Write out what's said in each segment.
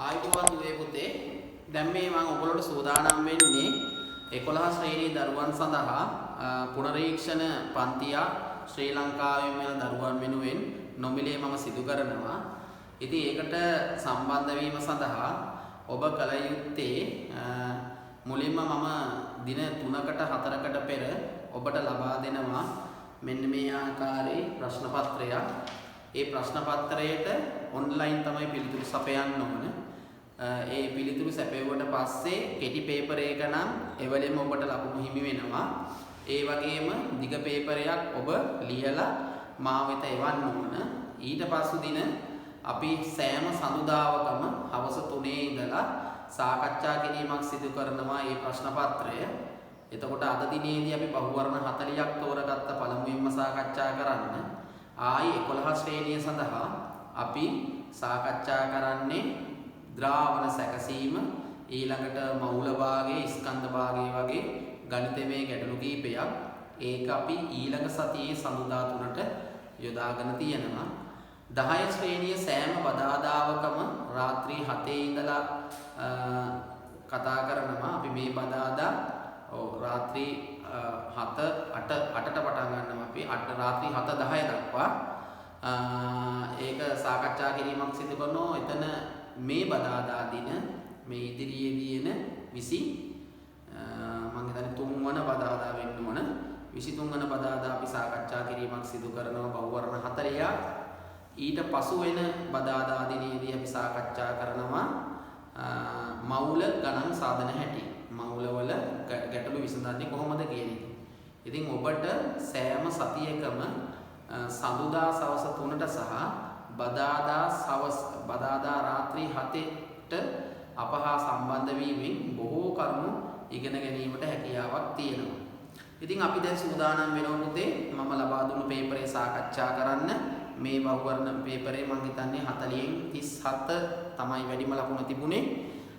ආයුබෝවන් දුවේ පුතේ. දැන් මේ මම ඔයගොල්ලන්ට සූදානම් වෙන්නේ 11 ශ්‍රේණියේ දරුවන් සඳහා පුනරීක්ෂණ පන්තිය ශ්‍රී ලංකාවෙන් යන දරුවන් වෙනුවෙන් නොමිලේ මම සිදු කරනවා. ඉතින් ඒකට සම්බන්ධ වීම සඳහා ඔබ කල යුත්තේ මුලින්ම මම දින 3කට 4කට පෙර ඔබට ලබා දෙනවා මෙන්න මේ ආකාරයේ ප්‍රශ්න පත්‍රයක්. ඒ ප්‍රශ්න පත්‍රයට ඔන්ලයින් තමයි පිළිතුරු සපයන්න ඕන. ඒ පිළිතුරු සැපෙවුවට පස්සේ කෙටි පේපර් එක නම් එවලෙම ඔබට ලකුණු හිමි වෙනවා. ඒ වගේම දිග පේපරයක් ඔබ ලියලා මා වෙත එවන්න ඕන. ඊට පසු දින අපි සෑම සඳුදාවකම හවස 3 ඉඳලා සාකච්ඡා කිරීමක් සිදු කරනවා මේ ප්‍රශ්න පත්‍රය. එතකොට අද දිනේදී අපි බහුවර්ණ 40ක් තෝරගත්ත පළමුවෙන්ම සාකච්ඡා කරන්න. ආයි 11 ශ්‍රේණිය සඳහා අපි සාකච්ඡා කරන්නේ ද්‍රාවණ සැකසීම, ඊළඟට මූල භාගයේ, ස්කන්ධ භාගයේ වගේ ගණිතමය ගැටලු කීපයක්. ඒක අපි ඊළඟ සතියේ සඳුදා 3ට යොදාගෙන තියෙනවා. 10 ශ්‍රේණිය සෑම බදාදාවකම රාත්‍රී 7 ඉඳලා කතා කරනවා. අපි මේ බදාදා රාත්‍රී 8ට පටන් ගන්නවා. අපි රාත්‍රී 7:10 දක්වා ඒක සාකච්ඡා කිරීමක් සිදු කරනවා. එතන මේ බදාදා දින මේ ඉදිරියේදී එන 23 වන බදාදා වෙන්න ඕන. 23 වන බදාදා අපි සාකච්ඡා කිරීමක් සිදු කරනවා බහුවර්ණ 40ක්. ඊට පසු වෙන බදාදා දිනේදී අපි සාකච්ඡා කරනවා මවුල ගණන් සාධන හැටි. මවුලවල ගැටලු විසඳන්නේ කොහොමද කියන එක. ඉතින් ඔබට සෑම සතියකම සඳුදා සවස් 3ට සහ බදාදා රාත්‍රී 7ට අප හා සම්බන්ධ වීමෙන් බොහෝ කරුණු ඉගෙන ගැනීමට හැකියාවක් තියෙනවා. ඉතින් අපි දැන් සූදානම් වෙනවා පුතේ මම ලබා දුන්නු පේපරේ සාකච්ඡා කරන්න. මේ බහුවර්ණ පේපරේ මම හිතන්නේ 40න් 37 තමයි වැඩිම ලකුණ තිබුණේ.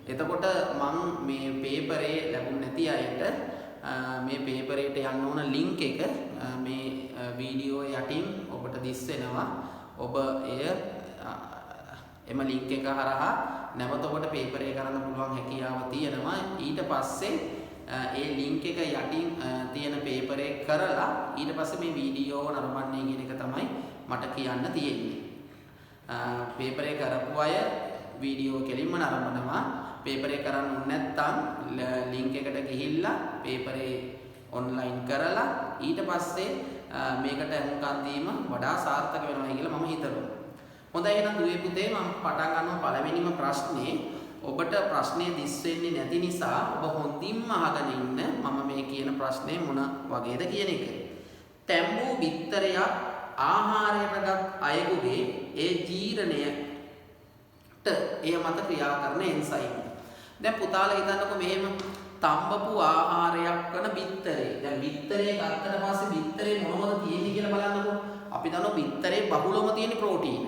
එතකොට මම මේ පේපරේ ලැබුණ නැති අයට මේ පේපරේට යන්න ඕන ලින්ක් එක මේ වීඩියෝ යටින් ඔබට දිස් වෙනවා. ඔබ එම ලින්ක් එක හරහා නැවත ඔබට පේපරේ කරන්න පුළුවන් හැකියාව තියෙනවා. ඊට පස්සේ ඒ ලින්ක් එක යටින් තියෙන පේපරේ කරලා ඊට පස්සේ මේ වීඩියෝ නරඹන්නේ කියන එක තමයි මට කියන්න තියෙන්නේ. පේපරේ කරපු අය වීඩියෝ කෙලින්ම නරඹනවා. පේපරේ කරන්න නැත්නම් ලින්ක් එකට ගිහිල්ලා පේපරේ ඔන්ලයින් කරලා ඊට පස්සේ මේකට අහුම්කම් දීම වඩා සාර්ථක වෙනවා කියලා මම හිතනවා. හොඳයි එහෙනම් දුවේ පුතේ මම පටන් ගන්නවා පළවෙනිම ප්‍රශ්නේ. ඔබට ප්‍රශ්නේ දිස් වෙන්නේ නැති නිසා ඔබ හොඳින්ම අහගෙන ඉන්න. මම මේ කියන ප්‍රශ්නේ මොන වගේද කියන එක. තැඹූ බිත්තරයක් ආහාරයටගත් අයෙකුගේ ඒ ජීර්ණයට එය මත ක්‍රියා කරන එන්සයිම්. දැන් පුතාලා හිතන්නකො මෙහෙම තඹපු ආහාරයක් කරන බිත්තරේ. දැන් බිත්තරේ ගත්තට පස්සේ බිත්තරේ මොනවද තියෙන්නේ කියලා බලන්නකො. අපි දන්නවා බිත්තරේ බහුලම තියෙන ප්‍රෝටීන.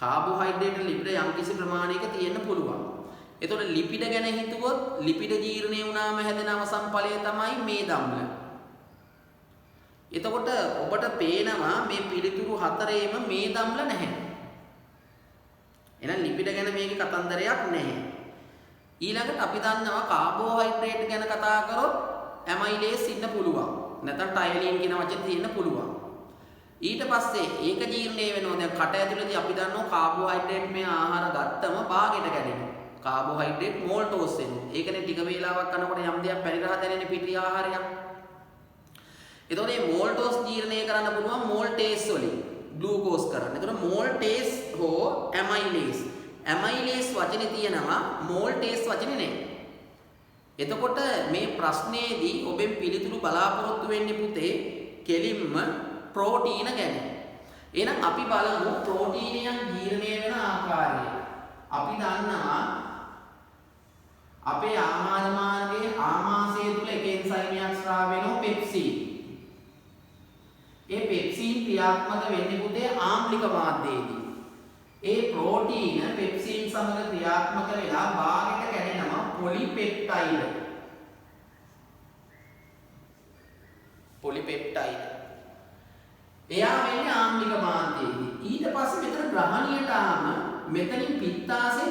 කාබෝහයිඩ්‍රේට් ලිපිඩ යම්කිසි ප්‍රමාණයක තියෙන්න පුළුවන්. එතකොට ලිපිඩ ගැන හිතුවොත් ලිපිඩ ජීර්ණය වුණාම හැදෙන අවසන් ඵලය තමයි මේ දම්ල. එතකොට ඔබට පේනවා මේ පිළිතුරු හතරේම මේ දම්ල නැහැ. එහෙනම් ලිපිඩ ගැන මේකේ කතන්දරයක් නැහැ. ඊළඟට අපි දන්නවා කාබෝහයිඩ්‍රේට් ගැන කතා කරොත් ඇමයිලේස් ඉන්න පුළුවන්. නැත්නම් ටයලින් කියන වචනේ තියෙන්න පුළුවන්. ඊට පස්සේ ඒක ජීර්ණය වෙනවා. දැන් කට ඇතුළේදී අපි දන්නවා කාබෝහයිඩ්‍රේට් මේ ආහාර ගත්තම භාගයට කැඩෙනවා. කාබෝහයිඩ්‍රේට් මෝල්ටෝස් වෙනවා. ඒකනේ ටික වේලාවක් කරනකොට යම් දෙයක් පරිරහ දැනෙන පිටි ආහාරයක්. එතකොට මේ මෝල්ටෝස් ජීර්ණය කරන්න පුළුවන් මෝල්ටේස් වලින් ග්ලූකෝස් කරන්න. එතකොට මෝල්ටේස් හෝ ඇමයිලේස්. ඇමයිලේස් වචනේ තියෙනවා මෝල්ටේස් වචනේ නෑ. එතකොට මේ ප්‍රශ්නේදී ඔබෙන් පිළිතුරු බලාපොරොත්තු වෙන්නේ පුතේ කෙලින්ම ප්‍රෝටීන ගැන. එහෙනම් අපි බලමු ප්‍රෝටීනයන් ජීර්ණය වෙන ආකාරය. අපි දන්නවා අපේ ආහාර මාර්ගයේ ආමාශය තුල එක එන්සයිමයක් ස්‍රාව වෙනවා පෙප්සින්. ඒ පෙප්සින් ක්‍රියාත්මක වෙන්නේ පුතේ ආම්ලික මාධ්‍යයේදී. ඒ ප්‍රෝටීන පෙප්සින් සමග ක්‍රියාත්මක වෙලා භාගයට කැඩෙනවා පොලිපෙප්ටයිඩ්. පොලිපෙප්ටයිඩ්. එයා වෙන්නේ ආම්ලික මාධ්‍යයේදී. ඊට පස්සේ මෙතන ග්‍රහණියට ආම මෙතනින් පිත්තාශය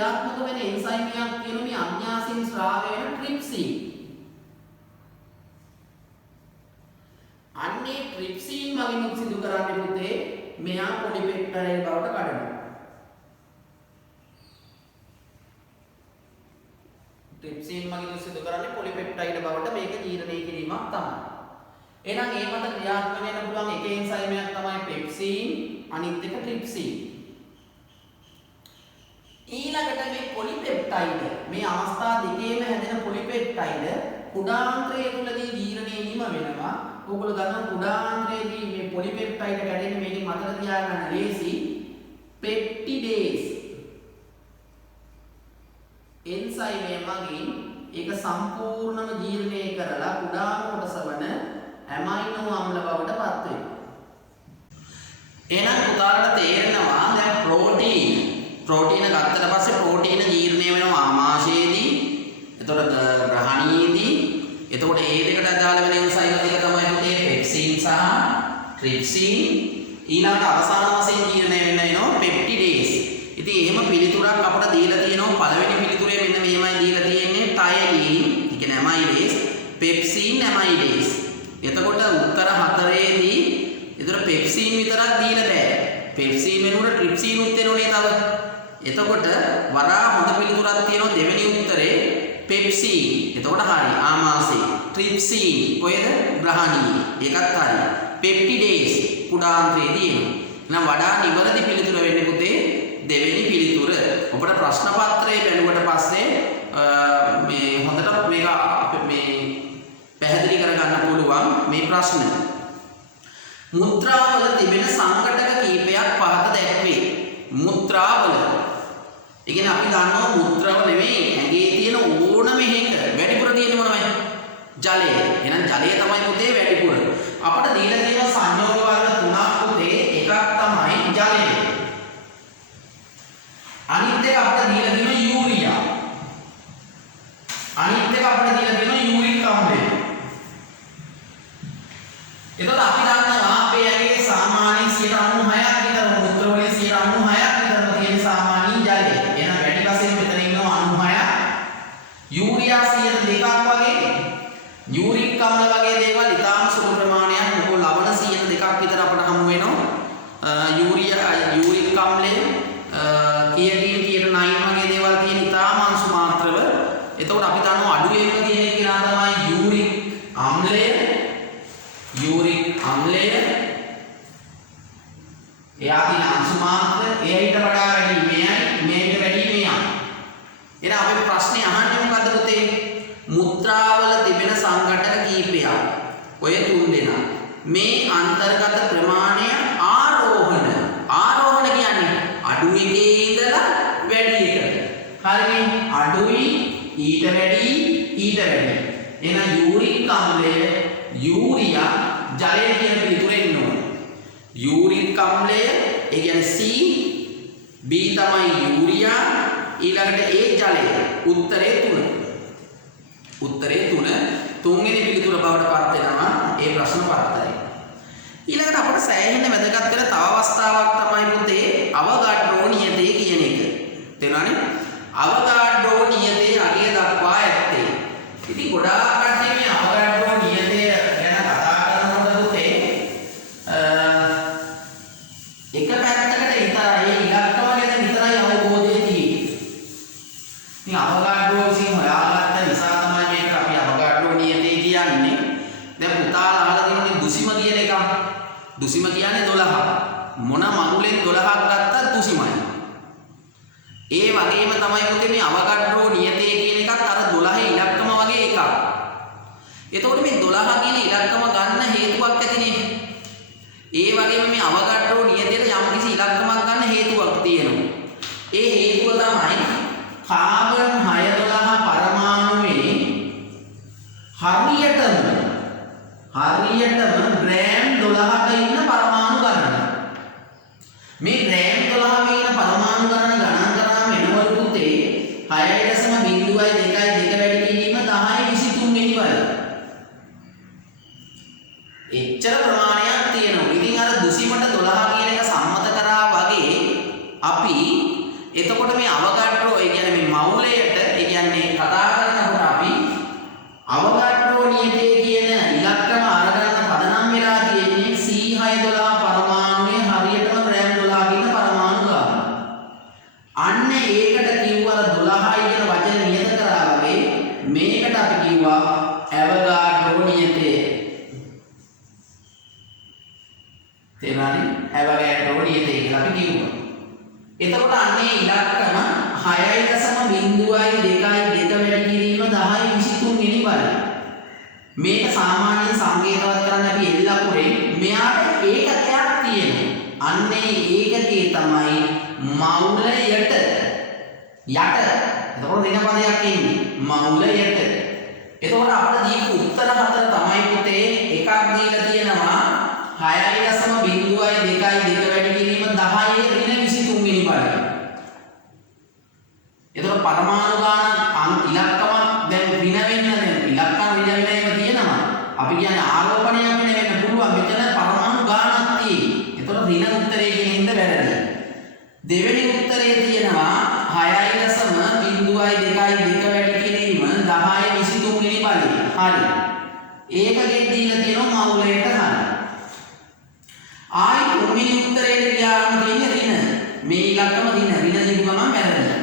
ක්‍රියාත්මක වෙන එන්සයිමයක් කියන මේ අඥාසින් ස්‍රාව වෙන ට්‍රිප්සින්. අන්නේ ට්‍රිප්සින් මගින් සිදු කරන්නේ පුතේ මෙයා පොලිපෙප්ටයිඩ් බවට කඩනවා. ට්‍රිප්සින් මගින් සිදු කරන්නේ පොලිපෙප්ටයිඩ් බවට මේක ජීර්ණය කිරීමක් තමයි. එහෙනම් ඒ මත ක්‍රියාත්මක වෙන්න පුළුවන් එක එන්සයිමයක් තමයි පෙප්සින්, අනිත් එක ට්‍රිප්සින්. ඊළඟට මේ පොලිපෙප්ටයිඩ් මේ අවස්ථා දෙකේම හැදෙන පොලිපෙප්ටයිඩ් කුඩාන්ත්‍රය තුලදී ජීර්ණය නිම වෙනවා. ඔයගොල්ලෝ දන්නවා කුඩාන්ත්‍රයේදී මේ පොලිපෙප්ටයිඩ් කැඩෙන්නේ මේකෙන් මතක තියාගන්න ලේසි පෙප්ටිඩේස් එන්සයිමය මගින් ඒක සම්පූර්ණම ජීර්ණය කරලා කුඩාම කොටස වන ඇමයිනෝ අම්ල බවට පත් වෙනවා. එහෙනම් පුතාලට තේරෙනවා දැන් ප්‍රෝටීන ගත්තට පස්සේ ප්‍රෝටීන ජීර්ණය වෙනවා ආමාශයේදී. එතකොට ග්‍රහණීයේදී. එතකොට ඒ දෙකට අදාළ වෙන එන්සයිම් දෙක තමයි පුතේ පෙප්සින් සහ ට්‍රිප්සින්. ඊළඟට අවසාන වශයෙන් ජීර්ණය වෙන්න වෙනවා පෙප්ටිඩේස්. ඉතින් එහෙම පිළිතුරක් අපිට දීලා තියෙනවා. පළවෙනි පිළිතුරේ මෙන්න මෙහෙමයි දීලා තියෙන්නේ ටයලින්, ඒ කියන්නේ ඇමයිඩේස්, පෙප්සින් ඇමයිඩේස්. එතකොට උත්තර 4ේදී ඒතර පෙප්සින් විතරක් දීලා බෑ. පෙප්සින් වෙනුවට ට්‍රිප්සින් උත් වෙනෝනේ තව. එතකොට වඩා හොඳ පිළිතුරක් තියෙනවා දෙවෙනි උත්තරේ පෙප්සින්. එතකොට හරි ආමාශය. ට්‍රිප්සින් කොහෙද? ග්‍රහණීය. ඒකත් හරි. පෙප්ටිඩේස් කුඩාන්ත්‍රයේ තියෙනවා. එහෙනම් වඩා නිවැරදි පිළිතුර වෙන්නේ පුතේ දෙවෙනි පිළිතුර. ඔබට ප්‍රශ්න පත්‍රයේ බැලුවට පස්සේ මේ හොඳට මේක මේ පැහැදිලි කරගන්න පුළුවන් මේ ප්‍රශ්න. මුත්‍රාවල තිබෙන සංඝටක කීපයක් පහත දැක්වේ. මුත්‍රාවල. ඒ කියන්නේ අපි දන්නවා මුත්‍රාව නෙමෙයි ඇඟේ තියෙන ඕනම එකක වැඩිපුර තියෙන්නේ මොනවද? ජලය. එහෙනම් ජලය තමයි පුතේ වැඩිපුර. අපිට දීලා තියෙන සංයෝග වර්ග තුනක් පුතේ එකක් තමයි ජලය. අනිත් එක අපිට දීලා තියෙන යූරියා. අනිත් එක අපිට දීලා තියෙන යූරික් අම්ලය. එතකොට අපි දන්නවා අපේ ඇඟේ සාමාන්‍යයෙන් 96ක් විතර මුත්‍ර වලින් 96ක් විතර තියෙන සාමාන්‍ය ජලය. එහෙනම් වැඩි වශයෙන් මෙතන ඉන්නවා 96ක්. යූරියා 102ක් වගේ යූරික් අම්ල වගේ දේවල් ඉතාම සුළු ප්‍රමාණයක් මොකෝ ලවණ 102ක් විතර අපිට හමු වෙනවා. යූරික් අම්ලය කීයකින් කීයට 9 වගේ දේවල් තියෙන ඉතාම අංශු මාත්‍රව. එතකොට අපි දන්නවා අඩු එක කියන එක නා තමයි යූරික් අම්ලය. යූරික් අම්ලය එයා තියෙන අංශු මාත්‍ර එයිට වඩා වැඩි මෙයිට වැඩි මෙයා. එහෙනම් අපේ ප්‍රශ්නේ අහන්නේ මොකද්ද පුතේ? මුත්‍රාවල තිබෙන සංඝටක කීපයක්. ඔය තුන් දෙනා. මේ අන්තර්ගත ප්‍රමාණය ආරෝහණ කියන්නේ අඩු එකේ ඉඳලා වැඩි එකට. හරිනේ? අඩුයි ඊට වැඩි. එහෙනම් යූරික් අම්ලය යූරියා ජලය කියන පිළිතුරෙන්න ඕන. යූරික් අම්ලය ඒ කියන්නේ C, B තමයි යූරියා, ඊළඟට A ජලය. උත්තරේ 3. තුන්වෙනි පිළිතුර බවට පත් වෙනවා ඒ ප්‍රශ්න පත්‍රය. ඊළඟට අපට සෑහෙන වැදගත් වෙන තව අවස්ථාවක් තමයි පුතේ අවගාඩ්‍රෝ නියතය කියන එක. තේරුණානේ? අවගාඩ්‍රෝ නියතය අගය දක්වා ඇත්තේ. ඉතින් ගොඩාක් කට්ටිය මේ අවගාඩ්‍රෝ නියතය ගැන කතා කරනකොට පුතේ එක පැත්තකට විතරයි ඉලක්කම ගැන විතරයි අවබෝධය තියෙන්නේ. ඉතින් අවගාඩ්‍රෝ විසින් හොයාගත්ත නිසා තමයි මේකට අපි අවගාඩ්‍රෝ නියතය කියන්නේ. දැන් පුතාලා අහලා තියෙන්නේ දුසිම කියන එක. දුසිම කියන්නේ 12. මොන මගුලෙන් 12ක් ගත්තත් දුසිමයි. ඒ වගේම තමයි පුතේ මේ අවගාඩ්‍රෝ නියතය කියන එකත් අර 12 ඉලක්කම වගේ එකක්. එතකොට මේ 12 කියන ඉලක්කම ගන්න හේතුවක් ඇතිනේ. ඒ වගේම මේ අවගාඩ්‍රෝ නියතයට යම්කිසි ඉලක්කමක් ගන්න හේතුවක් තියෙනවා. ඒ හේතුව තමයි කාබන් 612 පරමාණුවේ හරියටම ග්‍රෑම් 12ක ඉන්න පරමාණු ගණන. මේ ග්‍රෑම් 12ක ඉන්න පරමාණු ගණන ගණන් කරාම එනවලු පුතේ 6.02 වැඩි කිරීම 1023 වෙනි වල. එච්චර ප්‍රමාණයක් තියෙනවා. ඉතින් අර දුසිමට 12 කියන එක සම්මත කරා වගේ අපි එතකොට මේ අවගාඩ්‍රෝ ඒ 2.2 වැඩි කිරීම 10 23 වෙනි බලය. මේක සාමාන්‍යයෙන් සංකේතවත් කරන්න අපි එල් අකුරෙන් මෙයාට ඒකකයක් තියෙනවා. අන්නේ ඒකකේ තමයි මවුල යට. එතකොට වෙන පදයක් එන්නේ මවුල යට. එතකොට අපිට දීපු උත්තර හතර තමයි පුතේ එකක් දීලා තියෙනවා 6.02 වැඩි කිරීම 10 ඍණ 23 වෙනි බලය. එතකොට පරමාණු ගාන ඉලක්කමක් දැන් ඍණ වෙන්න දැන් ඉලක්කම් ඍණ වෙනම තියෙනවා. අපි කියන්නේ ආරෝපණයක් වෙන්න පුළුවන්. මෙතන පරමාණු ගානක් තියෙන්නේ. එතකොට ඍණ උත්තරේ කියන හින්දා වැරදි. දෙවෙනි උත්තරේ තියෙනවා 6.02 වැඩි කිරීම 10 23 වෙනි බලය. හරි. ඒකගෙන් දීලා තියෙනවා මවුලයට හරි. ආයි තුන්වෙනි උත්තරේට ගියාම තියෙන්නේ ඍණ. මේ ඉලක්කම ඍණ දීපු ගමන් වැරදිලා.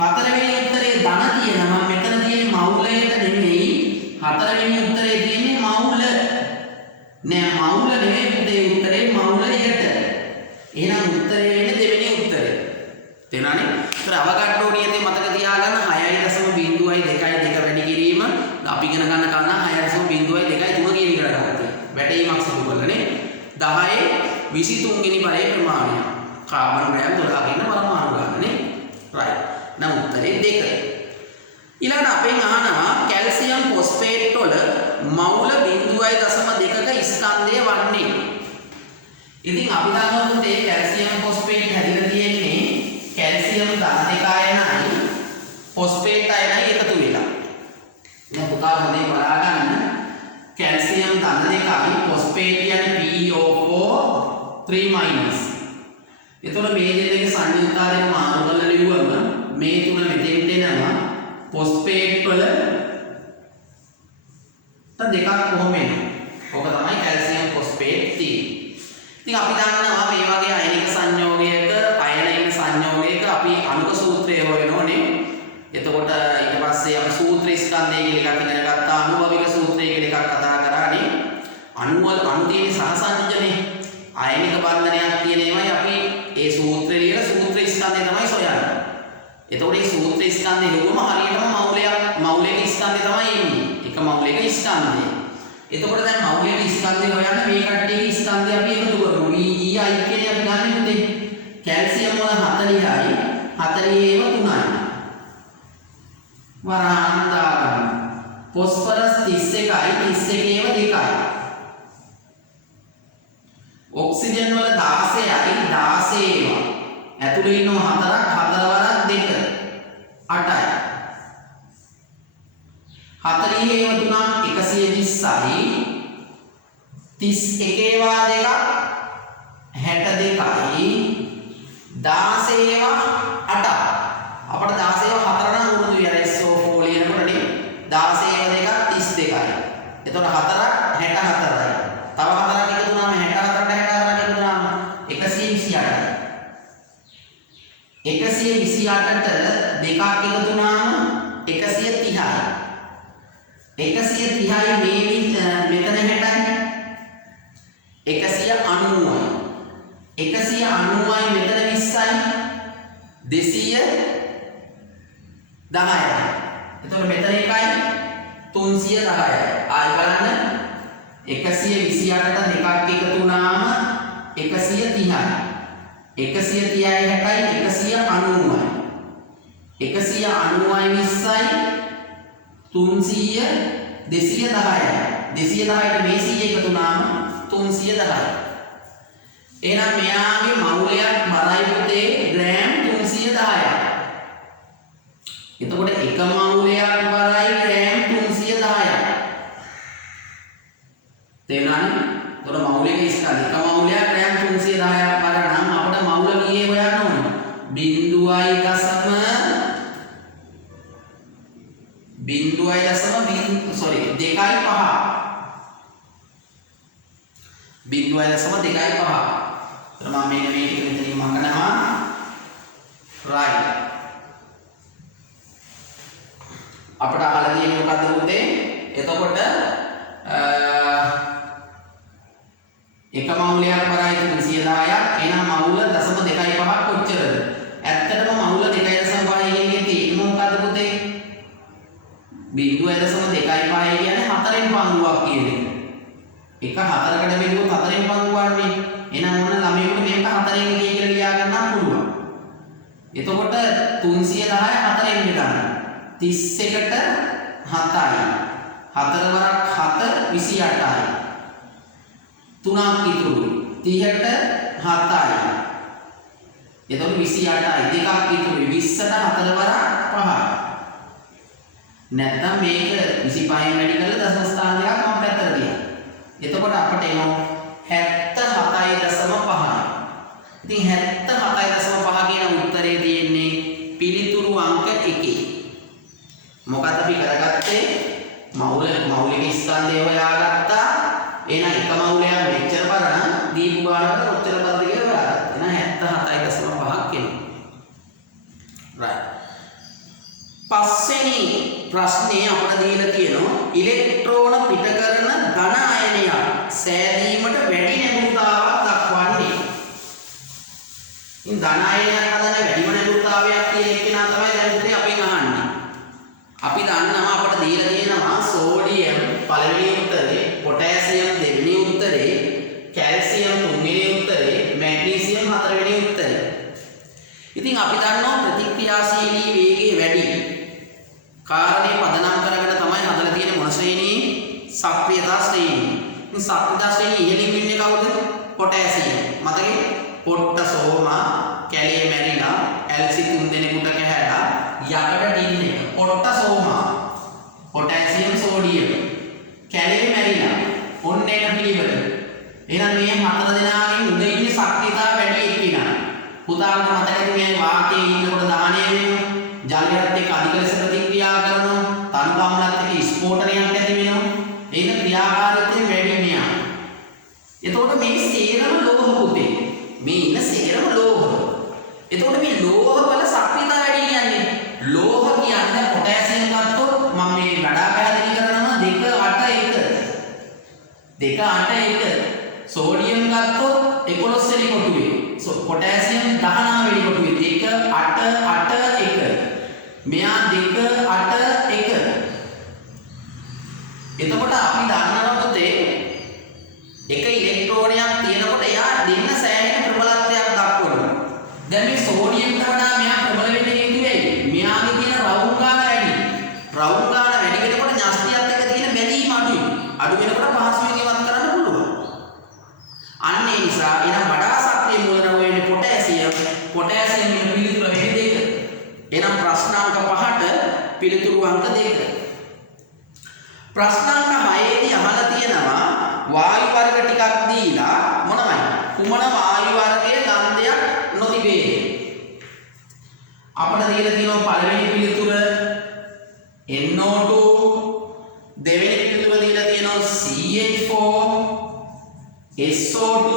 හතරවෙනි උත්තරේ ධන තියෙනවා. මෙතන තියෙන්නේ මවුලයට නෙමෙයි. හතරවෙනි උත්තරේ තියෙන්නේ මවුල. නෑ මවුල නෙමෙයි පුතේ උත්තරේ මවුලයට. එහෙනම් උත්තරේ වෙන්නේ දෙවෙනි උත්තරේ. තේරුණානේ? ඒතර අවගඩ්ඩෝ නියතේ මතක තියාගන්න 6.02 වැඩි කිරීම අපි ඉගෙන ගන්න කන්න 6.02 3 කියන එකට ගත්තා. වැටීමක් සිදු කරලානේ 10 23 වෙනි බලයේ ප්‍රමාණය. කාබන් ග්‍රෑම් 12 කියන පරමාණු ගන්නනේ. right. නම් උත්තරේ 2. ඊළඟට අපෙන් අහනවා කැල්සියම් ෆොස්ෆේට් වල මවුල 0.2ක ස්කන්ධය වන්නේ. ඉතින් අපි දන්නවා පුතේ කැල්සියම් ෆොස්ෆේට් හැදිලා තියෙන්නේ කැල්සියම් ධන දෙක අයනයි ෆොස්ෆේට් අයනයි එකතු වෙලා. දැන් පුතා හොඳින් බලා ගන්න කැල්සියම් ධන දෙකයි ෆොස්ෆේට් කියන්නේ PO4 3-. එතකොට මේ දෙකේ සංයුක්තාරයෙන් මාරු කරලා ලියුවම මේ තුන මෙතෙන්ට එනවා ෆොස්ෆේට් වල දෙකක් කොහොම එනවා. ඔක තමයි කැල්සියම් ෆොස්ෆේට් තියෙන්නේ. ඉතින් අපි දන්නවා මේ වගේ අයනික සංයෝගයක අයනයින සංයෝගයක අපි අණුක සූත්‍රය හොයනෝනේ. එතකොට ඊට පස්සේ අපි සූත්‍ර ස්කන්ධය කියලා එකක් ඉගෙන ගත්තා. අණුභවික සූත්‍රය කියලා එකක් කතා කරානේ. අණු තියෙන සහසංයෝජනේ අයනික බන්ධනයක් තියෙන ඒවායි අපි ඒ සූත්‍රය ලියලා සූත්‍ර ස්කන්ධය තමයි සොයන්නේ. එතකොට මේ සූත්‍ර ස්කන්ධය හෙව්වම හරියටම මවුලයක ස්කන්ධය තමයි එන්නේ. එක මවුලයක ස්කන්ධය. එතකොට දැන් මවුලයක ස්කන්ධය හොයන්න මේ කට්ටියගේ ස්කන්ධය අපි එකතු කරමු. EI කියන අපි ගන්න පුතේ. කැල්සියම් වල 40යි 40 ඒව 3යි. වරහන් දාගන්න. ෆොස්ෆරස් 31යි 31 ඒව 2යි. ඔක්සිජන් වල 16යි 16 ඒවා. ඇතුළේ ඉන්නවා 4ක් 4 වරක් 2 8යි. 40 ඒවා 3ක් 120යි 31 ඒවා 2ක් 62යි 16 ඒවා 8ක්. අපිට 16 ඒවා 4 නම් උරුදුයි අර SO4 ලියනකොට නේ 16 ඒවා 2ක් 32යි. එතකොට 4ක් 64යි. තව 4ක් එකතු වුණාම 64ට 64ක් එකතු වුණාම 128යි. 128ට දෙකක් එකතු වුණාම 130යි. 130යි මෙතන 60යි. 190යි. 190යි මෙතන 20යි. 210යි. එතකොට මෙතන එකයි 310යි. ආයෙ බලන්න 128ට දෙකක් එකතු වුණාම 130යි. 130යි 60යි 190යි. 190යි 20යි 300 210යි. 210ට මේ 100 එකතු වුණාම 310යි. එහෙනම් මෙයාගේ මවුලයක් බරයි පුතේ ග්‍රෑම් 310යි. එතකොට එක මවුලයක් බරයි ග්‍රෑම් 310යි. තේරුණානේ? එතකොට මවුලයක ස්කන්ධ එක මවුලයක් ග්‍රෑම් 310ක් බර නම් අපිට මවුල කීයේ හොයන්න ඕනේ? 0.25. එතන මම මේක මේ ටික මෙතනින් මඟනවා. right. අපිට අහලා තියෙන්නේ මොකද්ද පුතේ? එතකොට එක මවුලයක් බරයි 310ක්. එහෙනම් මවුල 0.25 කොච්චරද? ඇත්තටම මවුල 2.5 කියන එකේ තියෙන්නේ මොකද්ද? කියන එක. එක 4කට බෙදුවොත් 4ෙන් පංගුවන්නේ. එහෙනම් මොන ළමයෙකුට මේක 4ෙන් එළිය කියලා ලියා ගන්න පුළුවන්. එතකොට 310 4ෙන් බෙදන්න. 31ට 7යි. 4 වරක් 7 28යි. 3ක් ඉතුරුයි. 30ට 7යි. එතකොට 28යි. 2ක් ඉතුරුයි. 20ට 4 වරක් 5යි. නැත්නම් මේක 25න් වැඩි කරලා දශම ස්ථාන දෙකක් මම පැත්තට තියනවා. එතකොට අපට එනවා 77.5. ඉතින් 77.5 කියන උත්තරේ තියෙන්නේ පිළිතුරු අංක 1. මොකද අපි කරගත්තේ මෞලික ස්කන්ධය හොයාගත්තා. එහෙනම් එක මෞලයක් මෙච්චර බලන දීපු ගානකට කොච්චර බලද කියලා හොයාගත්තා. එහෙනම් 77.5ක් එනවා. right. පස්වෙනි ප්‍රශ්නේ අපිට දීලා තියෙනවා ඉලෙක්ට්‍රෝන පිට කරන ධන අයනය සෑදීමට වැඩි නැඹුරුතාවක් දක්වන්නේ. ඉතින් ධන අයනයක් හදන වැඩිම නැඹුරුතාවයක් කියන එක නා තමයි දැන් උත්තරේ අපෙන් අහන්නේ. අපි දන්නවා අපිට දීලා තියෙනවා සෝඩියම් පළවෙනි උත්තරේ, පොටෑසියම් දෙවෙනි උත්තරේ, කැල්සියම් තුන්වෙනි උත්තරේ, මැග්නීසියම් හතරවෙනි උත්තරේ. ඉතින් අපි දන්නවා ප්‍රතික්‍රියාශීලී වේගය වැඩි කාරණේ පදනම් කරගෙන තමයි හදලා තියෙන්නේ මොන ශ්‍රේණියේ? සක්‍රියතා ශ්‍රේණිය. ඉතින් සක්‍රියතා ශ්‍රේණිය ඉහළින් ඉන්නේ කවුද? පොටෑසියම්. මතකේ? පොට්ටසෝමා කැලේ මැරිලා ඇල්සි 3 දෙනෙකුට කැහැලා යකඩ ටින් එක. පොට්ටසෝමා පොටෑසියම් සෝඩියම් කැලේ මැරිලා ඔන්න එක පිළිවෙල. එහෙනම් මේ හතර දෙනාගෙන් උඩ ඉන්නේ සක්‍රියතාව වැඩි එක්කිනා. පුතාට මතකද මේ වාතයේ ඉන්නකොට දාහනය වෙනවා. ජලයත් එක්ක අධික ලෙස ප්‍රතික්‍රියා කරනවා. තනු කම්ලත් එක්ක ස්ෆෝටනයක් ඇති වෙනවා. ඒක ක්‍රියාකාරීත්වය වැඩි මෙයා. එතකොට මේ සේරම ලෝහ පුතේ. මේ ඉන්න සේරම ලෝහ. එතකොට මේ ලෝහ වල සක්‍රියතාව වැඩි කියන්නේ ලෝහ කියන්නේ පොටෑසියම් ගත්තොත් මම මේ වඩා පැහැදිලි කරනවා 2 8 1. 2 8 1. සෝඩියම් ගත්තොත් 11 වෙනි කොටුවේ. පොටෑසියම් 19 වෙනි කොටුවේ 2 8 8 1. මෙයා 2 8 1. එතකොට අපි දන්නවා පුතේ එක ඉලෙක්ට්‍රෝනයක් තියෙනකොට එයා දෙන්න සෑහෙන ප්‍රබලත්වයක් දක්වනවා. දැන් මේ සෝඩියම්ට වඩා මෙයා ප්‍රබල වෙන්න හේතු වෙයි. මෙයාගේ තියෙන රවුම් ගාන වැඩි. රවුම් ගාන වැඩි වෙනකොට න්‍යෂ්ටියත් එක්ක තියෙන බැඳීම අඩුයි. අඩු වෙනකොට පහසුවෙන් ඉවත් කරන්න පුළුවන්. අන්න ඒ නිසා එනම් වඩා සක්‍රිය මූලද්‍රව්‍ය වෙන්නේ පොටෑසියම්. පොටෑසියම් වෙන පිළිතුර වෙන්නේ 2. එනම් ප්‍රශ්නාංක 5ට පිළිතුරු අංක 2. ප්‍රශ්නාංක 6ේදී අහලා තියෙනවා වායු වර්ග ටිකක් දීලා මොනවයි? කුමන වායු වර්ගයේ ගන්ධයක් නොතිබේ? අපිට දීලා තියෙනවා පළවෙනි පිළිතුර NO2, දෙවෙනි පිළිතුර දීලා තියෙනවා CH4, SO2,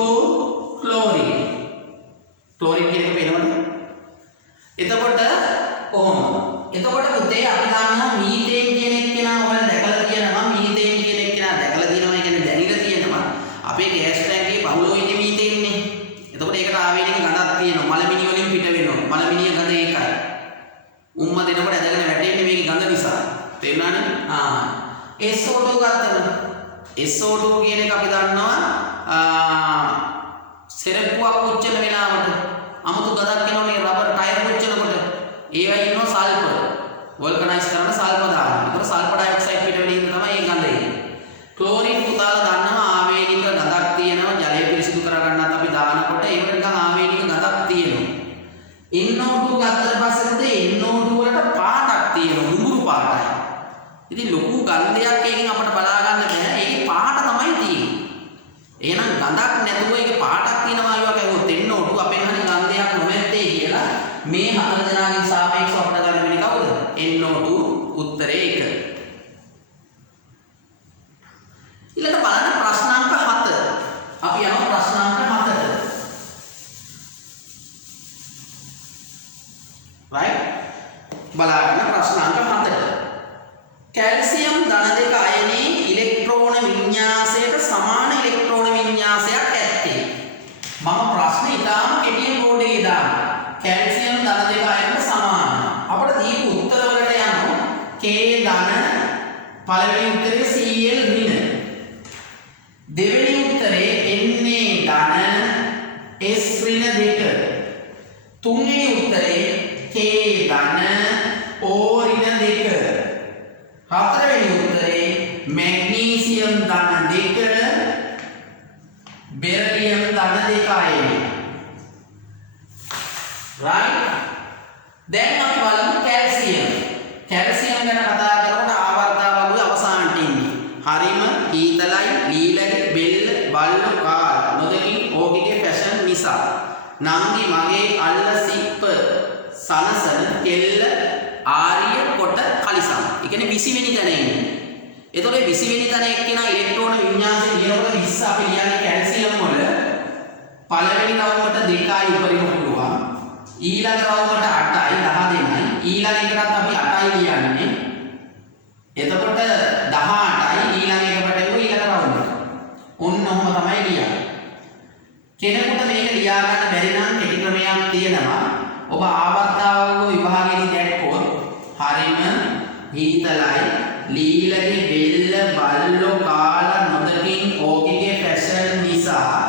ක්ලෝරින්. ක්ලෝරින් කියන එක පේනවද? එතකොට කොහොමද? එතකොට පුතේ අපි දන්නවා මීතේන් කියන එක කෙනා ඔයාලා දැකලා තියෙනවා. මීතේන් කියන එක කෙනා දැකලා තියෙනවා. ඒ කියන්නේ දැනিলা තියෙනවා. අපේ ගෑස් ටැංකියේ බහුලව ඉන්නේ මීතේන්නේ. එතකොට ඒකට ආවේනික ගඳක් තියෙනවා. මලමිණි වලින් පිට වෙනවා. මලමිණිය ගඳ ඒකයි. උම්ම දෙනකොට ඇදගෙන වැටෙන්නේ මේකේ ගඳ නිසා. තේරුණානේ? SO2 ගත්තම SO2 කියන එක අපි දන්නවා සෙරප්පුවක් පුච්චන වෙලාවට අමුතු ගඳක් එනෝනේ රබර් ටයර් පුච්චනකොට ඒවා ඉන්නවා සල්ෆර් වල්කනයිස් කරන සල්ෆර් දානවා. ඒතර සල්ෆර් ඩයොක්සයිඩ් පිට වෙන ඉන්න තමයි ඒ ගඳ එන්නේ. ක්ලෝරින් පුතාලා දන්නවා ආවේනික ගඳක් තියෙනවා. ජලය පිරිසිදු කරගන්නත් අපි දානකොට ඒකට නිකන් ආවේනික ගඳක් තියෙනවා. NO2 ගත්තට පස්සේ පුතේ NO2 වලට පාටක් තියෙනවා. මුහුරු පාටයි. ඉතින් ලොකු ගන්ධයක් එකකින් අපිට බලා ගන්න බෑ. ඒකේ පාට තමයි තියෙන්නේ. එහෙනම් ගඳක් නැතුව ඒකේ පාටක් තියෙනවා අයවා කවුරුත් NO2 අපෙන් හරි ගන්ධයක් නොමැත්තේ කියලා මේ හතර දෙනාගෙන් සාපේක්ෂව අපිට ගන්න වෙන්නේ කවුද? NO2 උත්තරේ 1. ඊළඟ බලන්න ප්‍රශ්නාංක 7. අපි යනවා ප්‍රශ්නාංක 7ට. right? බලන්න ප්‍රශ්නාංක 7ට. කැල්සියම් ධන 2 අයනයේ ඉලෙක්ට්‍රෝන වින්‍යාසයට සමාන ඉලෙක්ට්‍රෝන වින්‍යාසයක් ඇත්තේ. මම ප්‍රශ්නේ ඉතාම කෙටියෙන් බෝඩ් එකේ දානවා. කැල්සියම් ධන 2 අයනයට සමාන. අපිට දීපු උත්තර වලට යනවා K ධන පළවෙනි උත්තරේ Cl ඍණ. දෙවෙනි උත්තරේ එන්නේ ධන s ඍණ 2. තුන්වෙනි උත්තරේ k ධන o ඍණ 2. හතරවෙනි උත්තරේ මැග්නීසියම් ධන 2 බෙරිලියම් ධන 2යි. right. දැන් අපි බලමු කැල්සියම්. කැල්සියම් ගැන කතා කරනකොට ආවර්තාවලුයි අවසානට ඉන්නේ. හරිම ඊතලයි, ලීලයි, බෙල්ල, බල්ල, කාල නොදකින් ඕකගේ ෆැෂන් නිසා. නංගි මගේ අල්ල සිප්ප සනසන කෙල්ල ආර්ය කොට කලිසම්. ඒ කියන්නේ 20 වෙනි තැන ඉන්නේ. එතකොට 20 වෙනි තැන එක්කෙනා ඉලෙක්ට්‍රෝන විඤ්ඤාණය ලියනකොට 20 අපි ලියන්නේ කැල්සියම් වල පළවෙනි රවුමට 2යි උපරිම පුළුවන්. ඊළඟ රවුමට 8යි 10 දෙනයි. ඊළඟ එකටත් අපි 8යි ලියන්නේ. එතකොට 18යි ඊළඟ එකට ඊළඟ රවුමට. ඔන්න ඔහම තමයි ලියන්නේ. කෙනෙකුට මේක ලියා ගන්න බැරි නම් කෙටි ක්‍රමයක් තියෙනවා. ඔබ ආවර්තාවක විභාගයේදී දැක්කොත් හරිම හීතලයි ලීලගේ බෙල්ල බල්ලෝ කාලා නොදකින් ඕකගේ ෆැෂන් නිසා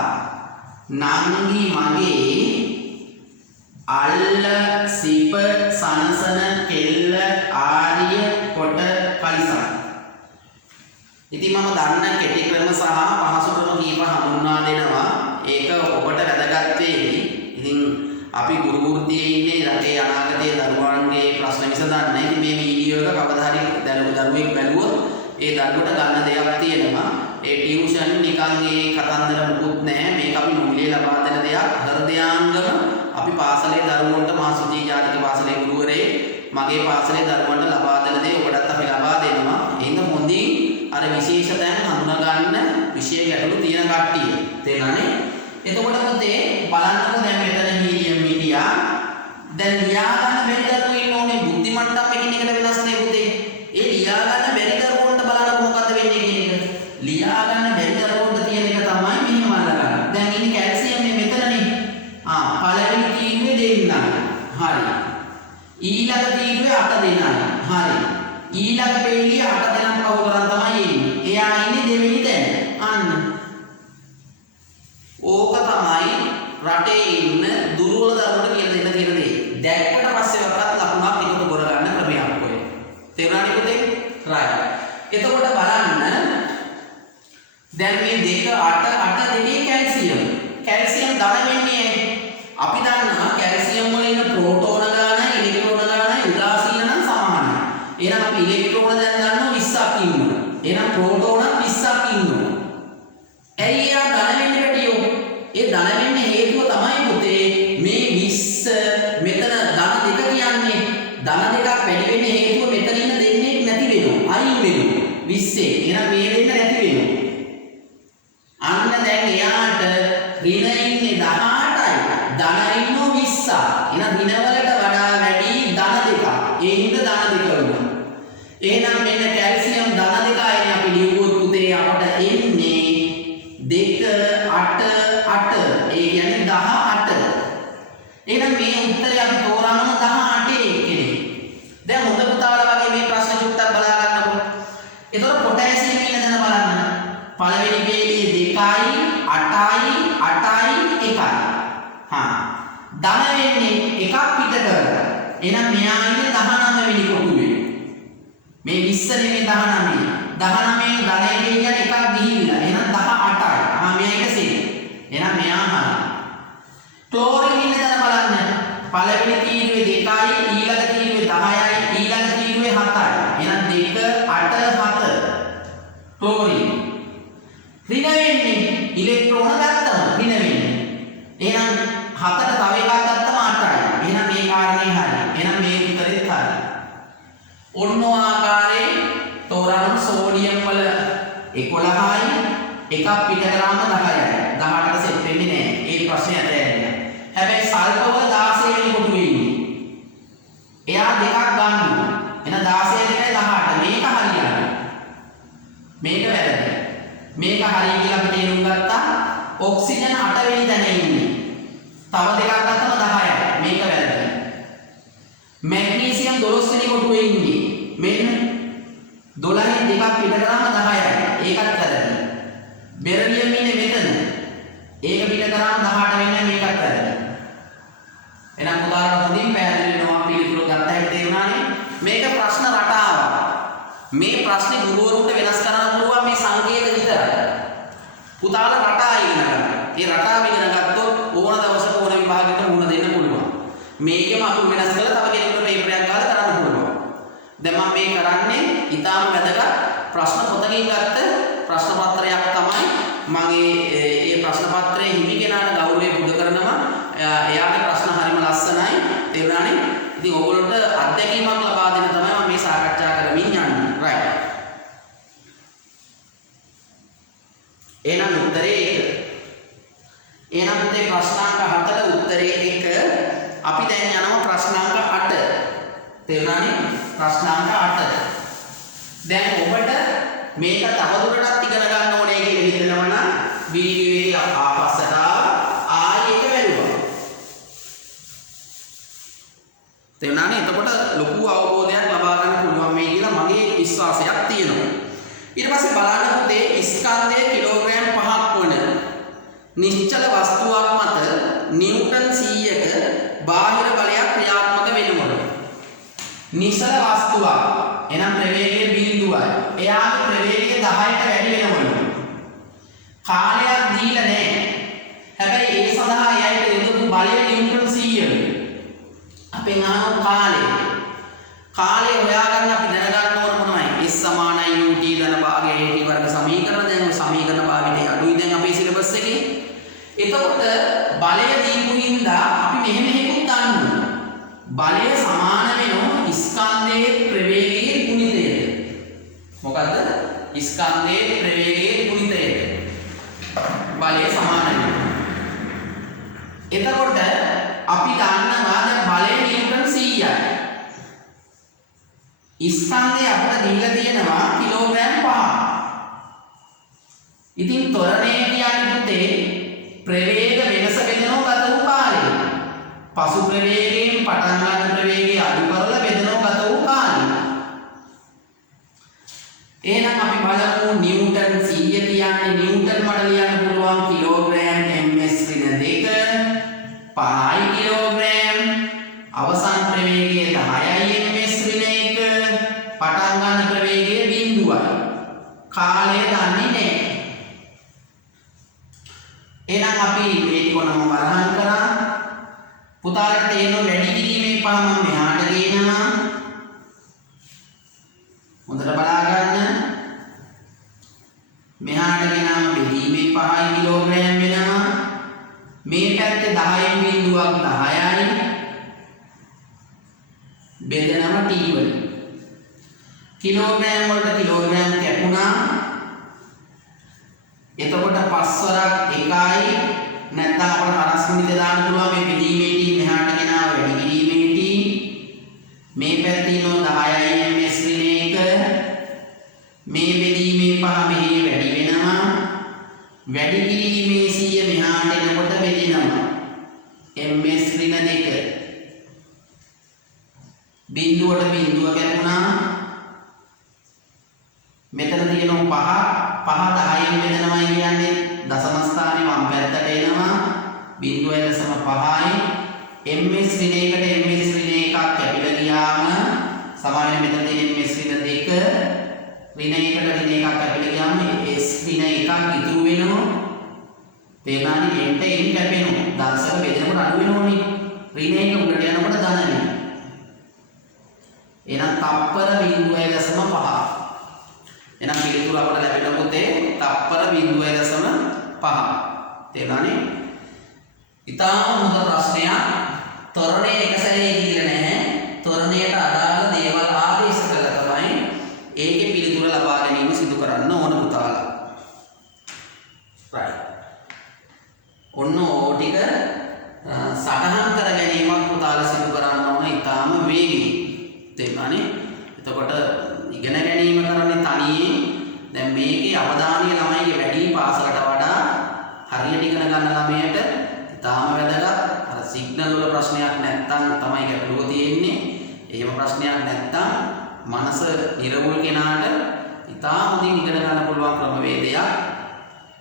නංගි මගේ අල්ල සිප සනසන කෙල්ල ආර්ය කොට කලිසම්. ඉතින් මම දන්න කෙටි ක්‍රම සහ පහසු ක්‍රම කීප හඳුන්වා දෙනවා. ඒක ඔබට වැදගත් වෙයි. ඉතින් අපි ගුරු වෘත්තියේ ඉන්නේ රටේ අනාගතයේ දරුවන්ගේ ප්‍රශ්න විසඳන්න. ඉතින් මේ වීඩියෝ එක කවදා හරි දරුවෙක් බැලුවොත් ඒ දරුවට ගන්න දෙයක් තියෙනවා. ඒ ටියුෂන් නිකන් ඒ කතන්දර මුකුත් නැහැ. මේක අපි මුලියේ ලබා දෙන දෙයක්. හෘදයාංගම අපි පාසලේ දරුවන්ට මාසුචි ජාතික පාසලේ ගුරුවරේ මගේ පාසලේ දරුවන්ට ලබා දෙන දේ ඔබටත් අපි ලබා දෙනවා. එහෙනම් හොඳින් අර විශේෂ තැන් හඳුනා ගන්න විශේෂ ගැටලු තියෙන කට්ටිය. තේරුණානේ? එතකොට පුතේ බලන්නකෝ දැන් මෙතන හීලියම් හිටියා. දැන් ලියා ගන්න බැරි දරුවෝ ඉන්න ඕනේ බුද්ධිමට්ටම් එකින් එකට වෙනස් නේ පුතේ. ඒ ලියා ගන්න බැරි දරුවන්ට බලන්නකො මොකද්ද වෙන්නේ කියන එක. ලියා ගන්න බැරි දරුවන්ට තියෙන එක තමයි මෙහෙම අල්ලගන්න. දැන් ඉන්නේ කැල්සියම් මෙතනනේ. පළවෙනි තීරුවේ දෙන්නයි. හරි. ඊළඟ තීරුවේ 8 දෙන්නයි. හරි. ඊළඟ පේළිය 8 දෙනාක් පහු කරන් තමයි එන්නේ. එයා ඉන්නේ දෙවෙනි තැන. අන්න. ඕක තමයි රටේ ඉන්න දුර්වල දරුවන්ට කියලා දෙන්න තියෙන දේ. දැක්කට පස්සේ වරකට ලකුණක් එකතු කරගන්න ක්‍රමයක් ඔය. තේරුණානේ පුතේ? right. එතකොට බලන්න දැන් මේ 2 8 8 දෙකේ කැල්සියම්. කැල්සියම් ධන වෙන්නේ අපි දන්නවා කැල්සියම් වල ඉන්න ප්‍රෝටෝන ගානයි ඉලෙක්ට්‍රෝන ගානයි උදාසීන නම් සමානයි. එහෙනම් අපි ඉලෙක්ට්‍රෝන දැන් දන්නවා 20ක් ඉන්නවා. එහෙනම් ප්‍රෝටෝන 20ක් ඉන්නවා. ඇයි එයා ධන වෙන්නේ පැටියෝ? ඒ ධන වෙන්නේ හේතුව තමයි පුතේ මේ 20 මෙතන ධන දෙක කියන්නේ ධන දෙකක් වැඩි වෙන්නේ හේතුව මෙතන ඉන්න දෙන්නේ නැති වෙනවා. අයින් වෙනවා. 20. එහෙනම් මේ දෙන්න නැති වෙනවා. අන්න දැන් එයාට ඍණ ඉන්නේ 18යි. ධන ඉන්නෝ 20. එහෙනම් ඍණවලට වඩා වැඩි ධන දෙකක්. ඒ හින්දා ධන දෙක වුණා. එහෙනම් මෙන්න කැල්සියම් ධන දෙකයි අපි ලියුවොත් පුතේ අපට එන්නේ 2 8 8. ඒ කියන්නේ 18. එහෙනම් මේ උත්තරය අපි තෝරනම 18 එක්කනේ. දැන් හොඳ පුතාලා වගේ මේ ප්‍රශ්න චුට්ටක් බලා ගන්නකො. එතකොට පොටෑසියම් කියන දන බලන්න. පළවෙනි පේළියේ 2යි 8යි 8යි 1යි. ධන වෙන්නේ එකක් පිට කරලා. එහෙනම් මෙයා ඉන්නේ 19 වෙනි කොටුවේ. මේ 20 නෙමෙයි 19. 19 ධනය කියන්නේ එකක් ගිහිල්ලා. එහෙනම් 18යි. මෙයා එක සිල්. එහෙනම් මෙයා හරි. ක්ලෝරින් ඉන්න දන බලන්න. පළවෙනි තීරුවේ 2යි ඊළඟ තීරුවේ 10යි ඊළඟ තීරුවේ 7යි. එහෙනම් 2 8 7. ක්ලෝරින්. ඍණ වෙන්නේ ඉලෙක්ට්‍රෝන ගත්තම ඍණ වෙන්නේ. එහෙනම් 7ට තව එකක් ගත්තම 8යි. එහෙනම් මේ කාරණේ හරි. එහෙනම් මේ උත්තරෙත් හරි. ඔන්න ආකාරයේ තෝරන සෝඩියම් වල 11යි එකක් පිට කරාම 10යි. 18ට සෙට් වෙන්නේ නැහැ. ඒ ප්‍රශ්නේ ඇතැන්නේ. හැබැයි සල්ෆර් වල 16 වෙනි කොටුවේ ඉන්නේ. එයා දෙකක් ගන්නවා. එහෙනම් 16 2යි 18. මේක හරියන්නේ. මේක වැරදි. මේක හරිය කියලා අපි තේරුම් ගත්තා. ඔක්සිජන් 8 වෙනි තැන ඉන්නේ. තව දෙකක් ගත්තම 10යි. මේක වැරදි. මැග්නීසියම් 12 වෙනි කොටුවේ ඉන්නේ. මෙන්න 12න් දෙකක් පිට කරාම 10යි. ඒකත් වැරදි. බෙරිලියම් ඒක පිට කරාම 18 වෙන්නේ මේකත් වැරදි. එහෙනම් පුතාලට හොඳින් පැහැදිලි වෙනවා පිළිතුරු ගත්ත හැටි තේරුණානේ. මේක ප්‍රශ්න රටාවක්. මේ ප්‍රශ්නේ ගුරුවරුන්ට වෙනස් කරන්න පුළුවන් මේ සංකේත විතරයි. පුතාලා රටා ඉගෙන ගන්න. ඒ රටාව ඉගෙන ගත්තොත් ඕන දවසක ඕන විභාගයකට මුහුණ දෙන්න පුළුවන්. මේකම අපි වෙනස් කරලා තව කෙනෙකුට පේපරයක් ගාලා කරන්න පුළුවන්. දැන් මම මේ කරන්නේ ඊටාම වැදගත් ප්‍රශ්න පොතකින් ගත්ත ප්‍රශ්න පත්‍රයක් තමයි. මගේ මේ ප්‍රශ්න පත්‍රයේ හිමි කෙනාට ගෞරවය පුද කරනවා. එයාගේ ප්‍රශ්න හරිම ලස්සනයි. තේරුණානේ? ඉතින් ඕගොල්ලන්ට අත්දැකීමක් ලබා දෙන්න තමයි මම මේ සාකච්ඡා කරමින් යන්නේ. right. එහෙනම් උත්තරේ 1. එහෙනම් උත්තේ ප්‍රශ්නාංක 7ට උත්තරේ 1. අපි දැන් යනවා ප්‍රශ්නාංක 8. තේරුණානේ? ප්‍රශ්නාංක 8. දැන් ඔබට මේක තවදුරටත් ඉගෙන ගන්න ඕනේ කියලා හිතනවා නම් වීඩියෝ එක ආපස්සට ආයෙ එක වැළුවා. තේරුණානේ? එතකොට ලොකු අවබෝධයක් ලබා ගන්න පුළුවන් මේ කියලා මගේ විශ්වාසයක් තියෙනවා. ඊට පස්සේ බලන්න පුතේ ස්කන්ධය කිලෝග්‍රෑම් 5ක් වන නිශ්චල වස්තුවක් මත නිව්ටන් 100ක බාහිර බලයක් ක්‍රියාත්මක වෙනවලු. නිශ්චල වස්තුවක් එනම් ප්‍රවේගය බිඳුවයි. එයාගේ ප්‍රවේගය 10ට වැඩි වෙනවලු. කාලයක් දීලා නැහැ. හැබැයි ඒ සඳහා එයාට යොදපු බලය නිව්ටන් 100ලු. අපෙන් අහන කාලය හොයාගන්න අපි දැනගන්න ඕන මොනවයි? S = UT ධන භාගය AT වර්ග සමීකරණ. දැන් ඔය සමීකරණ භාගයේ අඩුයි දැන් අපේ සිලබස් එකේ. එතකොට බලය දීපු හින්දා අපි මෙහෙම එකක් ගන්නවා. බලය සමාන වෙනවා ස්කන්ධයේ ප්‍රවේගයේ ගුණිතයට. මොකද්ද? ස්කන්ධයේ ප්‍රවේගයේ ගුණිතයට. බලය සමාන වෙනවා. එතකොට අපි දන්නවා දැන් බලය නිව්ටන් 100යි. ස්කන්ධය අපිට දීලා තියෙනවා කිලෝග්‍රෑම් 5. ඉතින් ත්වරණය කියන්නේ පුතේ ප්‍රවේග වෙනස බෙදනවා ගත වූ කාලය. පසු ප්‍රවේගයෙන් පටන් ගන්න ප්‍රවේගය අඩු කරලා බෙදනවා ගත වූ කාලය. එහෙනම් අපි බලමු නිව්ටන් 100 කියන්නේ නිව්ටන් මඩ ලියන්න පුළුවන් කිලෝග්‍රෑම් ms ඍණ 2 5යි කිලෝග්‍රෑම්. අවසන් ප්‍රවේගය 10යි ms ඍණ 1 පටන් ගන්න ප්‍රවේගය 0යි. කාලය දන්නේ නැහැ. එහෙනම් අපි මේ කොනම වරහන් කරා. පුතාලට තේරෙන වැඩි කිරීමේ පහ මම මෙහාට ගේනවා. හොඳට බලා ගන්න. මෙහාට ගෙනාම බෙදීමේ 5යි කිලෝග්‍රෑම් වෙනවා. මේ පැත්තේ 10න් බිඳුවක් 10යි. බෙදනම t වලින්. කිලෝග්‍රෑම් වලට කිලෝග්‍රෑම් කැපුණා. එතකොට 5 වරක් 1යි. නැත්නම් අපිට හරස් ගුණිත දාන්න පුළුවන් මේ බෙදීමේ t මෙහාට ගෙනාව වැඩි කිරීමේ t. මේ පැත්තේ ඉන්නෝ 10යි ms ඍණ 1. මේ බෙදීමේ 5 මෙහි වැඩි වෙනවා. වැඩි කිරීමේ 100 මෙහාට එනකොට බෙදෙනවා. ms ඍණ 2. බිඳුවට බිඳුව කැපුණා. මෙතන තියෙනවා 5 10න් බෙදනවායි කියන්නේ දශම ස්ථානේ වම් පැත්තට එනවා. 0.5යි. ms ඍණ 1ට ms ඍණ 1ක් කැපිලා ගියාම සමානයි මෙතන තියෙන ms ඍණ 2 ඍණ 1ට ඍණ 1ක් කැපිලා ගියාම s ඍණ 1ක් ඉතුරු වෙනවා. තේරුණානේ? n කැපෙනවා. දශක බෙදනකොට අඩු වෙනෝනේ. ඍණ 1 උඩට යනකොට ධන වෙනවා. එහෙනම් තප්පර 0.5. එහෙනම් පිළිතුර අපට ලැබෙන පුතේ තප්පර 0.5. තේරුණානේ? ඉතාම හොඳ ප්‍රශ්නයක්. ත්වරණය එක සැරේ දීලා නැහැ. ත්වරණයට අදාළ දේවල් ආදේශ කරලා තමයි ඒකේ පිළිතුර ලබා ගැනීම සිදු කරන්න ඕන පුතාලා. right. ඔන්න ඕ ටික සටහන් කර ගැනීමක් පුතාලා සිදු කරන්න ඕන ඉතාම වේගී. තේරුණානේ? එතකොට ඉගෙන ගැනීම කරන්නේ තනියෙන්. දැන් මේකේ අවධානය ළමයිගේ වැඩි පාසලට වඩා හරියට ඉගෙන ගන්න ළමයට ඉතාම වැදගත්. අර සිග්නල් වල ප්‍රශ්නයක් නැත්තම් තමයි ගැටලුව තියෙන්නේ. එහෙම ප්‍රශ්නයක් නැත්තම් මනස නිරවුල් කෙනාට ඉතාම හොඳින් ඉගෙන ගන්න පුළුවන් ක්‍රමවේදයක්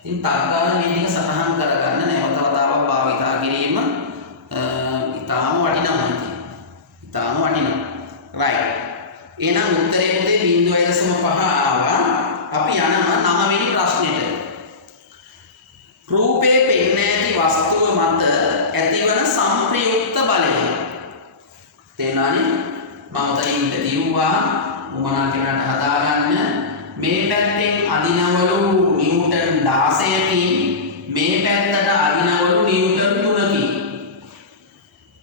ඉතින් තත්කාල මේ ටික සටහන් කරගන්න නැවත වතාවක් භාවිතා කිරීම ඊටාම වටිනවා ඉතින්. ඊටාම වටිනවා. right. එහෙනම් උත්තරේ පුතේ 0.5 ආවා. අපි යනවා 9 වෙනි ප්‍රශ්නෙට. රූපේ පෙන්නේ ඇති වස්තුව මත ඇතිවන සංප්‍රයුක්ත බලය. තේනානේ? මම උතනින් දියුවා උමනා කෙනාට හදාගන්න මේ පැත්තෙන් අදිනවලු නිව්ටන් 16කින් මේ පැත්තට අදිනවලු නිව්ටන් 3කින්.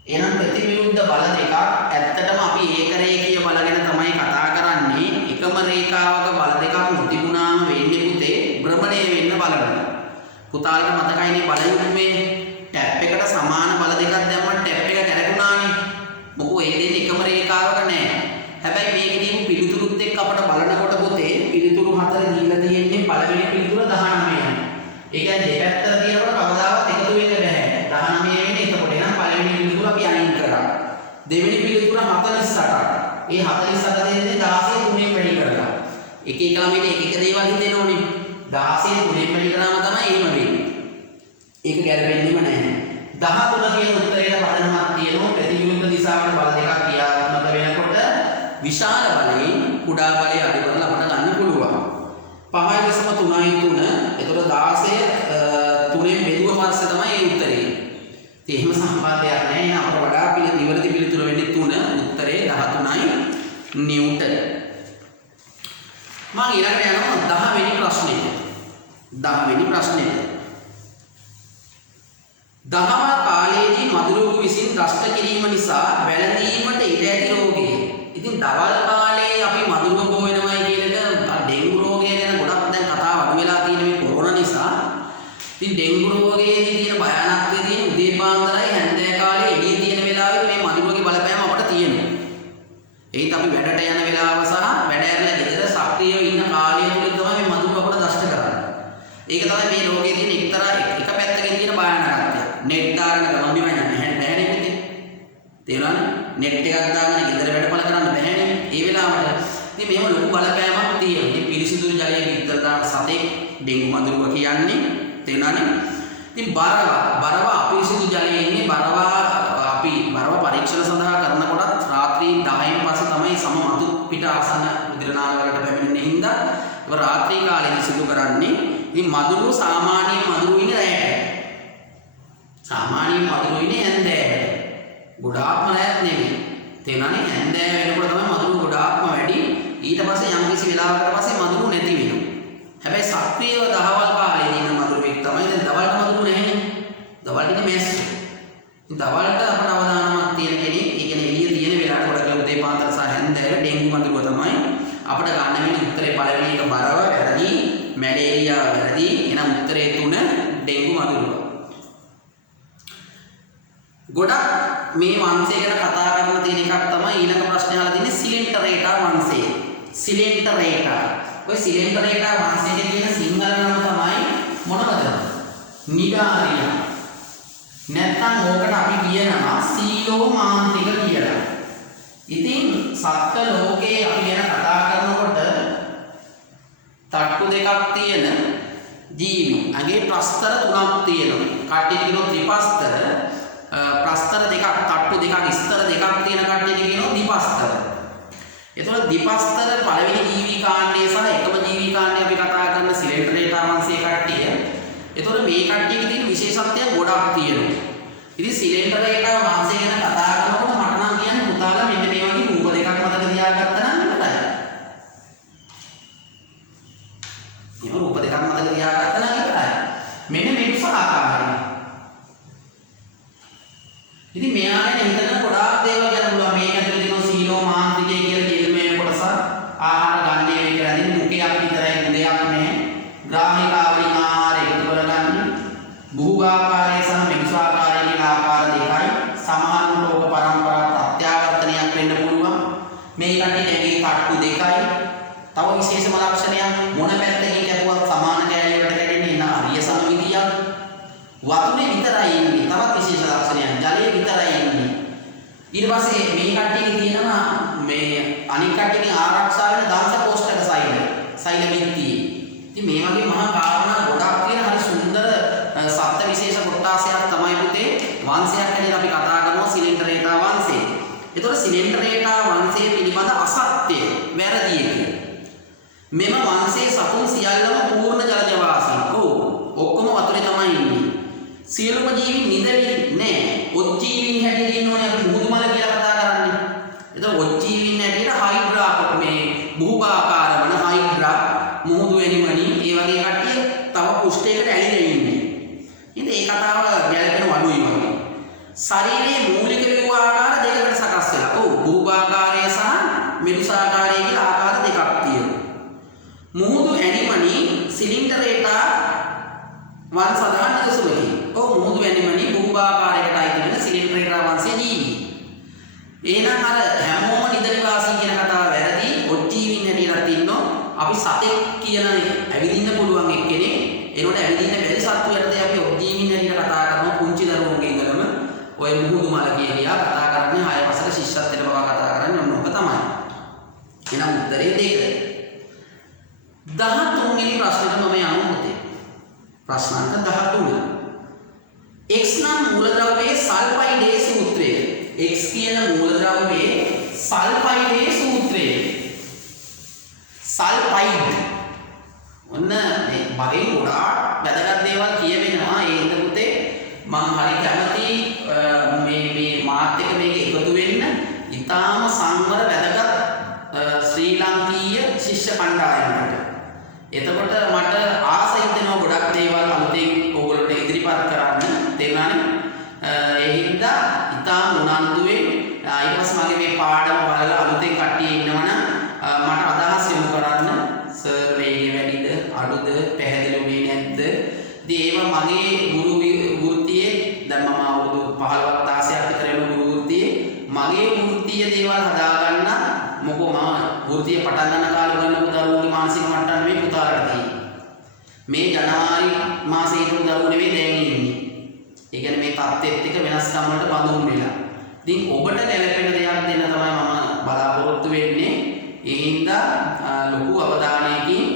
එහෙනම් ප්‍රතිවිරුද්ධ බල දෙකක් ඇත්තටම අපි ඒකරේඛීය බල ගැන තමයි කතා කරන්නේ. එකම රේඛාවක බල දෙකක් නොතිබුණාම වෙන්නේ පුතේ භ්‍රමණය වෙන්න බලන්න. පුතාලට මතකයිනේ බලයුක්මේ ටැප් එකට සමාන බල දෙකක් දැම්මම ටැප් එක කැරකුණානේ. මොකෝ ඒ දෙන්නේ එකම රේඛාවක නෑ. හැබැයි මේකදී පිළිතුරුත් එක්ක අපිට බලනකොට පුතේ පිළිතුරු හතර දීලා තියෙන්නේ පළවෙනි පිළිතුර 19යි. ඒ කියන්නේ දෙපැත්තට තියෙනකොට කවදාවත් එකතු වෙන්න බෑ. 19 වෙන්නේ එතකොට. එහෙනම් පළවෙනි පිළිතුර අපි අයින් කරා. දෙවෙනි පිළිතුර 48ක්. ඒ 48 දෙන්නේ 16 3ෙන් වැඩි කරලා. එක එක ළමයට එක එක දේවල් හිතෙනෝනේ. 16 3ෙන් වැඩි කරාම තමයි එහෙම වෙන්නේ. ඒක ගැලපෙන්නේම නැහැ. 13 කියන උත්තරයට පදනමක් තියෙනවා. ප්‍රතිවිරුද්ධ දිශාවට බල දෙකක් ක්‍රියාත්මක වෙනකොට විශාල බලයෙන් කුඩා බලය අඩු කරලා අපට ගන්න පුළුවන්. 5.3 එතකොට 16 3ෙන් බෙදුව පස්සේ තමයි මේ උත්තරේ. ඉතින් එහෙම සම්බන්ධයක් නැහැ. එහෙනම් අපට වඩා නිවැරදි පිළිතුර වෙන්නේ 3. උත්තරේ 13යි නිව්ටන්. මම ඊළඟට යනවා 10 වෙනි ප්‍රශ්නෙට. 10 වෙනි ප්‍රශ්නෙට. දහවල් කාලයේදී මදුරුවෙකු විසින් දෂ්ට කිරීම නිසා වැළඳීමට ඉඩ ඇති රෝගය. ඉතින් දවල් කාලේ අපි මදුරුව බෝ වෙනවයි කියන එක ඩෙන්ගු රෝගය ගැන ගොඩක් දැන් කතා වඩු වෙලා තියෙන මේ කොරෝනා නිසා. ඉතින් ඩෙන්ගු රෝගයේදී තියෙන භයානකත්වය තියෙන උදේ පාන්දරයි හැන්දෑ කාලේ එළිය තියෙන වෙලාවේ මේ මදුරුවගේ බලපෑම අපට තියෙනවා. ඒත් අපි වැඩට යන වෙලාව සහ වැඩ ඇරලා ගෙදර සක්‍රියව ඉන්න කාලය තුල තමයි මේ මදුරුව අපට දෂ්ට කරන්නේ. ඒක තමයි මේ රෝගයේ තියෙන එක්තරා එක පැත්තකින් තියෙන භයානකත්වය. නෙට් දාගෙන ගමන් බිමන් යන්න බෑනේ පුතේ. තේරුණානේ? නෙට් එකක් දාගෙන ගෙදර වැඩපළ කරන්න බෑනේ. ඒ වෙලාවට ඉතින් මෙහෙම ලොකු බලපෑමක් තියෙනවා. ඉතින් පිරිසිදු ජලයේ විතර දාන සතෙක් ඩෙන්ගු මදුරුව කියන්නේ. තේරුණානේ? ඉතින් බරව අපිරිසිදු ජලයේ ඉන්නේ බරව පරීක්ෂණ සඳහා කරනකොට රාත්‍රී 10න් පස්සේ තමයි සම මතු පිට ආසන්න උදිරනාල වලට පැමිණෙන්නේ හින්දා ඒක රාත්‍රී කාලේදී සිදු කරන්නේ. ඉතින් මදුරුව සාමාන්‍ය මදුරුව ඉන්නේ රැයට. සාමාන්‍ය මදුරුව ඉන්නේ හැන්දෑවට. ගොඩාක්ම රැයත් නෙමෙයි. තේරුණානේ? හැන්දෑව වෙනකොට තමයි මදුරුව ගොඩාක්ම වැඩි. ඊට පස්සේ යම් කිසි වෙලාවකට පස්සේ මදුරුව නැති වෙනවා. හැබැයි සක්‍රියව දහවල් කාලේදී ඉන්න මදුරුවෙක් තමයි. දැන් දවල්ට මදුරුව නැහැනේ. දවල්ට ඉන්නේ මැස්සෝ. ඉතින් දවල්ට අපට අවදානමක් තියෙන කෙනෙක්, ඒ කියන්නේ එළිය තියෙන වෙලාවට ගොඩක් උදේ පාන්දර සහ හැන්දෑව ඩෙන්ගු මදුරුව තමයි අපිට ගන්න වෙන උත්තරේ පළවෙනි එක බරව වැරදි, මැලේරියා වැරදි. එහෙනම් උත්තරේ 3 ඩෙන්ගු මදුරුව. ගොඩක් මේ වංශය ගැන කතා කරන තියෙන එකක් තමයි ඊළඟ ප්‍රශ්නේ අහලා තියෙන්නේ සිලෙන්ටරේටා වංශය. සිලෙන්ටරේටා. ඔය සිලෙන්ටරේටා වංශයේ තියෙන සිංහල නම තමයි මොනවද? නිගාරියා. නැත්නම් ඕකට අපි කියනවා සීලෝමාන්තික කියලා. ඉතින් සත්ත්ව ලෝකයේ අපි ගැන කතා කරනකොට තට්ටු දෙකක් තියෙන ජීවි. අගේ ප්‍රස්තර තුනක් තියෙනවා. කට්ටිය කියනවා ත්‍රිපස්තර. ප්‍රස්තර දෙකක් තට්ටු දෙකක් ස්තර දෙකක් තියෙන කට්ටියට කියනවා දීපස්තර. එතකොට දීපස්තර පළවෙනි ජීවි කාණ්ඩය සහ එකම ජීවි කාණ්ඩය අපි කතා කරන සිලෙන්ටරේටා වංශයේ කට්ටිය. එතකොට මේ කට්ටියගේ තියෙන විශේෂත්වය ගොඩක් තියෙනවා. ඉතින් සිලෙන්ටරේටා වංශය ගැන කතා කරනකොට මට නම් කියන්නේ පුතාලා මෙන්න මේ වගේ රූප දෙකක් මතක තියාගත්තා නම් ඉවරයි. මේ රූප දෙකක් මතක තියාගත්තා නම් ඉවරයි. මෙන්න මේක ආකාරයි. ඉතින් මෙයාලට හිතන ගොඩාක් දේවල් ගැන පුළුවන්. මේක ඇතුලේ තියෙන සීලෝමාන්තිකය කියලා කියන මේ කොටස ආහාර ගන්නේ කියලා දින මුඛයක් විතරයි මුදයක් නැහැ. ග්‍රාහිකාවලින් ආහාර එකතු කරගන්නේ. භූගාකාරය සහ මිදුසාකාරය කියලා ආකාර දෙකයි. සමහර රෝග පරම්පරා ප්‍රත්‍යාවර්තනයක් වෙන්න පුළුවන්. මේ කට්ටිය නැගේ තට්ටු දෙකයි. තව විශේෂම ලක්ෂණයක් මොන පැත්තකින් කැපුවත් සමාන කැලේ වලට කැඩෙන්නේ නැහැ. හරිය සමමිතියක්. වතුරේ විතරයි ඉන්නේ. තවත් විශේෂ ලක්ෂණයක් ජලයේ විතරයි ඉන්නේ. ඊට පස්සේ මේ කට්ටියගේ තියෙනවා මේ අනික් කට්ටියකින් ආරක්ෂා වෙන දංශ කොෂ්ඨක සෛල මිත්‍තිය. ඉතින් මේ වගේ මහා කාරණා ගොඩක් තියෙන හරි සිලින්ඩරේටා වංශය පිළිබඳ අසත්‍යය වැරදි එක. මෙම වංශයේ සතුන් සියල්ලම පූර්ණ ජලජ වාසීන්. ඔව්. ඔක්කොම වතුරේ තමයි ඉන්නේ. සියලුම ජීවීන් නිදෙන්නේ නැහැ. ඔජ්ජීවීන් හැටියට ඉන්නෝනේ අපි මුහුදු මල කියලා කතා කරන්නේ. එතකොට ඔජ්ජීවීන් හැටියට හයිඩ්‍රා මේ බුහුබාකාර වන හයිඩ්‍රා මුහුදු වෙනිමනි ඒ වගේ කට්ටිය තව කුෂ්ඨයකට ඇලිලා ඉන්නේ. ඉතින් ඒ කතාව ගැලපෙන වඩුයි වගේ. ශරීරයේ මූලික වූ ආකාර දෙකකට සකස් වෙලා. ඔව් බුහුබාකාරය සහ මෙදුසාකාරය කියලා ආකාර දෙකක් තියෙනවා. මුහුදු ඇනිමනි සිලින්ඩරේටා වන් සඳහන් නිදසුනකි. ඔව් මුහුදු ඇනිමනි බුහුබාකාරයකට අයිති වෙන සිලින්ඩරේටා වංශයේ ජීවි. එහෙනම් අර හැමෝම නිදනිවාසී කියන කතාව වැරදි. ඔජ්ජීවීන් හැටියට ඉන්නෝ අපි සතෙක් කියන ඇවිදින්න පුළුවන් එක්කෙනෙක්. ඒනොට ඇවිදින්න බැරි සත්තු යටතේ අපි ඔජ්ජීවීන් හැටියට කතා කරනවා. පුංචි දරුවෝගේ ඉඳලම ඔය මුහුදු මල කියලා කතා කරන්නේ 6 පසක ශිෂ්‍යත්වයට බව කතා කරන්නේ ඔන්න ඔක තමයි. එහෙනම් උත්තරේ දෙක. 13 වෙනි ප්‍රශ්නෙට මම යමු පුතේ. ප්‍රශ්නාංක 13. x නම් මූලද්‍රව්‍යයේ සල්ෆයිඩේ සූත්‍රය. x කියන මූලද්‍රව්‍යයේ සල්ෆයිඩේ සූත්‍රය. සල්ෆයිඩ් ඔන්න මේ බරේ ගොඩාක් වැදගත් දේවල් කියවෙනවා. ඒ හින්දා පුතේ මම හරි කැමති මේ මාත් එක්ක මේක එකතු වෙන්න. ඊටාම සංවර වැදගත් ශ්‍රී ලාංකීය ශිෂ්‍ය කණ්ඩායමකට. එතකොට මට ආස හිතෙනවා ගොඩක් දේවල් අලුතෙන් ඕගොල්ලන්ට ඉදිරිපත් කරන්න. තේරුණානේ? ඒ හින්දා ඊටාම උනන්දුවෙන් ඊට පස්සේ මගේ මේ පාඩම බලලා අලුතෙන් කට්ටිය ඉන්නවනම් මට අදහස් යොමු කරන්න. සර් වේගය වැඩිද අඩුද පැහැදිලිුනේ නැද්ද? ඉතින් ඒවා මගේ ගුරු වෘත්තියේ දැන් මම අවුරුදු 15ක් 16ක් විතර යන ගුරු වෘත්තියේ මගේ වෘත්තීය දේවල් හදාගන්න මොකෝ මම වෘත්තිය පටන් ගන්න කාලේ උගන්වපු දරුවෝගේ මානසික මට්ටම නෙවෙයි පුතාලට තියෙන්නේ. මේ ජනවාරි මාසයේ ඉඳන් දරුවෝ නෙවෙයි දැන් ඉන්නේ. ඒ කියන්නේ මේ තත්ත්වෙත් එක්ක වෙනස්කම් වලට බඳුන් වෙලා. ඉතින් ඔබට ගැළපෙන දෙයක් දෙන්න තමයි මම බලාපොරොත්තු වෙන්නේ. ඒ හින්දා ලොකු අවධානයකින්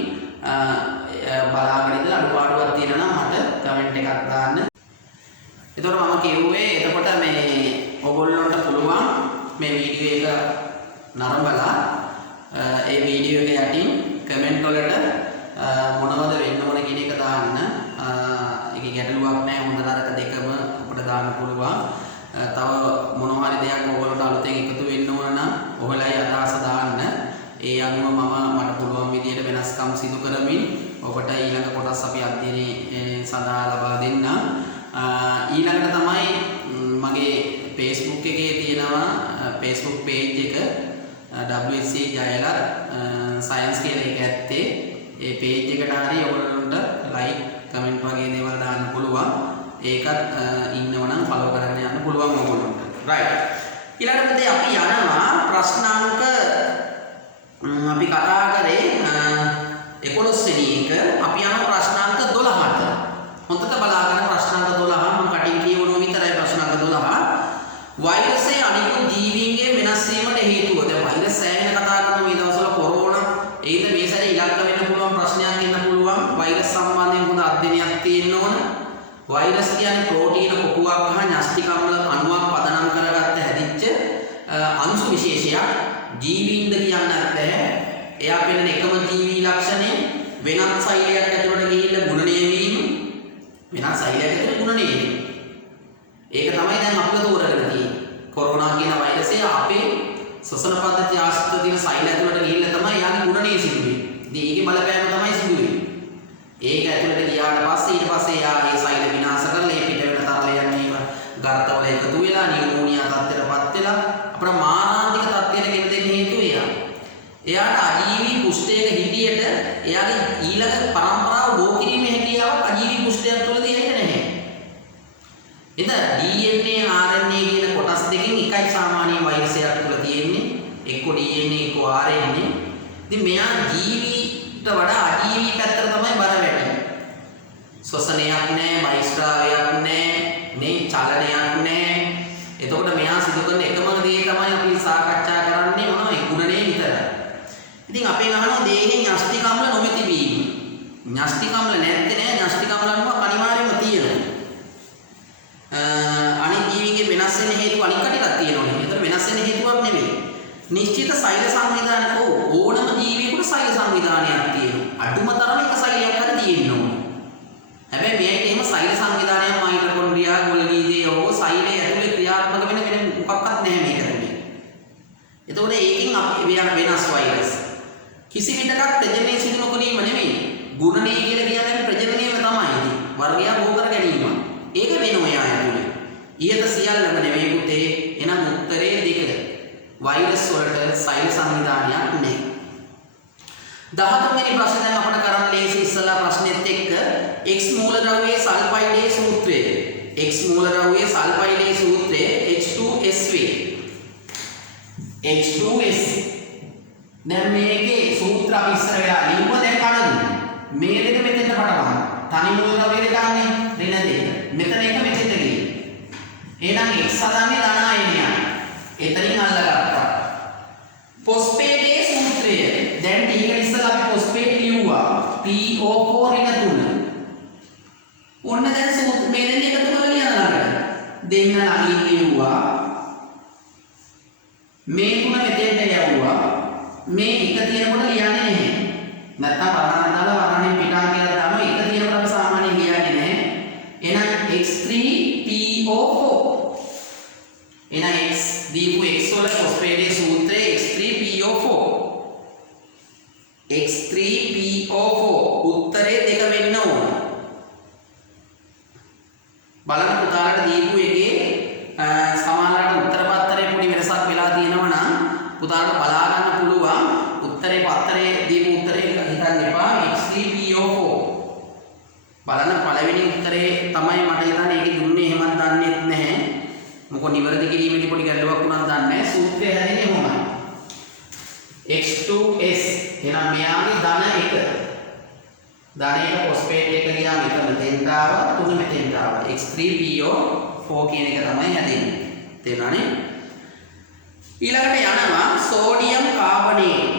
බලාගෙන ඉඳලා අඩුපාඩුවක් තියෙනවා නම් මට කමෙන්ට් එකක් දාන්න. එතකොට මම කිව්වේ එතකොට මේ ඔයගොල්ලන්ට පුළුවන් මේ වීඩියෝ එක නරඹලා ඒ වීඩියෝ එක යටින් කමෙන්ට් වලට මොනවද වෙන්න ඕන කියන එක දාන්න. ඒකේ ගැටලුවක් නැහැ. හොඳ නරක දෙකම අපිට දාන්න පුළුවන්. තව මොනවා හරි දෙයක් ඔයගොල්ලන්ට අලුතෙන් එකතු වෙන්න ඕන නම් ඔයගොල්ලයි අදහස දාන්න. ඒ අනුව මට පුළුවන් විදියට වෙනස්කම් සිදු කරමින් ඔබට ඊළඟ කොටස් අපි අධ්‍යයනයේ සඳහා ලබා දෙන්න. ඊළඟට තමයි මගේ Facebook එකේ තියෙනවා Facebook page එක WSC ජයලත් සයන්ස් කියලා එක ඇත්තේ. ඒ page එකට හරි ඔයගොල්ලන්ට like comment වගේ දේවල් දාන්න පුළුවන්. ඒකත් ඉන්නවනම් follow කරගෙන යන්න පුළුවන් ඔයගොල්ලන්ට. right. ඊළඟට අපි යනවා ප්‍රශ්නාංක අපි කතා කරේ 11 වෙනි එක. අපි යනවා ප්‍රශ්නාංක 12ට. හොඳට බලාගෙන ප්‍රශ්නාංක 12 මම කටින් කියවනවා විතරයි ප්‍රශ්නාංක 12. වෛරසයේ අනිකුත් ජීවීන්ගේ වෙනස් වීමට හේතුව. දැන් වෛරස් සෑහෙන කතා කරන මේ දවස්වල කොරෝනා ඒද මේ සැරේ ඉලක්ක වෙන්න පුළුවන් ප්‍රශ්නයක් එන්න පුළුවන්. වෛරස් සම්බන්ධයෙන් හොඳ අධ්‍යයනයක් තියෙන්න ඕන. වෛරස් කියන්නේ ප්‍රෝටීන කොටුවක් හා න්‍යෂ්ටික අම්ල අණුවක් පදනම් කරගත්ත හැදිච්ච අංශු විශේෂයක්. ජීවීන්ද කියන්න බැහැ. එයා පෙන්නන එකම ජීවී ලක්ෂණය වෙනත් සෛලයක් ඇතුළට ගිහිල්ලා ගුණණය වීම. වෙනත් සෛලයක් ඇතුළේ ගුණණය වීම. ඒක තමයි දැන් අපිට තෝරගෙන තියෙන්නේ. කොරෝනා කියන වෛරසය අපේ ශ්වසන පද්ධතිය ආශ්‍රිත තියෙන සෛල ඇතුළට ගිහිල්ලා තමයි යාගේ ගුණණය සිදු වෙන්නේ. ඉතින් ඒකේ බලපෑම තමයි සිදු වෙන්නේ. ඒක ඇතුළට ගියාට පස්සේ ඊට පස්සේ යා ඒ සෛල විනාශ කරලා ඒ පිට වෙන තරලයන් මේව ගර්තවල එකතු වෙලා නියුමෝනියා තත්ත්වයටපත් වෙලා අපේ මාරාන්තික තත්ත්වයට ගෙන දෙන්න හේතුව එයා. එයාට අජීවී කුෂ්ඨයක හිටියට එයාගේ ඊළඟ පරම්පරාව බෝ කිරීමේ හැකියාවක් අජීවී කුෂ්ඨයක් තුළ තියෙන්නේ නැහැ. එතන DNA RNA කියන කොටස් දෙකෙන් එකයි සාමාන්‍ය වෛරසයක් තුළ තියෙන්නේ. එක්ක DNA එක්ක RNA. ඉතින් මෙයා ජීවීට වඩා අජීවී පැත්තට තමයි බර වැටෙන්නේ. ශ්වසනයක් නැහැ, බහිස්ත්‍රාවයක් නැහැ, මේ චලනයක් නැහැ. එතකොට මෙයා සිදු කරන එකම දේ තමයි අපි සාකච්ඡා කරන්නේ මොනවද? ගුණණය විතරයි. ඉතින් අපෙන් අහනවා දේහෙන් න්‍යෂ්ටික අම්ල නොමැති වීම. න්‍යෂ්ටික අම්ල නැත්තේ නෑ. න්‍යෂ්ටික අම්ල අනිවාර්යයෙන්ම තියෙනවා. අනිත් ජීවීන්ගේ වෙනස් වෙන හේතු අනිත් කටියක් තියෙනවනේ. ඒතර වෙනස් වෙන හේතුවක් නෙමෙයි. හැබැයි මේකට එහෙම සෛල සංවිධානයක් මයිටොකොන්ඩ්‍රියා ගොල්ගී දේ හෝ සෛලයේ ඇතුලේ ක්‍රියාත්මක වෙන මොකක්වත් නැහැ මේක ඇතුලේ. එතකොට ඒකෙන් අපි වෙනස් වෛරස්. කිසි විටකක් ප්‍රජනනය සිදු නොකිරීම නෙමෙයි. ගුණණය කියලා කියන්නේ ප්‍රජනනයම තමයි. වර්ගය බෝ කර ගැනීම. ඒක වෙනවා යා ඇතුලේ. ඊට සියල්ලම නෙමෙයි පුතේ. එහෙනම් උත්තරේ දෙක. වෛරස් වලට සෛල සංවිධානයක් නැහැ. 13 වෙනි ප්‍රශ්නේ දැන් අපිට කරන්න ලේසි ඉස්සලා ප්‍රශ්නෙත් එක්ක X මූලද්‍රව්‍යයේ සල්ෆයිඩේ සූත්‍රය. X මූලද්‍රව්‍යයේ සල්ෆයිඩේ සූත්‍රය H2S වේ. H2S. දැන් මේකේ සූත්‍ර අපි ඉස්සර වෙලා ලියුම දැන් කඩමු. මේ දෙක මෙතෙන්ට පටවන්න. තනි මූලද්‍රව්‍ය දෙකන්නේ ඍණ දෙක. මෙතන එක මෙතෙන්ට ගියේ. එහෙනම් X හදන්නේ ධන ආයනයක්. එතනින් අල්ලගත්තා. ෆොස්ෆේටේ සූත්‍රය. දැන් ටිකට ඉස්සලා අපි ෆොස්ෆේට් ලියුවා. PO4 ඍණ 3. ඔන්න දැන් සූත්‍ර මේ දෙන්නේ එකතු කරලා ලියන්න ළඟට. දෙන්න ළඟින් ලියුවා. මේ තුන මෙතෙන්ට යවුවා. මේ එක තියෙනකොට ලියන්නේ නැහැ. නැත්තම් වරහන් දාලා වරහනේ පිටා කියලා දාම එක තියෙනකොට අපි සාමාන්‍යයෙන් ලියන්නේ නැහැ. එහෙනම් X3PO4. එහෙනම් X දීපු X වල ෆොස්ෆේටේ සූත්‍රය X3PO4. X3PO4 උත්තරේ දෙක වෙන්න ඕන. බලන්න පුතාලට දීපු එකේ සමහරවිට උත්තර පත්‍රයේ පොඩි වෙනසක් වෙලා තියෙනවා නම් පුතාලට බලා ගන්න පුළුවන්. උත්තරේ පත්‍රයේ දීපු උත්තරේ හිතන්න එපා. X3PO4 බලන්න පළවෙනි උත්තරේ තමයි මට හිතන්නේ ඒකේ දුන්නේ එහෙමත් දන්නෙත් නැහැ. මොකද නිවැරදි කිරීමේදී පොඩි ගැටලුවක් වුණා දන්නේ නැහැ. සූත්‍රය හැදෙන්නේ කොහොමද? X2S එහෙනම් මෙයාගේ ධන 1. ධන 1 ෆොස්ෆේට් එක ගියාම එක මෙතෙන්ට ආවා, තුන මෙතෙන්ට ආවා. X3PO4 කියන එක තමයි හැදෙන්නේ. තේරුණානේ? ඊළඟට යනවා සෝඩියම් කාබනේට්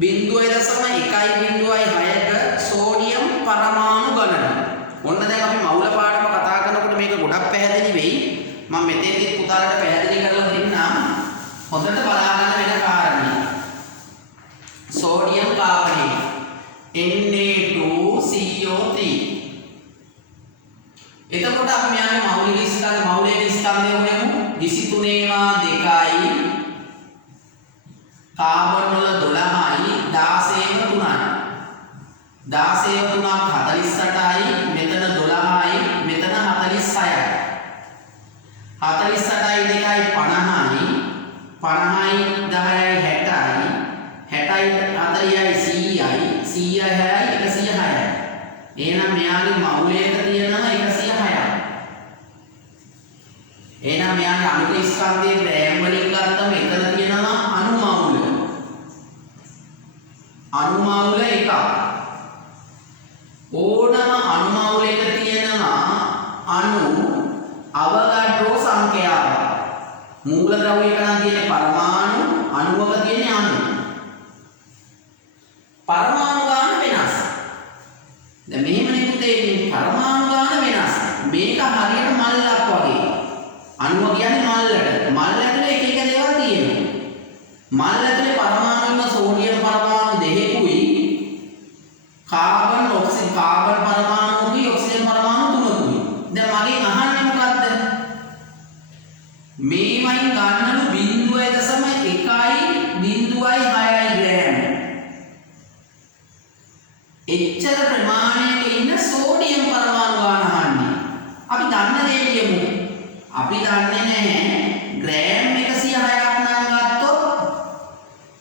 0.1.6ක සෝඩියම් පරමාණු ගණන. ඔන්න දැන් අපි මවුල පාඩම කතා කරනකොට මේක ගොඩක් පැහැදිලි වෙයි. මම මෙතෙන්දී පුතාලට පැහැදිලි කරලා දෙන්නම්. හොඳට බලා ගන්න වෙන කාරණේ. sodium carbonate Na2CO3. එතකොට අපි මෙයාගේ මෞලික ස්කන්ධය හොයමු. 23 2යි කාබන් වල 12යි 16 3යි 16 3ක් 48යි මෙතන 12යි මෙතන 46යි 48යි 2යි 50යි 50යි 10යි 60යි 60යි 40යි 100යි 100යි 106යි. එහෙනම් මෙයාගේ මෞලයක තියෙනවා 106ක්. එහෙනම් මෙයාගේ අණු ස්කන්ධයේ ග්‍රෑම් වලින් ගත්තම එතන තියෙනවා අණු මෞල. අණු මෞල එකක්. ඕනම අණු මෞලයක තියෙනවා අණු අවගාඩ්‍රෝ සංඛ්‍යාව. මූලද්‍රව්‍යයක නම් තියෙන්නේ පරමාණු, අණුවක තියෙන්නේ අණු. පරමාණු ගාන වෙනස්. දැන් මෙහෙමනේ පුතේ මේ පරමාණු ගාන වෙනස්. මේක හරියට මල්ලක් වගේ. අණුව කියන්නේ මල්ලට. මල් ඇතුලේ එක එක දේවල් තියෙනවා. මල් ඇතුලේ පරමාණු වල සෝඩියම් පරමාණු දෙකකුයි කාබන් පරමාණුකුයි ඔක්සිජන් පරමාණු තුනකුයි. දැන් මගෙන් අහන්නේ මොකද්ද? මේවයින් ගන්නලු 0.1යි 0.6යි ග්‍රෑම්. එච්චර ප්‍රමාණයක ඉන්න සෝඩියම් පරමාණු ගාන අහන්නේ. අපි දන්න දේ කියමු. අපි දන්නේ නැහැ ග්‍රෑම් 106ක් නම් ගත්තොත්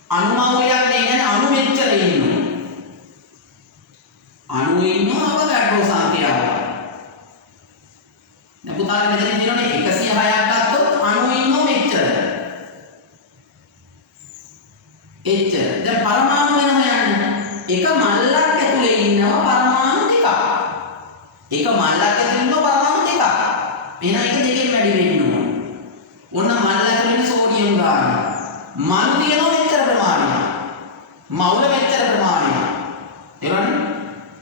අණු මෞලයක් නේ කියන්නේ අණු මෙච්චර ඉන්නවා. අණු ඉන්නවා අවගාඩ්‍රෝ සංඛ්‍යාව. දැන් පුතාලා මෙතන තියෙනනේ 106ක් ගත්තොත් අණු ඉන්නවා මෙච්චර. එච්චර. දැන් පරමාණු වෙනම යන්නේ. එක මල්ලක් ඇතුලේ ඉන්නවා පරමාණු දෙකක්. එක මල්ලක් ඇතුලේ ඉන්නවා පරමාණු දෙකක්. එහෙනම් එක දෙකෙන් වැඩි වෙන්න ඕන. ඔන්න මල් ඇතුලේ ඉන්න සෝඩියම් ගාන. මල් තියෙනවා මෙච්චර ප්‍රමාණයක්. මවුල මෙච්චර ප්‍රමාණයක්. එවනේ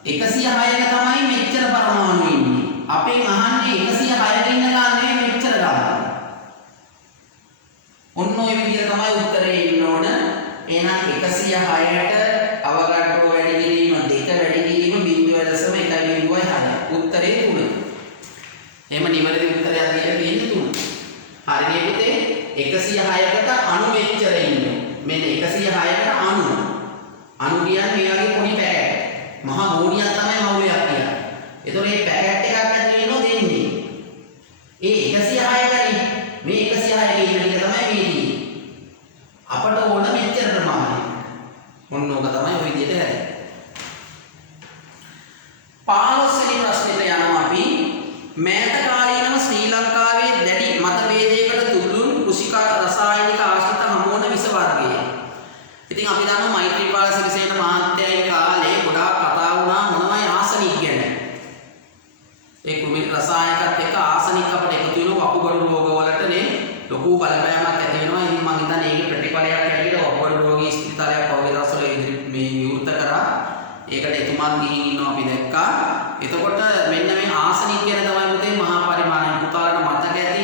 106ක තමයි මෙච්චර පරමාණු ඉන්නේ. අපෙන් අහන්නේ 106ක ඉන්න ගාන නෙවෙයි මෙච්චර ගාන. ඔන්න ඔය විදිහට තමයි උත්තරේ ඉන්න ඕන. එහෙනම් 106ට අවගාඩ්‍රෝ වැඩි කිරීම 2 වැඩි කිරීම 0.1.6. උත්තරේ 3. එහෙම නිවැරදි උත්තරයක් දීලා තියෙන්නේ 3. හරිනේ පුතේ 106කට අණු මෙච්චර ඉන්නවා. මෙන්න 106කට අණු. අණු කියන්නේ මේ වගේ පොඩි පැකට්. මහා මෝනියක් තමයි මවුලයක් කියන්නේ. ඒතකොට මේ පැකට් එකක් ඇතුලේ ඉන්නෝ දෙන්නේ. ඒ 106යි මේ 106 කියන එක තමයි මේ තියෙන්නේ. අපට ඕන මෙච්චර ප්‍රමාණය. මොන ඕක තමයි ඔය විදිහට හැදෙන්නේ. 15 වෙනි ප්‍රශ්නෙට යනවා අපි. මෑත කාලීනව ශ්‍රී ලංකාවේ දැඩි මතභේදයකට තුඩුන් කෘෂිකා රසායනික ආශ්‍රිත හමුවන විස වර්ගය. ඉතින් අපි දන්නවා මෛත්‍රීපාල සිරිසේන මහත්තයාගේ කාලේ ගොඩාක් කතා වුණා මොනවයි ආසනික් ගැන. ඒ කෘමි රසායනිකත් එක්ක ආසනික් අපිට එකතු වෙන වකුගඩු රෝග වලටනේ ලොකු බලපෑමක් ඇති වෙනවා. ඉතින් මම හිතන්නේ ඒකේ ප්‍රතිඵලයක් ඇටියට වකුගඩු රෝගී ස්පිතාලයක් පහුගිය දවස්වල මේ විවෘත කරා. ඒකට එතුමන් ගිහින් ඉන්නවා අපි දැක්කා. එතකොට මෙන්න මේ ආසනික් ගැන තමයි පුතේ මහා පරිමාණයෙන් පුතාලට මතක ඇති.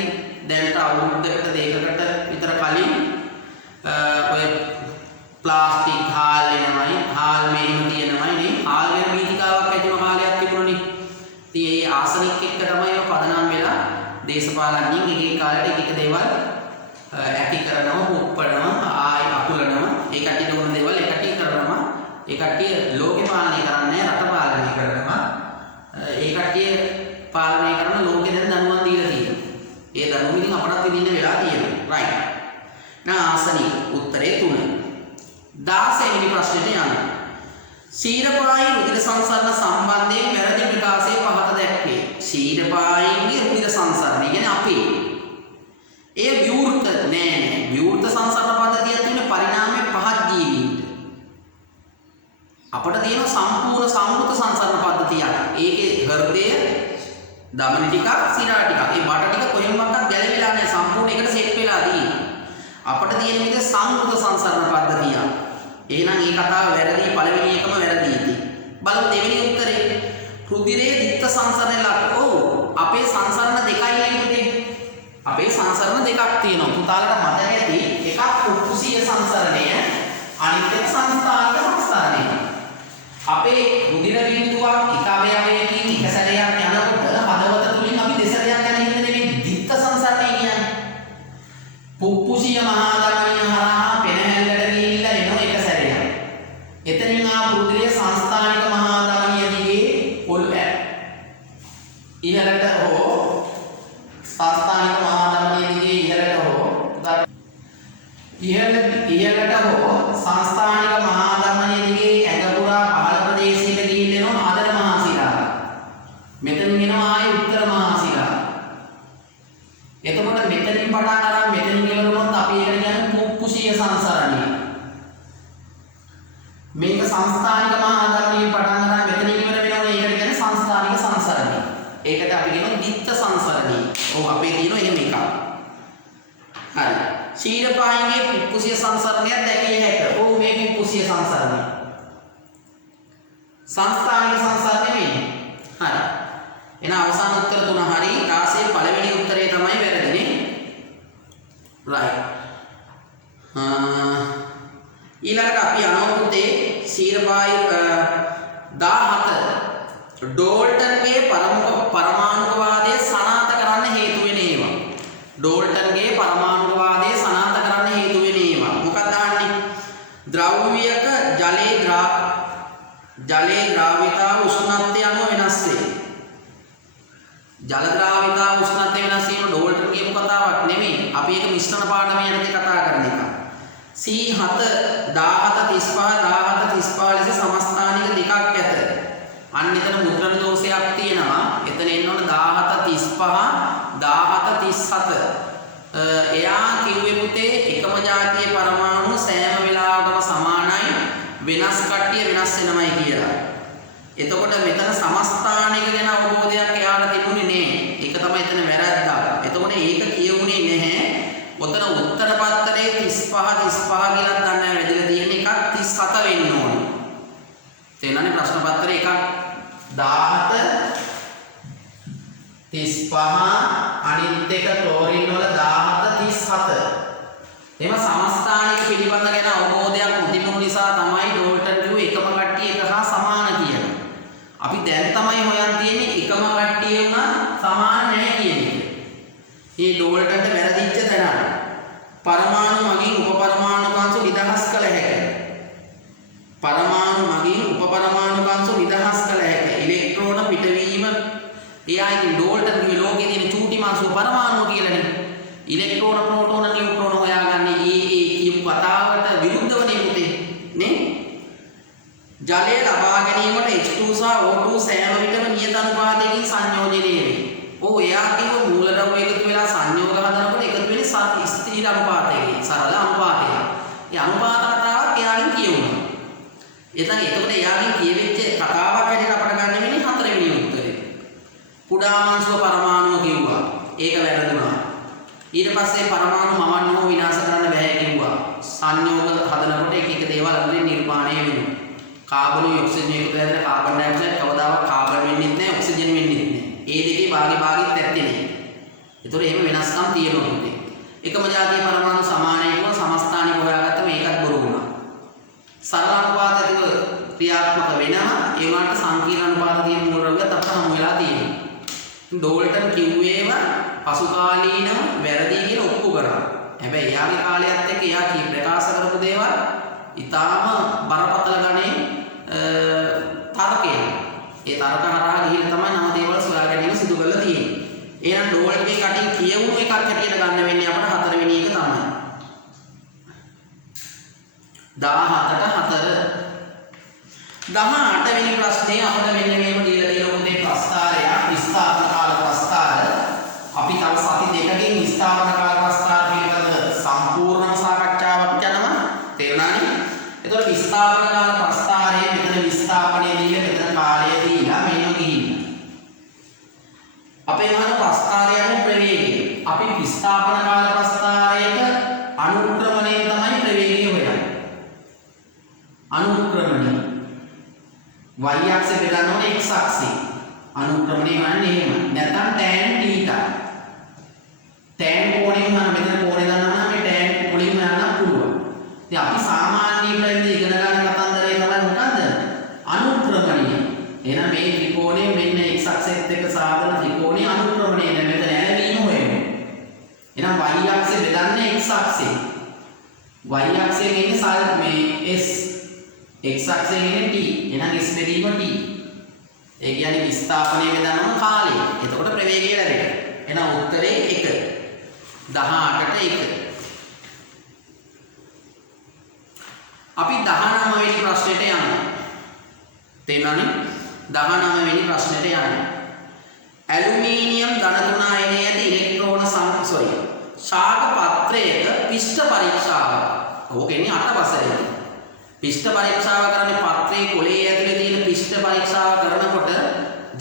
දැන්ට අවුරුද්දකට දෙකකට විතර කලින් ඔය ප්ලාස්ටික් හාල් එනවයි හාල් මෙහෙම තියෙනවයි නේ. හාල් ගැන බීතිකාවක් ඇති වෙන කාලයක් තිබුණනේ. ඉතින් ඒ ආසනික් එක්ක තමයි ඔය පදනම් වෙලා දේශපාලඥයින් එකේ කාලේට එක දේවල් ඇති කරනවා, උප්පනවා, ආයි අකුලනවා. ඒ කට්ටියට ඕන දේවල් ඒ කට්ටිය කරනවා. ඒ කට්ටිය ලෝකේ පාලනය කරන්නේ රට පාලනය කරනවා. ඒ කට්ටිය පාලනය කරන ලෝකෙ දැන් දනුවම් දීලා තියෙනවා. ඒ දනුවම් ඉතින් අපටත් විඳින්න වෙලා තියෙනවා. රයිට්. නා ආසනික උත්තරේ 3. 16 වෙනි ප්‍රශ්නෙට යනවා. ශීරපායි රුධිර සංසරණ සම්බන්ධයෙන් වැරදි ප්‍රකාශය පහත දැක්වේ. ශීරපායින්ගේ රුධිර සංසරණය කියන්නේ අපේ. ඒ විවෘත නෑ. විවෘත සංසරණ පද්ධතිය තුනේ පරිණාමයේ 5 ජීවීන්ට. අපිට තියෙන සම්පූර්ණ සංවෘත සංසරණ පද්ධතියක්. ඒකේ හෘදය, දමන ටිකක්, සිරා ටිකක්. මේ බඩ ටික කොහෙන්වත් ගැලවිලා නැහැ. සම්පූර්ණ එකට සෙට් වෙලා තියෙන්නේ. අපිට තියෙන විදිහ සංවෘත සංසරණ පද්ධතිය. එහෙනම් මේ කතාව වැරදි. පළවෙනි එකම වැරදි ඉතින්. බලමු දෙවෙනි උත්තරේ. රුධිරයේ දිත්ත සංසරණ ලක්. ඔව්. අපේ සංසරණ දෙකයි නෙමෙයි. අපේ සංසරණ දෙකක් තියෙනවා. පුතාලට මතක ඇති. එකක් කුක්කුසිය සංසරණය, අනිත් එක සංස්ථානික සංසරණය. අපේ රුධිර බිඳුවක් එක අවයවයකින් එක සැරයක් යනකොට හදවත තුලින් අපි දෙසරයක් යන හින්දා නෙමෙයි දිත්ත සංසරණය කියන්නේ. පුප්පුසිය මහා ධමනිය හරහා පෙනහැල්ලට ගිහිල්ලා එනවා එක සැරයක්. එතනින් ආපු රුධිරය සංස්ථානික මහා ධමනිය දිගේ පොළොව ඉහළට හෝ සංස්ථානික මහා ධමනිය දිගේ ඉහළට හෝ ඉහළට හෝ සංස්ථානික මහා ධමනිය දිගේ ඇඟ පුරා පහළ ප්‍රදේශයට ගිහින් එනවා ආදර මහා සිරා. මෙතනින් එනවා ආයේ උත්තර මහා සිරා. එතකොට මෙතනින් පටන් අරන් මෙතනින් ඉවර වුණොත් අපි ඒකට කියන්නේ පුප්පුසිය සංසරණය. මේක සංස්ථානික මහා ධමනියෙන් පටන් අරන් මෙතනින් ඉවර වෙනවා. ඒකට කියන්නේ සංස්ථානික සංසරණය. ඒකට අපි කියනවා දිත්ත සංසරණය. ඔව් අපේ තියෙනවා එහෙම එකක්. හරි. ශීරපායින්ගේ පුප්පුසිය සංසරණයක් දැකිය හැකියි. ඔව් මේ පුප්පුසිය සංසරණය. සංස්ථානික සංසරණය වෙන්නේ. හරි. එන අවසාන උත්තර 3 හරි. 16 පළවෙනි උත්තරේ තමයි වැරදිනේ. right. ඊළඟට අපි යනවා පුතේ ශීරපායි 17 ඩෝල්ටන්ගේ පරමාණුවාදය සනාථ කරන්න හේතු වෙන ඒවා. ඩෝල්ටන්ගේ පරමාණුවාදය සනාථ කරන්න හේතු වෙන ඒවා. මොකක්ද අහන්නේ? ද්‍රව්‍යයක ජලයේ ද්‍රාවිතාව උෂ්ණත්වය අනුව වෙනස් වේ. ජල ද්‍රාවිතාව උෂ්ණත්වය වෙනස් වීම ඩෝල්ටන් කියපු කතාවක් නෙමෙයි. අපි ඒක මිශ්‍රණ පාඩම යනදී කතා කරන එක. C7 1735 ලෙස සමස්ථානික දෙකක් ඇත. අන්න එතන මුද්‍රණ දෝෂයක් තියෙනවා. එතන එන්න ඕන 1735 1737. එයා කිව්වේ පුතේ එකම જાතියේ පරමාණු සෑම වෙලාවකම සමානයි. වෙනස් කට්ටිය වෙනස් වෙනමයි කියලා. එතකොට මෙතන සමස්ථානික ගැන අවබෝධයක් එයාට තිබුණේ නෑ. ඒක තමයි එතන වැරද්දක්. එතකොට ඒක කියුනේ නැහැ. ඔතන උත්තර පත්‍රයේ 35 කියලා ගන්න වැදලා තියෙන එකක් 37 වෙන්න ඕන. තේරෙනවනේ ප්‍රශ්න පත්‍රයේ එකක් 17 35 අනිත් එක ක්ලෝරින් වල 17 37. එම සමස්ථානික පිළිබඳ ගැන අවබෝධයක් නොතිබුණු නිසා තමයි ඩෝල්ටන් කිව්වේ එකම කට්ටිය එක හා සමාන කියලා. අපි දැන් තමයි හොයන් තියෙන්නේ එකම කට්ටිය කියුණා සමාන නැහැ කියන එක. මේ ඩෝල්ටන්ට වැරදිච්ච තැන පරමාණු මගින් උපපරමාණු කංශ නිදහස් කළ හැකියි. පරමාණු මගින් උපපරමාණු කංශ නිදහස් කළ හැකියි. ඉලෙක්ට්‍රෝන පිටවීම එයා ඉතින් ඩෝල්ටන් කිව්වේ ලෝකයේ තියෙන චූටි මාසුව පරමාණුව කියලානේ. ඉලෙක්ට්‍රෝන ප්‍රෝටෝන නියුට්‍රෝන හොයාගන්නේ ඒ කියපු කතාවට විරුද්ධවනේ පුතේ නේ. ජලය ලබා ගැනීමට H2 සහ O2 සෑම විටම නියත අනුපාතයකින් සංයෝජනය වේ. ඔව් එයා කිව්ව මූලද්‍රව්‍ය එකතු වෙලා සංයෝග හදනකොට එකතු වෙන්නේ ස්ථිර අනුපාතයකින් සරල අනුපාතයක්. ඒ අනුපාත කතාවක් එයාගෙන් කියවුණා. එතකොට එයාගෙන් කියවෙච්ච කතාවක් හැටියට අපට ගන්න වෙන්නේ හතරවෙනි උත්තරේ. කුඩා මාංශව පරමාණුව කිව්වා. ඒක වැරදුනා. ඊට පස්සේ පරමාණු මවන්න හෝ විනාශ කරන්න බෑ කිව්වා. සංයෝග හදනකොට එක එක දේවල් අතරින් නිර්මාණය වෙනවා. කාබනුයි ඔක්සිජන් එකතු වෙන කාබන් ඩයොක්සයිඩ් කවදාවත් කාබන් වෙන්නේ නැහැ ඔක්සිජන් වෙන්නේ නැහැ. ඒ දෙකේ භාගිත් ඇත්තේ නැහැ. ඒතකොට එහෙම වෙනස්කම් තියෙනවා පුතේ. එකම જાතිය පරමාණු සමානයි කියන සමස්ථානික හොයාගත්ත මේකත් බොරු වුණා. සරල අනුපාත ඇතිව ක්‍රියාත්මක වෙනවා. ඒ වුණාට සංකීර්ණ අනුපාත තියෙන මූලද්‍රව්‍යත් අපට හමු වෙලා තියෙනවා. ඩෝල්ටන් කිව්වේම පසුකාලීනව වැරදි කියලා ඔප්පු කරා. හැබැයි එයාගේ කාලයත් එක්ක එයා ප්‍රකාශ කරපු දේවල් ඊටාම බරපතල ගණේ තර්කය. ඒ තර්ක හරහා ගිහින් තමයි නම දේවල් සොයා ගැනීම සිදු කරලා තියෙන්නේ. එහෙනම් ඩෝල්ටන්ගේ කටින් කියවුණු එකක් හැටියට ගන්න වෙන්නේ අපට හතරවෙනි එක තමයි. 17ට 4. 18 වෙනි ප්‍රශ්නේ අපිට මෙන්න මේක දීලා තියෙන උදේ ප්‍රස්තාරය විස්ථාපන කාල ප්‍රස්තාර. අපි තව සති දෙකකින් විස්ථාපන කාල ප්‍රස්තාර පිළිබඳ සම්පූර්ණ සාකච්ඡාවක් කරනවා. තේරුණානේ? එතකොට විස්ථාපන කාල ප්‍රස්තාරයේ මෙතන විස්ථාපනය දීලා මෙතන කාලය දීලා මෙන්න ගිහින්. අපේ මන ප්‍රස්තාරයම ප්‍රවේගය. අපි විස්ථාපන කාල ප්‍රස්තාරයක අනුක්‍රමණයෙන් තමයි ප්‍රවේගය හොයන්නේ. අනුක්‍රමණය y අක්ෂය බෙදන්න ඕනේ x අක්ෂය. අනුක්‍රමණය වන්නේ එහෙම. නැත්නම් tan θ. tan කෝණයෙන් මම මෙතන කෝණය දන්නවා නම් මේ tan වලින් යන්න පුළුවන්. ඉතින් අපි සාමාන්‍ය ප්‍රවේගය ඉගෙන ගන්න කතන්දරේ තමයි මොකද්ද? අනුක්‍රමණය. එහෙනම් මේ ත්‍රිකෝණය මෙන්න x අක්ෂයත් එක්ක සාධන ත්‍රිකෝණය අනුක්‍රමණය නේ මෙතන ඇලවීම හොයන්නේ. එහෙනම් y අක්ෂය බෙදන්නේ x අක්ෂය. y අක්ෂයෙන් ඉන්නේ මේ s x අක්ෂයෙන් ඉන්නේ t. එහෙනම් s බෙදීම t. ඒ කියන්නේ විස්ථාපනය බෙදනම කාලය. එතකොට ප්‍රවේගය ලැබෙනවා. එහෙනම් උත්තරේ 1. 18ට 1. අපි 19 වෙනි ප්‍රශ්නෙට යනවා. තේරුණානේ? 19 වෙනි ප්‍රශ්නෙට යනවා. ඇලුමිනියම් ධන 3 අයනයේ ඇති ඉලෙක්ට්‍රෝන ශාක පත්‍රයක පිෂ්ඨ පරීක්ෂාව. ඕකෙන්නේ 8 වසරේ. පිෂ්ඨ පරීක්ෂාව කරන්නේ පත්‍රයේ කොළේ ඇතුලේ තියෙන පිෂ්ඨ පරීක්ෂාව කරනකොට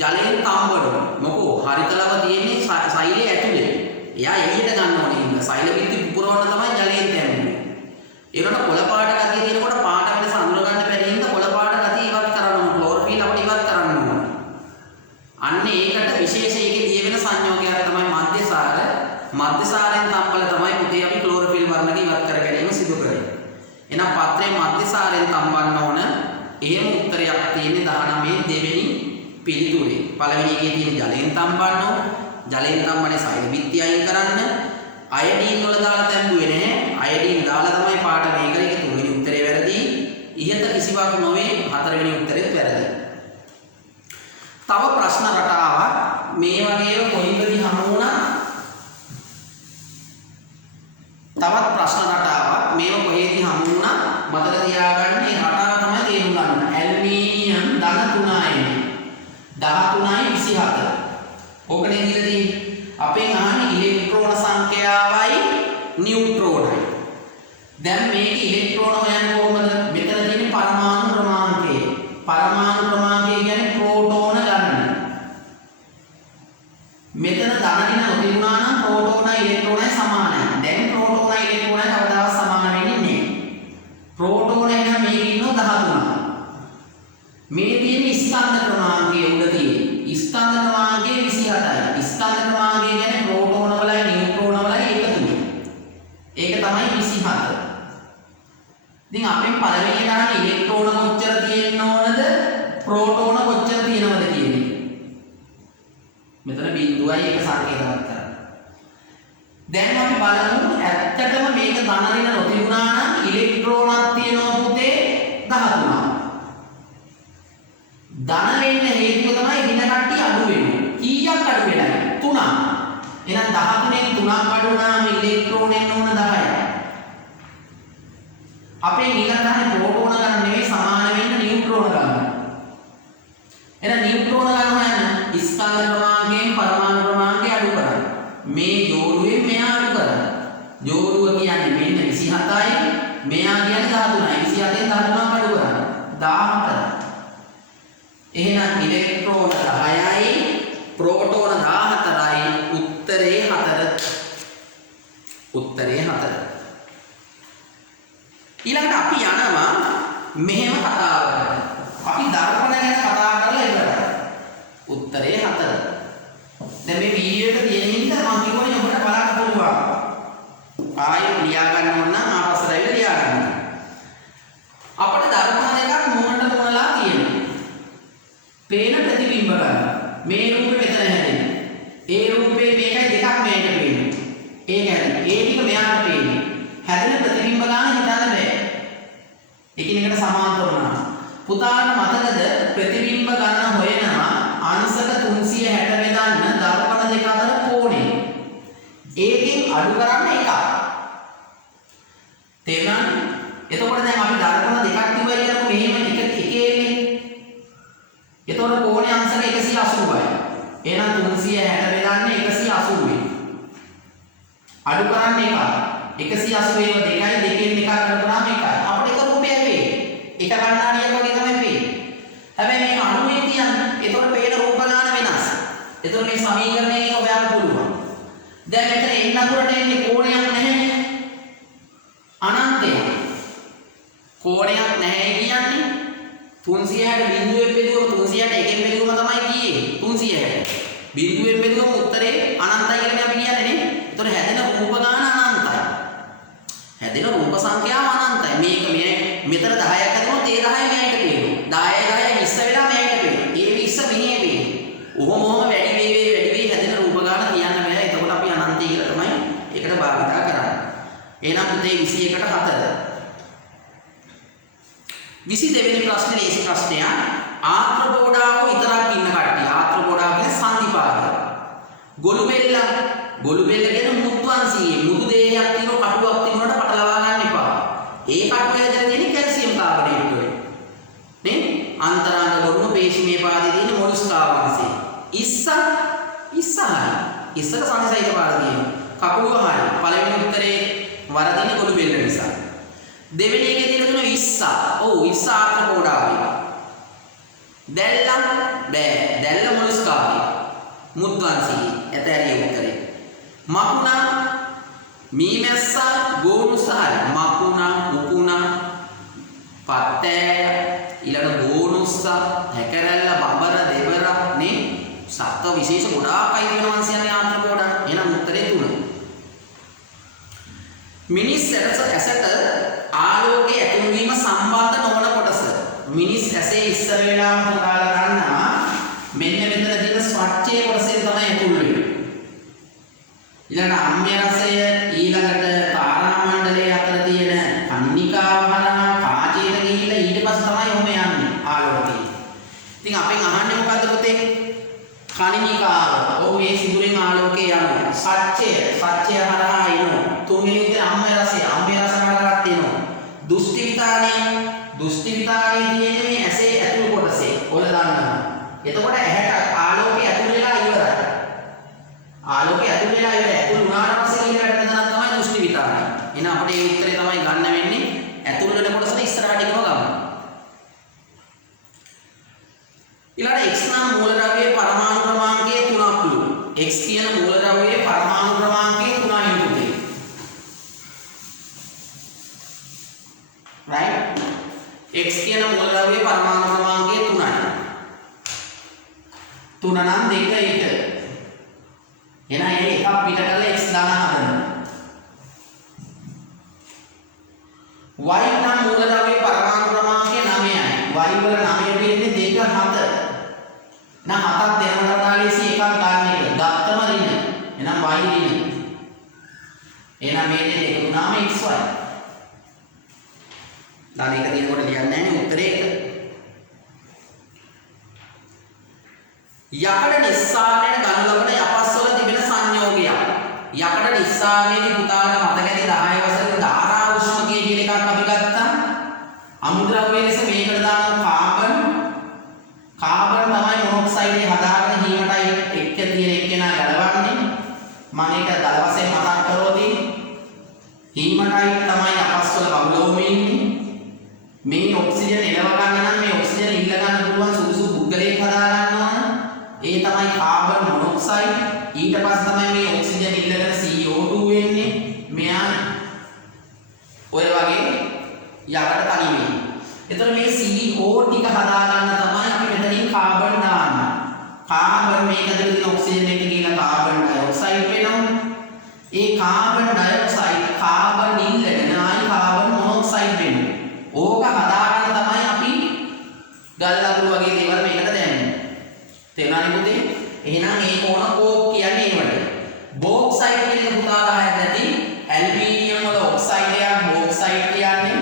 ජලයෙන් තම්බනවා. මොකෝ හරිතලව තියෙන්නේ සෛලයේ ඇතුලේ. එයා එළියට ගන්න ඕනේ ඉන්න. සෛල බිත්ති පුපුරවන්න තමයි ජලයෙන් තැම්බෙන්නේ. ඒකට කොළ පාට ගතිය තියෙනකොට පාට වෙනස අඳුර ගන්න බැරි හින්දා කොළ පාට ගතිය ඉවත් කරන්න ඕන. ක්ලෝරෝෆිල් අපිට ඉවත් කරන්න ඕන. අන්න ඒකට විශේෂ එකේ දිය වෙන සංයෝගයක් තමයි මධ්‍යසාර. මධ්‍යසාරයෙන් තම්බල තමයි පුතේ අපි ක්ලෝරෝෆිල් වර්ණක ඉවත් කර ගැනීම සිදු කරන්නේ. එහෙනම් පත්‍රයේ මධ්‍යසාරයෙන් තම්බන්න ඕන. එහෙම උත්තරයක් තියෙන්නේ 19 දෙවෙනි පිළිතුරේ. පළවෙනි එකේ තියෙන ජලයෙන් තම්බන්න ඕන. ජලයෙන් තම්බන්නේ සෛල බිත්ති අයින් කරන්න. අයඩීන් වල දාලා තැම්බුවේ නැහැ. අයඩීන් දාලා තමයි පාට මේ කරේ. ඒක තුන්වෙනි උත්තරේ වැරදි. ඉහත කිසිවක් නොවේ. හතරවෙනි උත්තරෙත් වැරදි. තව ප්‍රශ්න රටාවක් මේ වගේම කොයිකදී හමු වුණා. තවත් ප්‍රශ්න රටාවක් මේව කොහේදී හමු වුණා මතක තියාගන්න. මේ රටාව තමයි තේරුම් ගන්න. ඇල්මීනියම් ධන 3 අයනය 13යි 24. ඕකනේ දීලා තියෙන්නේ. අපෙන් අහන්නේ ඉලෙක්ට්‍රෝන සංඛ්‍යාවයි නියුට්‍රෝනයි. දැන් මේක ඉලෙක්ට්‍රෝන හොයන්නේ කොහොමද? මෙතන තියෙන්නේ පරමාණු ක්‍රමාංකය. පරමාණු ක්‍රමාංකය කියන්නේ ප්‍රෝටෝන ගණන. මෙතන ධන නොතිබුණා නම් ප්‍රෝටෝනයි ඉලෙක්ට්‍රෝනයි සමානයි. දැන් ප්‍රෝටෝනයි ඉලෙක්ට්‍රෝනයි කවදාවත් සමාන වෙන්නේ නැහැ. ප්‍රෝටෝන එන මේක ඉන්නව 13. මේ තියෙන ස්කන්ධ ක්‍රමාංකය උඩ තියෙන්නේ. ස්කන්ධ ක්‍රමාංකය 27යි. ස්කන්ධ ක්‍රමාංකය කියන්නේ ප්‍රෝටෝන වලයි නියුට්‍රෝන වලයි එකතුව. ඒක තමයි 27. ඉතින් අපෙන් පළවෙනි දාන ඉලෙක්ට්‍රෝන කොච්චර තියෙන්න ඕනද? ප්‍රෝටෝන කොච්චර තියෙනවද කියන්නේ. බිඳුවයි එක සංකේතවත් කරා. දැන් අපි බලමු ඇත්තටම මේක ධන ඍණ නොතිබුණා නම් ඉලෙක්ට්‍රෝනක් තියෙනවා පුතේ 13. ධන වෙන්න හේතුව තමයි ඍණ කට්ටිය අඩු වෙන්නේ. කීයක් අඩු වෙලාද? 3. එහෙනම් 13න් 3ක් අඩු වුණාම ඉලෙක්ට්‍රෝනෙන් ඕන 10යි. අපේ ඊළඟ ගන්න ප්‍රෝටෝන ගන්න නෙවෙයි සමාන වෙන්න නියුට්‍රෝන ගන්න. එහෙනම් නියුට්‍රෝන ගන්න හොයන්න ස්කන්ධ ප්‍රමාණයෙන් පරමාණු ප්‍රමාණය අඩු කරන්න. මේ ජෝඩුවෙන් මෙහා අඩු කරන්න. ජෝඩුව කියන්නේ මෙන්න 27යි, මෙහා කියන්නේ 13යි. 27න් 13ක් අඩු කරන්න. 14. එහෙනම් ඉලෙක්ට්‍රෝන 10යි, ප්‍රෝටෝන 14යි. උත්තරේ 4. උත්තරේ 4. ඊළඟට අපි යනවා මෙහෙම කතාවකට. අපි දර්පණ ගැන කතා කරලා ඉවරයි. උත්තරේ 4. දැන් මේ වීඩියෝ එක තියෙන හින්දා මම කිව්වනේ ඔබට බලන්න පුළුවන්. ආයෙ ලියා ගන්න ඕන නම් ආපස්සට ඇවිල්ලා ලියා ගන්න. අපිට දර්පණ දෙකක් මොනට මොනලා තියෙනවා. පේන ප්‍රතිබිම්බ ගන්න. මේ රූපේ මෙතන හැදෙන්නේ. ඒ රූපේ මේකයි දෙකක් මේකට පේන්නේ. ඒ කියන්නේ ඒ ටික මෙයාට පේන්නේ. හැදෙන ප්‍රතිබිම්බ ගන්න හිතන්න බෑ. එකිනෙකට සමාන්තර වුණා. පුතාට මතකද ප්‍රතිබිම්බ ගන්න හොයනවා අංශක 360 බෙදන්න දර්පණ දෙක අතර කෝණය. ඒකෙන් අඩු කරන්න එකක්. තේරුණාද? එතකොට දැන් අපි දර්පණ දෙකක් තිබුවයි කියනකො මෙහෙම එක එකේනේ. එතකොට කෝණය අංශක 180යි. එහෙනම් 360 බෙදන්නේ 180යි. අඩු කරන්න එකක්. 180 ඒව දෙකයි දෙකෙන් එකක් අඩු කරාම එකයි. අපිට එක රූපයක් වේ. එක කණ්ණාඩියක් වගේ තමයි වෙන්නේ. හැබැයි මේක අණුවෙන් තියන්න. ඒතකොට පේන රූප ගාන වෙනස්. ඒතකොට මේ සමීකරණය එක හොයන්න පුළුවන්. දැන් මෙතන එන්න අකුරට එන්නේ කෝණයක් නැහැනේ. අනන්තය. කෝණයක් නැහැ කියන්නේ 360 බිඳුවෙන් බෙදුවම 360 එකෙන් බෙදුවම තමයි කියේ 360. බිඳුවෙන් බෙදුවම උත්තරේ අනන්තයි කියලා අපි කියන්නේ නේ. ඒතකොට හැදෙන රූප ගාන අනන්තයි. හැදෙන රූප සංඛ්‍යාව අනන්තයි. මේක මෙතන 10ක් හදුනොත් ඒ 10 මෙයට පේනවා. 10 20 වෙලා මෙයට පේනවා. ඒ 20 මෙහෙ පේනවා. ඔහොම වැඩි වෙයි හැදෙන රූප ගාන කියන්න බෑ. එතකොට අපි අනන්තය කියලා තමයි ඒකට භාවිතා කරන්නේ. එහෙනම් පුතේ 21ට 4. 22 වෙනි ප්‍රශ්නේ ලේසි ප්‍රශ්නයක්. ආත්‍රපෝඩාව විතරක් ඉන්න කට්ටිය. ආත්‍රපෝඩාව කියන්නේ සංදිපාදය. ගොළු බෙල්ල කියන මුත්වංශී මුදු දෙයක් තියෙන කටුවක් තියෙනකොට පටලවා ගන්න එපා. ඒ කටුවේ ඇතුලේ තියෙන කැල්සියම් කාබනේට් වල. නේ? අන්තරාංග ගොනු පේශිමේ පාදේ තියෙන මොලුස්කා වංශය. ඉස්සක සංසයිත පාද තියෙනවා. කකුල හරි. පළවෙනි උත්තරේ වරදින ගොළු බෙල්ල නිසා. දෙවෙනි එකේ තියෙන තුන ඉස්ස. ඔව් ඉස්ස ආත්‍රපෝඩාවේ. දැල්ල මොලුස්කාවේ. මුත්වංශී ඇතැරිය උත්තරේ. මකුණා මීමැස්සා ගෝනුසාර මකුණා උකුණා පත්තෑය ඊළඟ ගෝනුස්සා හැකරැල්ල බඹර දෙබර නේ සත්ව විශේෂ ගොඩාක් අයිති වෙන වංශයන් ආත්‍රපෝඩා. එහෙනම් උත්තරේ 3. මිනිස් ඇසට ආලෝකයේ ඇතුළු වීම සම්බන්ධ නොවන කොටස. මිනිස් ඇසේ ඉස්සර වෙලාම පුතාලා ගන්නවා මෙන්න මෙතන තියෙන ස්වච්ඡයේ කොටසේ තමයි ඇතුළු වෙන්නේ. ඊළඟ අම්ම්‍ය රසය ඊළඟට තාරා මණ්ඩලයේ අතර තියෙන කන්නිකාව හරහා කාචයට ගිහිල්ලා ඊට පස්සේ තමයි ඔහොම යන්නේ ආලෝකය. ඉතින් අපෙන් අහන්නේ මොකද්ද පුතේ? කන්නිකාව. ඔව් මේ සිදුරෙන් ආලෝකය යනවා. සත්‍යය හරහා එනවා. තුන්වෙනි විදිහට අම්ම්‍ය රසය හරහා එනවා. දෘෂ්ටි විතාරයේ තියෙන මේ ඇසේ ඇතුළු කොටසේ ඔය දන්නවා. එතකොට ඇහැට ආලෝකය ඇතුළු වෙලා ඉවරයි. ආලෝකය ඇතුළු වෙලා ඉවරයි. ඇතුළු වුණාට පස්සේ ඊළඟට එතන තමයි දෘෂ්ටි විතාරය. එහෙනම් අපිට මේ උත්තරේ තමයි ගන්න වෙන්නේ. ඇතුළු වෙන කොටසට ඉස්සරහට ගිහම ගන්න. ඊළඟට x නම් මූලද්‍රව්‍යයේ පරමාණු ක්‍රමාංකය 3ක්ලු. x කියන මූලද්‍රව්‍යයේ පරමාණු ක්‍රමාංකය 3යි පුතේ. right? x කියන මූලද්‍රව්‍යයේ පරමාණු ක්‍රමාංකය 3යි. 3 නම් 2 ඊට. එහෙනම් ඒ එකක් පිට කරලා x දාන හදන්න. y නම් මූලද්‍රව්‍යයේ පරමාණු ක්‍රමාංකය 9යි. y වල 9 වෙන්නේ 2 7. නම් 7ක් දෙනවට වඩා ලේසි එකක් ගන්න එක. 10 එහෙනම් y ඍණ. එහෙනම් මේ දෙක එකතු වුණාම xy. දැන් ඒක දිනකොට ලියන්නේ නැහැ උත්තරේ 1. යකඩ නිස්සාරණයට ගනු ලබන යපස්වල තිබෙන සංයෝගයක්. යකඩ නිස්සාරණයේදී පුතාලට මතක ඇති 10 වසරේ ධාරා උෂ්ණකය කියන එකක් අපි ගත්තා. අමුද්‍රව්‍ය ලෙස මේකට දාන කාබන් තමයි මොනොක්සයිඩ් එක හදාගෙන හීමටයි එක්ක තියෙන එක්කෙනා ගලවන්නේ. මම ඒක දල වශයෙන් මතක් කරෝදී හීමටයි තමයි යපස්වල බහුලවම ඉන්නේ. මේ ඔක්සිජන් එලව ගන්න නම් මේ ඔක්සිජන් ඉල්ල ගන්න පුළුවන් සුදුසු පුද්ගලයෙක් හදා ගන්නවා නම් ඒ තමයි කාබන් මොනොක්සයිඩ්. ඊට පස්සේ තමයි මේ ඔක්සිජන් ඉල්ලගෙන CO2 වෙන්නේ. මෙයා ඔය වගේ යකඩ තනි වෙන්නේ. එතකොට මේ CO ටික හදා ගන්න තමයි අපි මෙතනින් කාබන් දාන්නේ. කාබන් මේක ඇතුළේ තියෙන ඔක්සිජන් එක කියලා කාබන් ඩයොක්සයිඩ් වෙනවා. ඒ කාබන් ඩයොක්සයිඩ් කාබන් ඉල්ලගෙන ආයි කාබන් මොනොක්සයිඩ් වෙනවා. ඕක හදාගන්න තමයි අපි ගල් ලකුණු වගේ දේවල් මේකට දැම්මේ. තේරුණානේ පුතේ? එහෙනම් ඒක ඕන කෝක් කියන්නේ ඒවට. බොක්සයිඩ් කියන එක පුතාලා හයත් නැති ඇල්ුමිනියම් වල ඔක්සයිඩ් එකක් බොක්සයිඩ් කියන්නේ.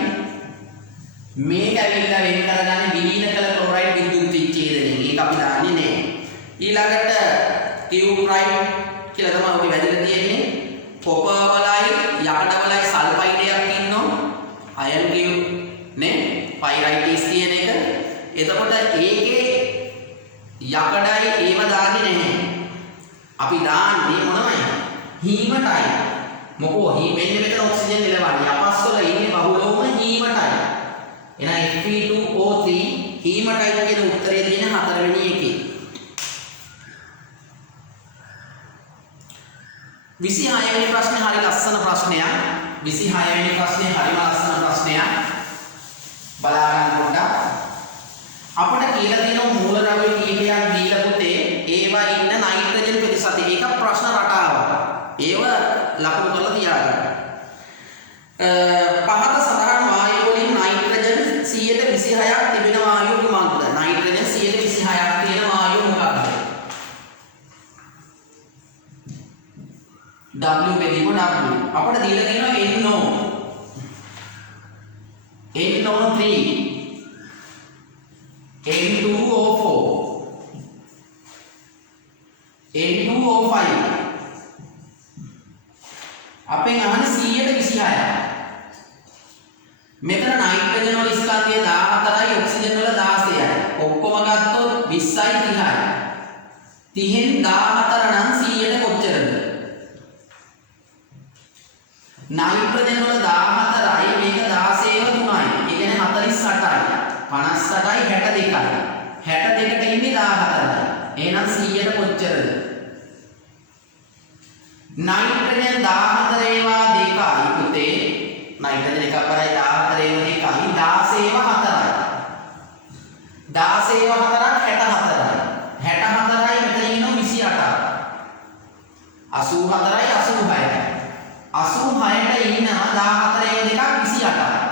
මේක ඇවිල්ලා වෙන් කරගන්නේ විලීන කළ ක්ලොරයිඩ් විද්‍යුත් විච්ඡේදනයෙන්. ඒක අපි දාන්නේ නැහැ. ඊළඟට ටියුබ්‍රයිඩ් කියලා තමයි ඔක වැදලා තියෙන්නේ. කොපර් වලයි යකඩ වලයි සල්ෆයිඩ් එකක් ඉන්නවා. අයන් ටියුබ් නේ පයිරයිටිස් කියන එක. එතකොට ඒකේ යකඩයි ඒව දාන්නේ නැහැ. අපි දාන්නේ මොනවයි? හීමටයි. මොකෝ වෙන්නේ මෙතන ඔක්සිජන් එලවන්නේ. යපස්වල ඉන්නේ බහුලවම හීමටයි. එහෙනම් Fe2O3 හීමටයි කියන උත්තරේ තියෙන 4 වෙනි එකේ. 26 වෙනි ප්‍රශ්නේ හරි ලස්සන ප්‍රශ්නයක්. 26 වෙනි ප්‍රශ්නේ හරිම ලස්සන ප්‍රශ්නයක්. බලා ගන්න පොඩ්ඩක්. අපිට කියලා තියෙන මූලද්‍රව්‍ය කීපයක් දීලා පුතේ ඒවා ඉන්න නයිට්‍රජන් ප්‍රතිශතය. ඒක ප්‍රශ්න රටාවක්. ඒව ලකුණු කරලා තියාගන්න. පහත සඳහන් වායු වලින් නයිට්‍රජන් 126ක් තිබෙන වායුව කුමක්ද? නයිට්‍රජන් 126ක් තියෙන වායුව මොකක්ද? W බෙදීම W. අපිට දීලා තියෙනවා NO3 N2O4 N2O5 අපෙන් අහන්නේ 126යි. මෙතන නයිට්‍රජන් වල ස්කන්ධය 14යි ඔක්සිජන් වල 16යි. ඔක්කොම ගත්තොත් 20යි 30යි. 30න් 14 නම් 100ට කොච්චරද? නයිට්‍රජන් වල 14යි මේක 16ව 3යි. ඒ කියන්නේ 48යි. 58යි 62යි. 62ට ඉන්නේ 14යි. එහෙනම් 100ට කොච්චරද? නයිට්‍රජන් 14 ඒවා 2යි පුතේ. නයිට්‍රජන් එකක් කරයි 14 ඒවා 2යි 16 ඒවා 4යි. 16 ඒවා 4ක් 64යි. 64යි මෙතන ඉන්නවා 28යි. 84යි 86යි. 86ට ඉන්නවා 14 ඒවා 2ක් 28යි.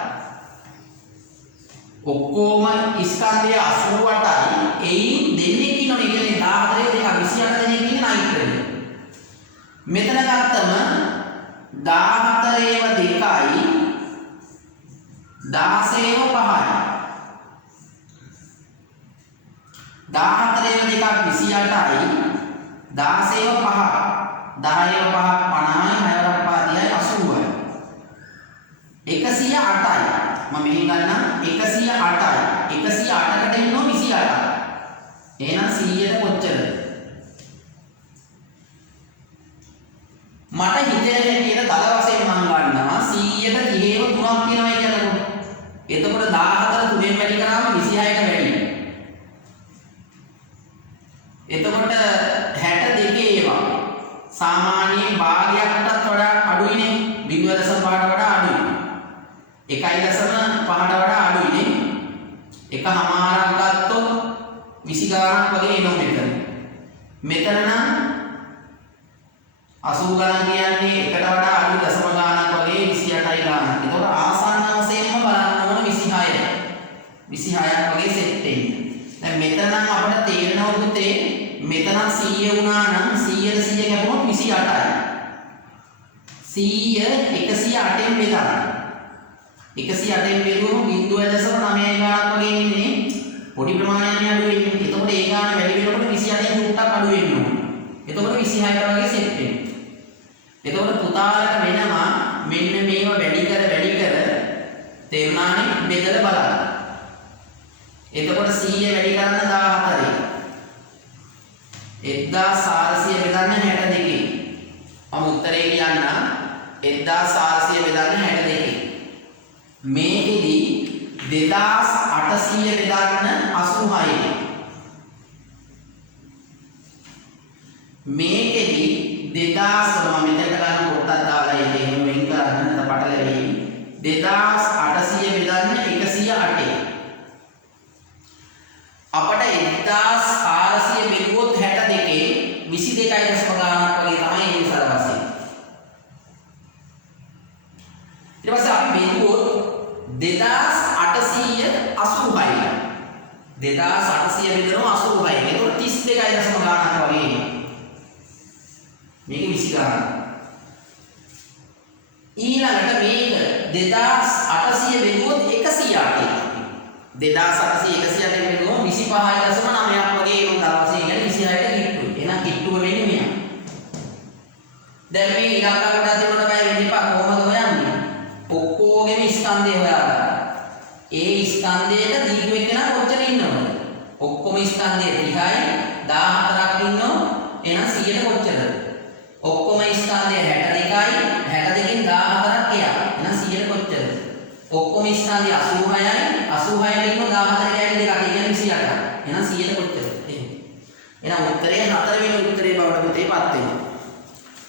ඔක්කොම ස්කන්ධය 88යි. එයින් දෙන්නේ ඉන්නෝනේ කියන්නේ 14 ඒවා 2ක් 28 දෙනෙක් ඉන්නේ නයිට්‍රජන්. මෙතන ගත්තම 14 ඒවා 2යි 16 ඒවා 5යි. 14 ඒවා 2ක් 28යි 16 ඒවා 5ක් 10 ඒවා 5ක් 50යි 6 වරක් 80යි 108යි. මම මෙහෙන් ගන්නම් 108යි 108කට ඉන්නවා 28යි. එහෙනම් 100ට කොච්චරද? මට හිතෙන හැටියට දල වශයෙන් මම ගන්නවා 100ට 30ව 3ක් කියනවා කියනකොට. එතකොට 14 3ෙන් වැඩි කරාම 26ට වැඩි. එතකොට 62 ඒවා සාමාන්‍යයෙන් භාගයකටත් වඩා අඩුයිනේ. 0.5ට වඩා අඩුයි. 1.5ට වඩා අඩුයිනේ. එකමාරක් ගත්තොත් 20 ගානක් වගේ එනවා මෙතන. මෙතන නම් 80 ගණන් කියන්නේ එකට වඩා අඩු දශම ගානක් වගේ 28යි ගානක්. ඒතකොට ආසන්න වශයෙන්ම බලන්න ඕන 26යි. 26ක් වගේ සෙට් වෙන්නේ. දැන් මෙතන නම් අපිට තේරෙනවා පුතේ මෙතන 100 වුණා නම් 100ට 100 කැපුණොත් 28යි. 108න් බෙදන්න. 108න් බෙදුවම 0.9 ගානක් වගේ ඉන්නේ. පොඩි ප්‍රමාණයක් අඩු වෙන්නේ. එතකොට ඒ ගාන වැඩි වෙනකොට 28න් චුට්ටක් අඩු වෙන්න ඕනේ. එතකොට 26ට වගේ සෙට් වෙනවා. එතකොට පුතාලට වෙනවා මෙන්න මේව වැඩි කර තේරුණානේ බෙදලා බලන්න. එතකොට 100 වැඩි කරන්න 14. 1400 බෙදන්න 62. මම උත්තරේ කියන්න 1400 බෙදන්න 62. මේකෙදි 2800 බෙදන්න 86. මේකෙදි 2000 මම මෙතන ගන්න පොට්ටක් දාලා ඒක එහෙම වෙන් කරන්න පටලැවි. 2800 බෙදන්න 108. අපට 1400 බෙදුවොත් 62 22.5 ගානක් වගේ තමයි ඒ සරවසේ. ඊට පස්සේ අපි බෙදුවොත් 2880 2800 බෙදනවා 86. එතකොට 32.5 ගානක් වගේ එනවා. මේක 20 ගානක්. ඊළඟට මේක 2800 බෙදුවොත් 108. 2800 108 බෙදුවොත් 25.9ක් වගේ එන දවසේ කියන්නේ 26ට කිට්ටුයි. එහෙනම් කිට්ටුව වෙන්නේ මෙයා. දැන් මේ ඉලක්කකට අදිනකොට බය වෙන්න එපා. කොහොමද හොයන්නේ? ඔක්කොගෙම ස්කන්ධය හොයාගන්න. ඒ ස්කන්ධයට දීර්ඝ වෙන්න කොච්චර ඉන්නවද? ඔක්කොම ස්කන්ධය 30යි 14ක් ඉන්නෝ. එහෙනම් 100ට කොච්චරද? ඔක්කොම ස්කන්ධය 62යි 62කින් 14ක් එයා. එහෙනම් 100ට කොච්චරද? ඔක්කොම ස්කන්ධය 86යි 86ට ඉන්න 14 කැලේ දෙකක් කියන්නේ 28ක්. එහෙනම් 100ට කොච්චරද? එහෙනම් උත්තරය 4 වෙනි උත්තරේ බවට පුතේපත් වෙනවා.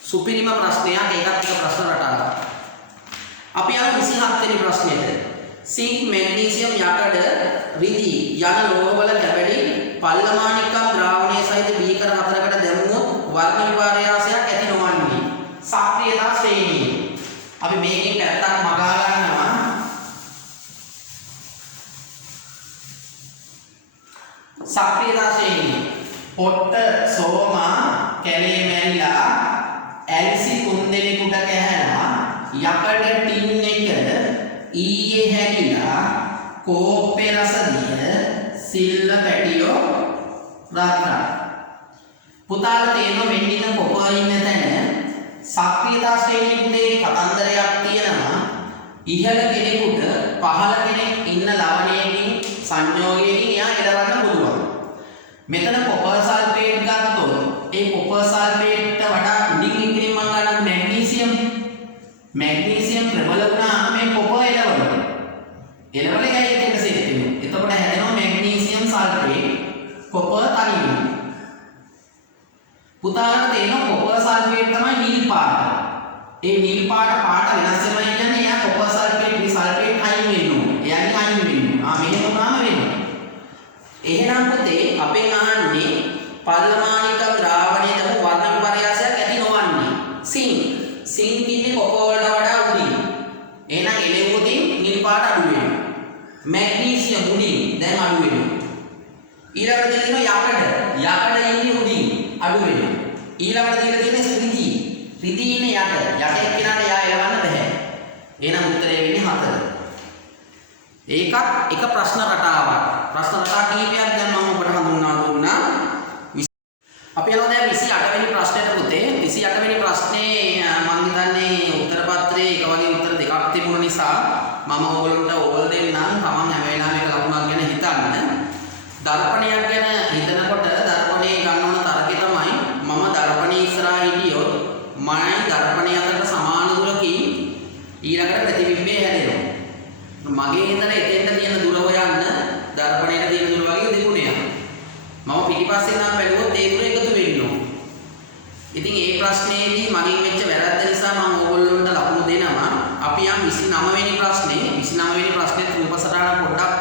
සුපිරිම ප්‍රශ්නයක් ඒකත් එක ප්‍රශ්න රටාවක්. අපි යන 27 වෙනි ප්‍රශ්නෙට. සිංක් මැග්නීසියම් යකඩ රිදී යන ලෝහවල කැබලි පල්ලමාණිකම් ද්‍රාවණයේ සහිත බීකර 4කට දැමුවොත් වර්ණ විපර්යාසයක් ඇති නොවන්නේ. සක්‍රියතා ශ්‍රේණිය. අපි මේකෙන් පැත්තක් මගා ගන්නවා. සක්‍රියතා ශ්‍රේණිය. පොට්ට සෝමා කැලේ මැරිලා ඇල්සි 3 දෙනෙකුට කැහැනවා. යකඩ ටින් එක ඊයේ හැදිලා කෝප්පේ රස දිය සිල්ල පැටියෝ රත්නා. පුතාලා තේරෙනවා වෙන්නින කොපා ඉන්න තැන සක්‍රියතා ශ්‍රේණියේ කතන්දරයක් තියෙනවා. ඉහළ කෙනෙකුට පහළ කෙනෙක් ඉන්න ලවණයකින් සංයෝගයකින් එයා එළවන්න පුළුවන්. මෙතන කොපර් සල්ෆේට් ගත්තොත් ඒ කොපර් සල්ෆේට්ට වඩා උඩින් ඉක්කින් මම ගන්න මැග්නීසියම් ප්‍රබල වුණාම මේ කොපර් එළවනවා. එළවල ගයි එක සෙට් වෙනවා. එතකොට හැදෙනවා මැග්නීසියම් සල්ෆේට් කොපර් තනියම. පුතාලට තේරෙනවා කොපර් සල්ෆේට් තමයි නිල් පාට. ඒ නිල් පාට වෙනස් වෙනවා කියන්නේ එයා කොපර් සල්ෆේට් අයින් වෙනවා. එයාගේ අයින් වෙනවා. මෙහෙම වුණාම වෙනවා. එහෙනම් පුතේ අපෙන් අහන්නේ පල්ලමාණික ද්‍රාවණයේ දමු වර්ණ විපර්යාසයක් ඇති නොවන්නේ. සිංක් ඉන්නේ කොපර් වලට වඩා උඩින්. එහෙනම් එළෙවුතින් නිල් පාට අඩු වෙනවා. මැග්නීසියම් උඩින් දැන් අඩු වෙනවා. ඊළඟට තියෙනවා යකඩ ඉන්නේ උඩින් අඩු වෙනවා. ඊළඟට තියෙන්නේ රිදී ඉන්නේ යට එක්කිනාට යා එලවන්න බෑ. එහෙනම් උත්තරේ වෙන්නේ 4. ඒකත් එක ප්‍රශ්න රටාවක්. ප්‍රශ්න රටා කීපයක් දැන් මම ඔබට හඳුන්වා දුන්නා. අපි යනවා දැන් 28 වෙනි ප්‍රශ්නෙට පුතේ. 28 වෙනි ප්‍රශ්නේ මම හිතන්නේ උත්තර පත්‍රයේ එක වගේ උත්තර දෙකක් තිබුණ නිසා මම ඔයගොල්ලන්ට ඕවල් දෙන්නම්. තමන් හැම වෙලාවෙම එක ලකුණක් ගැන හිතන්න. දර්පණයක් ගැන හිතනකොට දර්පණයේ ගන්න ඕන තරකේ තමයි මම දර්පණයේ ඉස්සරහා හිටියොත් මයි දර්පණය අතර සමාන දුරකින් ඊළඟට ප්‍රතිබිම්බය හැදෙනවා. මගේ හිතන එතෙන්ට තියෙන දුර හොයන්න දර්පණයට තියෙන දුර වගේ දෙගුණයක්. මම පිටිපස්සෙන් නම් බැලුවොත් ඒ දුර එකතු වෙන්න ඕන. ඉතින් මේ ප්‍රශ්නේදී මගෙන් වෙච්ච වැරද්ද නිසා මම ඕගොල්ලන්ට ලකුණු දෙනවා. අපි යම් 29 වෙනි ප්‍රශ්නේ 29 වෙනි ප්‍රශ්නේ රූපසටහන පොඩ්ඩක්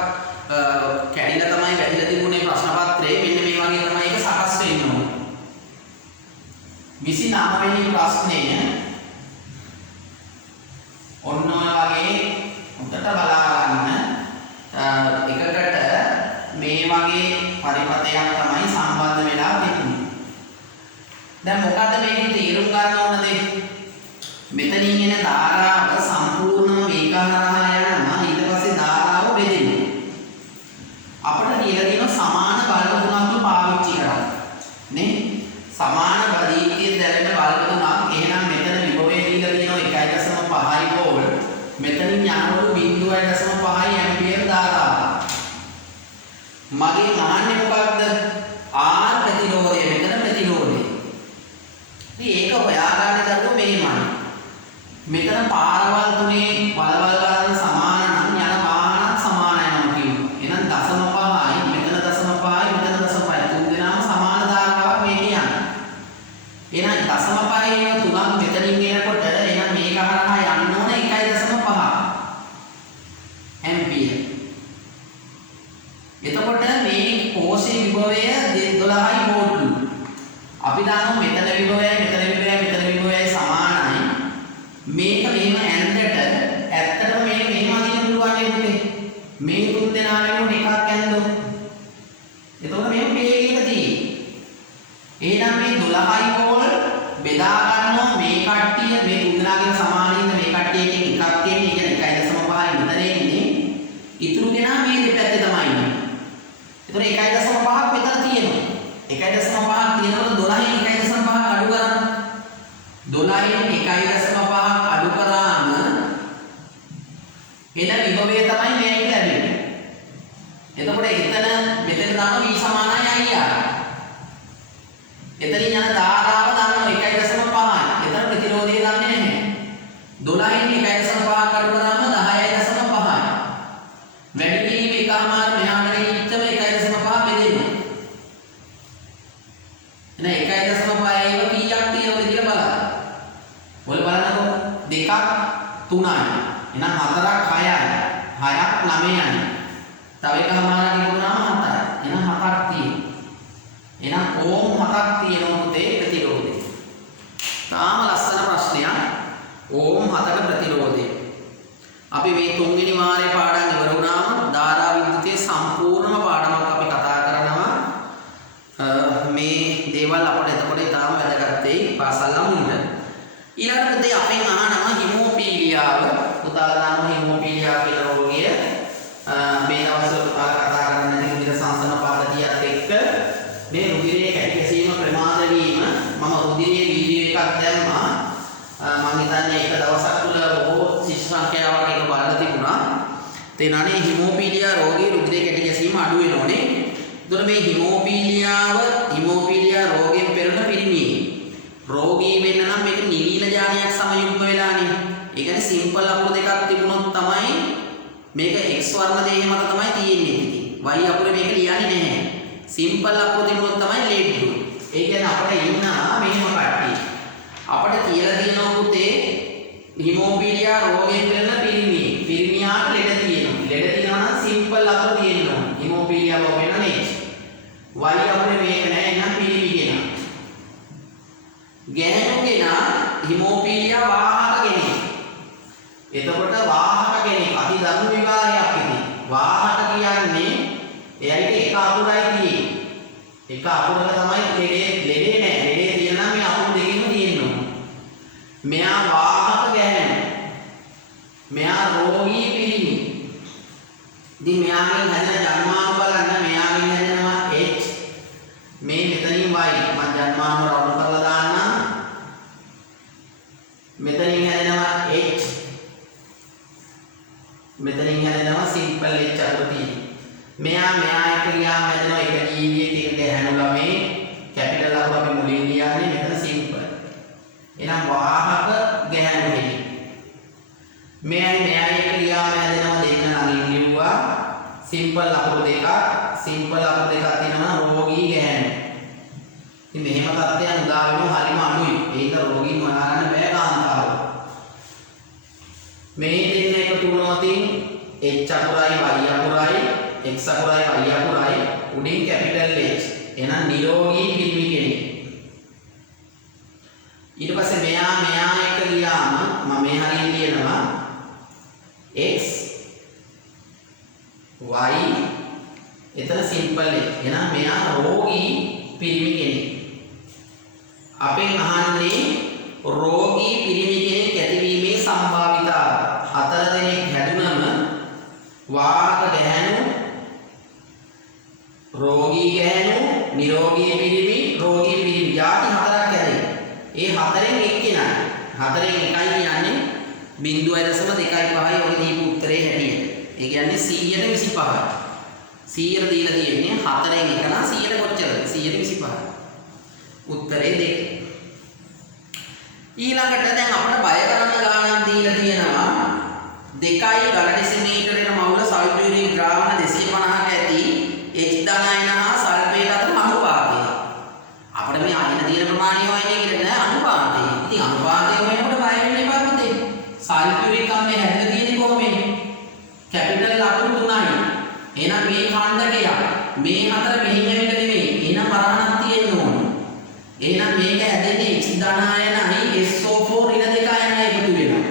කැඩිලා තමයි වැදිලා තිබුණේ ප්‍රශ්න පත්‍රයේ. මෙන්න මේ වගේ තමයි ඒක සකස් වෙන්න ඕන. 29 වෙනි ප්‍රශ්නය ඔන්න ඔය වගේ උඩට බලා ගන්න. එකකට මේ වගේ පරිපතයක් තමයි සම්බන්ධ වෙලා තිබුණේ. දැන් මොකද්ද මේකේ තේරුම් ගන්න ඕන දේ? මෙතනින් එන ධාරාව සම්පූර්ණම මේක හරහා යනවා. ඊට පස්සේ ධාරාව බෙදෙනවා. අපිට කියලා තියෙන සමාන බල්බ තුනක් පාවිච්චි කරන්න. නේ? සමාන දීප්තිය දැලෙන බල්බ තුනක්. එහෙනම් මෙතන විභවය දීලා තියෙනවා 1.5 වෝල්ට්. මෙතනින් යනකොට 0.5 ඇම්පියර් ධාරාව. මගේ මාන්නේ මොකක්ද? R ප්‍රතිරෝධය. මෙතන ප්‍රතිරෝධය. ඉතින් ඒක හොයාගන්න දරුවෝ මෙහෙමයි. මෙතන පාරවල් තුනේ වලවල් ගන්න සමාන නම් යන වාහනත් සමානයි නම් කියනවා. එහෙනම් 0.5යි මෙතන 0.5යි මෙතන 0.5යි තුන් දෙනාම සමාන ධාරාවක් මේ කියන්නේ. එහෙනම් 0.5යි තුනක් මෙතනින් එනකොට එහෙනම් මේක හරහා යන්න ඕන 1.5 ඇම්පියර්. එතකොට මේ කෝෂේ විභවය 12යි වෝල්ට්. අපි දානවා මෙතන විභවයයි මෙතන විභවයයි මෙතන විභවයයි සමානයි. මේක මෙහෙම ඇන්දට ඇත්තටම මේක මෙහෙම අදින්න පුළුවන් නේ. මේ තුන් දෙනා වෙනුවට එකක් ඇන්දොත් එතකොට මේක පේගේක තියෙන්නේ. එහෙනම් මේ 12යි වෝල්ට් බෙදා ගන්නවා මේ කට්ටිය මේ තුන් දෙනාගේ සමානින්ද මේ කට්ටියකින් එකක් තියෙන්නේ. ඒ කියන්නේ 1.5යි මෙතන ඉන්නේ. ඉතුරු දෙනා මේ දෙපැත්තේ තමයි ඉන්නේ. එතකොට 1.5ක් මෙතන තියෙනවා. 1.5ක් තියෙනකොට 12න් 1.5ක් අඩු කරන්න. 12න් 1.5ක් අඩු කරාම එන විභවය තමයි මේක ලැබෙන්නේ. එතකොට එතන මෙතන දාන v සමානයි IR. එතනින් යන ධාරාව දානවා 1.5යි. එතන ප්‍රතිරෝධය දන්නේ නැහැ. 12න් 1.5ක් අඩු කරාම 10.5යි. වැඩි කිරීම එකමාර මෙහාට ගිහිච්චම 1.5 බෙදෙනවා. එන 1.5 ඒව කීයක් තියෙනවද කියලා බලන්න. ඔය බලන්නකො 2ක් 3යි. එහෙනම් 4ක් 6යි. 6ක් 9යි. තව එකමාරක් ඉක්ුණාම 7යි. එහෙනම් 7ක් තියෙනවා. එහෙනම් ඕම් 7ක් තියෙනවා පුතේ ප්‍රතිරෝධය. තාම ලස්සන ප්‍රශ්නයක්. ඕම් 7ක ප්‍රතිරෝධය. අපි මේ තුන්වෙනි වාරේ පාඩම් ඉවර වුණාම ධාරා විද්‍යුතයේ සම්පූර්ණම පාඩමක් අපි කතා කරනවා. මේ දේවල් අපිට එතකොට ඊටාම වැදගත් වෙයි පාසල් ළමුන්ට. ඊළඟට දේ අපෙන් අහනවා හිමෝපීලියාව. පුතාලා දානවා හිමෝපීලියා කියලා රෝගය. මේ දවස්වල කතා කරන්නේ රුධිර සංසරණ පද්ධතියත් එක්ක මේ රුධිරයේ කැටි ගැසීම ප්‍රමාද වීම. මම රුධිරයේ වීඩියෝ එකක් දැම්මා. මම හිතන්නේ එක දවසක් තුල බොහෝ ශිෂ්‍ය සංඛ්‍යාවක් එක බලලා තිබුණා. තේනානේ හිමෝපීලියා රෝගී රුධිරයේ කැටි ගැසීම අඩු වෙනෝනේ. එතකොට මේ හිමෝපීලියා රෝගයෙන් පෙළෙන පිරිමි රෝගී වෙන්න නම් මේක නිලීන ජානයක් සමයුක්ත වෙලානේ. ඒ කියන්නේ සිම්පල් අකුරු දෙකක් තිබුණොත් තමයි මේක x වර්ණ දේහ මත තමයි තියෙන්නේ. y අකුර මේක ලියන්නේ නැහැ. සිම්පල් අකුරු තිබුණොත් තමයි ලේට් දුන්නේ. ඒ කියන්නේ අපිට ඉන්නා මෙහෙම කට්ටිය. අපිට කියලා තියෙනවා පුතේ හිමෝපීලියා රෝගයෙන් පෙළෙන පිරිමි. පිරිමියාට ලෙඩ තියෙනවා. ලෙඩ තියෙනවා නම් සිම්පල් අකුරු තියෙනවා. හිමෝපීලියා රෝග වෙනනේ. y අපිට මේක නෑ එහෙනම් පිරිමි කෙනා. ගැහැණු කෙනා හිමෝපීලියා වාහක කෙනෙක්. එතකොට වාහක කෙනෙක් අති දරුණු විකාරයක් ඉතින්. වාහක කියන්නේ එයාට එක අකුරයි තියෙන්නේ. එක අකුරක තමයි ලෙඩේ නෑ. ලෙඩේ තියෙන නම් මේ අකුරු දෙකෙම තියෙනවා. මෙයා වාහක ගැහැණු. මෙයා රෝගී පිරිමි. ඉතින් මෙයාගෙන් හැදෙන ජන්මාන බලන්න මෙයාගෙන් හැදෙනවා H මේ මෙතනින් y මම ජන්මාන රවුම් කරලා දාන්නම්. මෙතනින් හැදෙනවා H මෙතනින් හැදෙනවා සිම්පල් H අකුර තියෙනවා. මෙයා එක ගියාම හැදෙනවා එක ජීවියේ තියෙන ගැහැණු ළමේ කැපිටල් අකුර අපි මුලින් ලියන්නේ මෙතන සිම්පල්. එහෙනම් වාහක ගැහැණු කෙනෙක්. මෙයා එක ගියාම හැදෙනවා දෙන්න නමින් ලිව්වා සිම්පල් අකුරු දෙකක් තියෙනවා රෝගී ගැහැණු. ඉතින් මෙහෙම තත්ත්වයන් උදා වෙනවා හරිම අඩුයි. ඒක රෝගීන් හොයාගන්න බෑ කාන්තාව. මේ දෙන්න එකතු වුණොත් H අකුරයි Y අකුරයි X අකුරයි Y අකුරයි උඩින් කැපිටල් H. එහෙනම් නිරෝගී පිරිමි කෙනෙක්. ඊට පස්සේ මෙයා එක ගියාම මම මේ හරියට ලියනවා X y එතන සිම්පල් එක. එහෙනම් මෙයා රෝගී පිරිමි කෙනෙක්. අපෙන් අහන්නේ රෝගී පිරිමි කෙනෙක් සම්භාවිතා 4 දෙනෙක් හැදුනම වාහක ගැහැණු, රෝගී ගැහැණු, නිරෝගී පිරිමි, රෝගී පිරිමි යාති 4ක් හැදේ. ඒ 4න් එක්කෙනා 4න් එකයි කියන්නේ 0.25යි ඔය දීපු උත්තරේ හැටියට. ඒ කියන්නේ 125යි. 100 දීලා තියෙන්නේ 4න් එකනා 100ට කොච්චරද? 125යි. උත්තරේ 2. ඊළඟට දැන් අපිට බය කරන්න ගානක් දීලා තියෙනවා 2 ඝන ඩෙසිමීටරයක මවුල සල්ෆියුරික් ද්‍රාවණ 250ක ඇති H ධනායන හා සල්ෆේට් අතර අනුපාතය. අපිට මේ අයින තියෙන ප්‍රමාණය හොයන්නේ කියලා නෑ අනුපාතය. ඉතින් අනුපාතය හොයනකොට බය වෙන්න එපා පුතේ. සල්ෆියුරික් අම්ලය හැදෙලා තියෙන්නේ කොහොමද? කැපිටල් ලකුණු 3යි. එහෙනම් මේ ඛණ්ඩකය මේ හතර මෙහිම එක නෙමෙයි. එහෙනම් පරාණක් තියෙන්න ඕන. එහෙනම් මේක හැදෙන්නේ H ධනායනයි SO4 ඍණ දෙක අයනයි එකතු වෙනවා.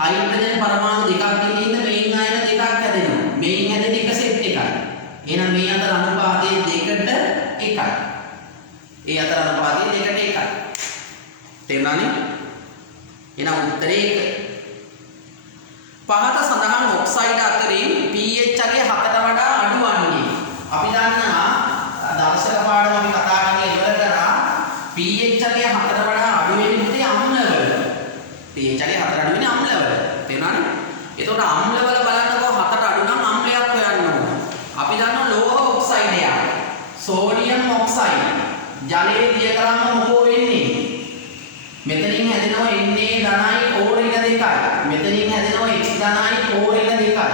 හයිඩ්‍රජන් පරමාණු දෙකක් තියෙන මේන් අයන දෙකක් හැදෙනවා. මේන් හැදෙන එක සෙට් එකයි. එහෙනම් මේ අතර අනුපාතය 2ට 1යි. ඒ අතර අනුපාතය 2ට 1යි. තේරුණානේ? එහෙනම් උත්තරේ 1. පහත සඳහන් ඔක්සයිඩ් අතරින් pH අගය 7ට වඩා අඩු වන්නේ. අපි දන්නවා දර්ශක පාඩම අපි කතා කරලා ඉවර කරා pH අගය 7ට වඩා අඩු වෙන්නේ අම්ලවල. pH අගය 7ට අඩු වෙන්නේ අම්ලවල. තේරුණානේ? එතකොට අම්ලවල බලන්නකො 7ට අඩු නම් අම්ලයක් හොයන්න ඕන. අපි දන්නවා ලෝහ ඔක්සයිඩ් එක. සෝඩියම් ඔක්සයිඩ් ජලයේ දිය කරාම මොකෝ වෙන්නේ? මෙතනින් හැදෙනවා Na ධනයි O ඍණ දෙකයි. මෙතනින් හැදෙනවා H ධනයි O ඍණ දෙකයි.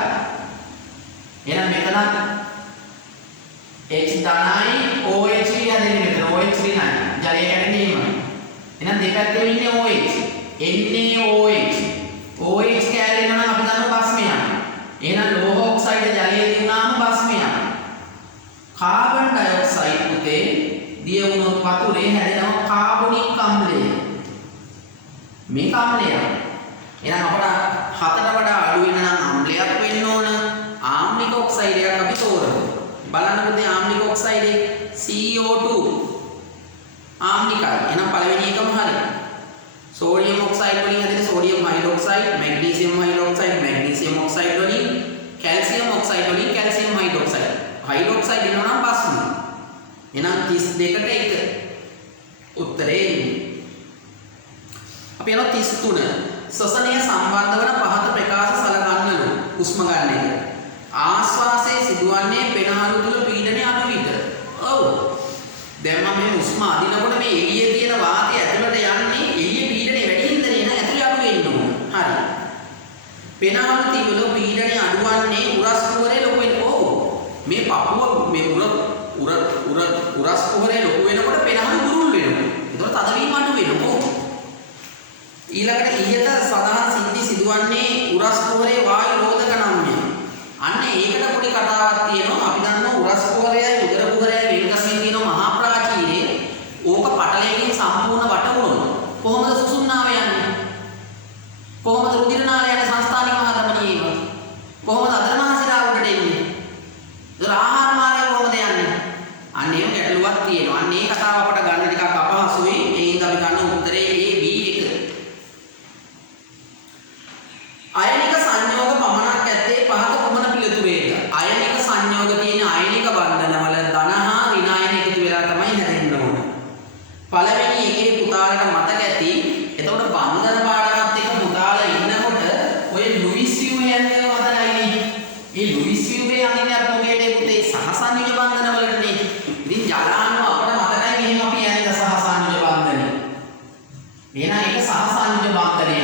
එහෙනම් මෙතන H ධනයි OH හැදෙන්නේ මෙතන OH ඍණයි. ජලය හැදෙන්නේ එහෙමයි. එහෙනම් දෙපැත්තේ ඉන්නේ OH. NaOH. OH කැලේ නම් අපි දන්න බස්මයක්. එහෙනම් ලෝහ ඔක්සයිඩ් ජලයේ දිනුනාම බස්මයක්. කාබන් ඩයොක්සයිඩ් පුතේ දිය වුණොත් වතුරේ හැදෙනවා කාබොනික් අම්ලය. මේක අම්ලයක්. එහෙනම් අපට 7ට වඩා අඩු වෙන නම් අම්ලයක් වෙන්න ඕන. ආම්ලික ඔක්සයිඩ් එකක් අපි තෝරමු. බලන්න පුතේ ආම්ලික ඔක්සයිඩ් එක CO2 ආම්ලිකයි. එහෙනම් පළවෙනි එකම හරි. සෝඩියම් ඔක්සයිඩ් වලින් හැදෙන sodium hydroxide, magnesium hydroxide, magnesium oxide වලින්, කැල්සියම් ඔක්සයිඩ් වලින් කැල්සියම් හයිඩ්‍රොක්සයිඩ්. හයිඩ්‍රොක්සයිඩ් වෙනවා නම් පස්ම. එහෙනම් 32ට 1. උත්තරේ අපි යනවා 33. ශ්වසනය සම්බන්ධ වන පහත ප්‍රකාශ සලකන්නලු හුස්ම ගන්න එක. ආශ්වාසයේ සිදුවන්නේ පෙනහළු තුල පීඩනය අඩු විට. ඔව්. දැන් මම මේ හුස්ම අදිනකොට මේ එළියේ තියෙන වාතය ඇතුළට යන්නේ එළියේ පීඩනය වැඩි හින්දා නේද ඇතුළේ අඩු වෙන්න ඕන. හරි. පෙනහළු තිබුණු පීඩනය අඩුවන්නේ උරස් කුහරේ ලොකු වෙන. ඔව්. මේ පපුව මේ උරස් කුහරේ ලොකු වෙනකොට පෙනහළු බුරුල් වෙනවා. ඒතකොට තදවීම අඩු වෙනවා. ඊළඟට ඉහත සඳහන් සිද්ධි සිදුවන්නේ උරස් කුහරේ වායු රෝධක නම්ය. අන්න ඒකට පොඩි කතාවක් තියෙනවා. අපි දන්නවා උරස් කුහරයයි උදර කුහරයයි වෙනකසින් තියෙන මහා ප්‍රාචීරයේ ඕක පටලයකින් සම්පූර්ණ වට වුණොත් කොහොමද සුසුම්නාව යන්නේ? කොහොමද රුධිර නාලය යන සංස්ථානික මහධමනිය ඒවා? කොහොමද අදරමහසිරා උඩට එන්නේ? ඒතර ආහාර මාර්ගය කොහොමද යන්නේ? අන්න ඒක ගැටලුවක් තියෙනවා. අන්න ඒ කතාව අපට ගන්න ටිකක් අපහසුයි. ඒ හින්දා අපි ගන්න උත්තරේ A B 1. අයනික සංයෝග පමණක් ඇත්තේ පහත කුමන පිළිතුරේද? අයනික සංයෝග තියෙන අයනික බන්ධනවල ධන හා ඍණ අයන එකතු වෙලා තමයි හැදෙන්න ඕන. පළවෙනි එකේ පුතාලට මතක ඇති. එතකොට බන්ධන පාඩමත් එක්ක පුතාලා ඉන්නකොට ඔය ලුයිස් විව් යන්නේ මතකයිනේ. මේ ලුයිස් විව්ගේ අඳින්නේ අපි මොකේද පුතේ සහසන්නික බන්ධනවලටනේ. ඉතින් ජලාණු අපිට මතකයි මෙහෙම අපි යන්නේ සහසන්නික බන්ධනය. එහෙනම් ඒක සහසන්නික බන්ධනය.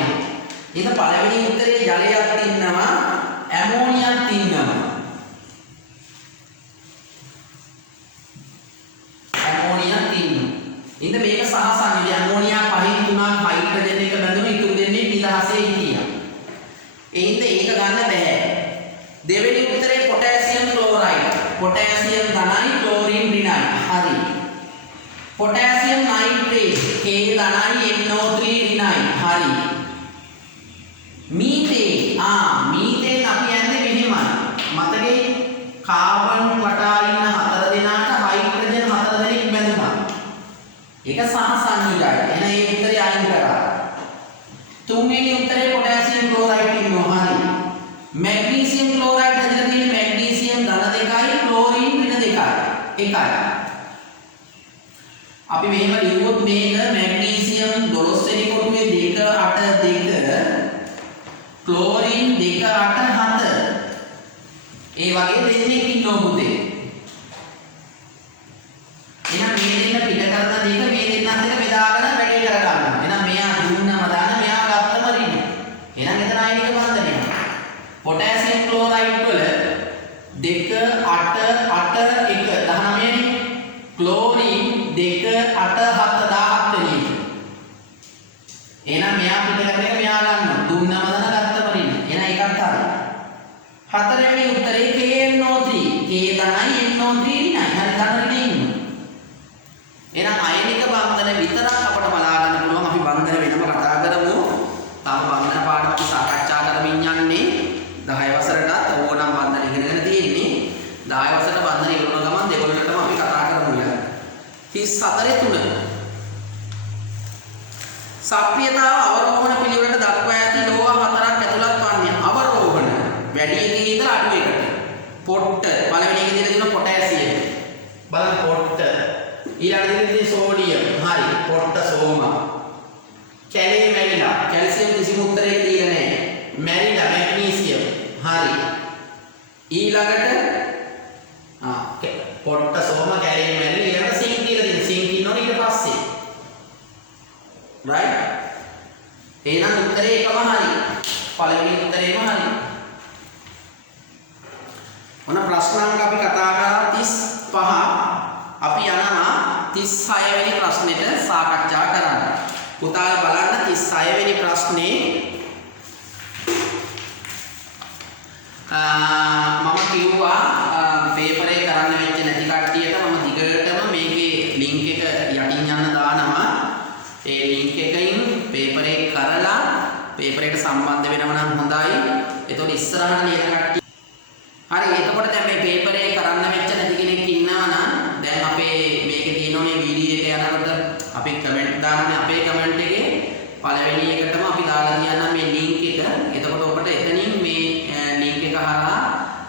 ඒක පළවෙනි උත්තරේ ජලයක් ඉන්නවා ඇමෝනියක් ඉන්නවා. ඇමෝනියක් ඉන්නවා. ඉතින් මේක සහසන්නික ඇමෝනියා පහින් තුනක් හයිඩ්‍රජන් එක බඳුන ඉතුරු දෙන්නේ නිදහසේ හිටියා. ඒක ගන්න බෑ. දෙවෙනි උත්තරේ පොටෑසියම් ක්ලෝරයිඩ්. පොටෑසියම් ධනයි ක්ලෝරින් ඍණයි. හරි. පොටෑසියම් නයිට්‍රේට් K ධනයි NO3 ඍණයි. හරි. මීතේන් මීතේන් අපි යන්නේ මෙහෙමයි. මතකේ කාබන් වටා ඉන්න 4 දෙනාට හයිඩ්‍රජන් 4 දෙනෙක් බැඳුනා. ඒක සහසන්නිකයි. එහෙනම් ඒ උත්තරය අයින් කරා. තුන්වෙනි උත්තරේ අපි මෙහෙම ලිව්වොත් මේක මැග්නීසියම් 12 වෙනි කොටුවේ 2 8 2 ක්ලෝරින් 2 8 7 ඒ වගේ දෙන්නෙක් ඉන්නවා පුතේ. එහෙනම් මේ දෙන්න පිට කරන දෙක මේ දෙන්න අතර බෙදාගෙන වැඩේ කර ගන්නවා. එහෙනම් මෙයා දුන්නම දාන මෙයා ගත්තම රින. එහෙනම් එතන ආයෙක බන්ධනය. පොටෑසියම් ක්ලෝරයිඩ් වල 2 8 8 1 19 නේ. ක්ලෝරින් 2 8 7 17 වෙනි එක. එහෙනම් මෙයා පිට කරන එක මෙයා ගන්නවා. දුන්නම දාන ගත්තම රින. එහෙනම් ඒකත් හරියි. හතරවෙනි උත්තරේ KNO3. K ධනයි NO3 රිනයි. හරි ධන රිනේ ඉන්නවා. එහෙනම් අයනික බන්ධන විතරක් අපට බලා ගන්න පුළුවන්. අපි බන්ධන වෙනම කතා කරමු. තාම බන්ධන පාඩම අපි සාකච්ඡා කරමින් යන්නේ 10 වසරටත් ඕනනම් බන්ධන ඉගෙනගෙන තියෙන්නේ. 10 වසරට බන්ධන ඉගෙනුන ගමන් දෙකොල්ලටම අපි කතා කරමු ඊළඟ. 34 3. සක්‍රියතාව අවරෝහණ පිළිවෙලට දක්වා ඇති ලෝහ හතරක් ඇතුළත් වන්නේ අවරෝහණ වැඩි එකකින් ඉඳලා අඩු එකට. පොට්ට පළවෙනි එකේ තියෙන පොටෑසියම්. බලන්න පොට්ට. ඊළඟ එකේ තියෙන සෝඩියම්. හරි. පොට්ට සෝම. කැලේ මැරිලා. කැල්සියම් කිසිම උත්තරයක් දීලා නැහැ. මැරිලා මැග්නීසියම්. හරි. ඊළඟට පොට්ට සෝම කැලේ මැරිලා ඊළඟට සිංක් කියලා තියෙන. සිංක් ඉන්නෝනේ ඊට පස්සේ. right? එහෙනම් උත්තරේ එකම හරි. පළවෙනි උත්තරේම හරි. මොන ප්‍රශ්නාංග අපි කතා කරා 35. අපි යනවා 36 වෙනි ප්‍රශ්නෙට සාකච්ඡා කරන්න. පුතාලා බලන්න 36 වෙනි ප්‍රශ්නේ මම කිව්වා පේපර් එක කරන්න වෙච්ච නැති කට්ටියට මම දිගටම මේකේ ලින්ක් එක යටින් යන්න දානවා. ඒ ලින්ක් එකකින් පේපර් එක කරලා පේපර් එකට සම්බන්ධ වෙනව නම් හොඳයි. එතකොට ඉස්සරහට නේද කට්ටිය. හරි. එතකොට දැන් මේ පේපර් එක කරන්න වෙච්ච නැති කෙනෙක් ඉන්නවා නම් දැන් අපේ මේකේ තියෙනෝනේ වීඩියෝ එක යනකොට අපි කමෙන්ට් දාන්නේ අපේ කමෙන්ට් එකේ පළවෙනි එකටම අපි දාලා තියන්නම් මේ ලින්ක් එක. එතකොට ඔබට එතනින් මේ ලින්ක් එක හරහා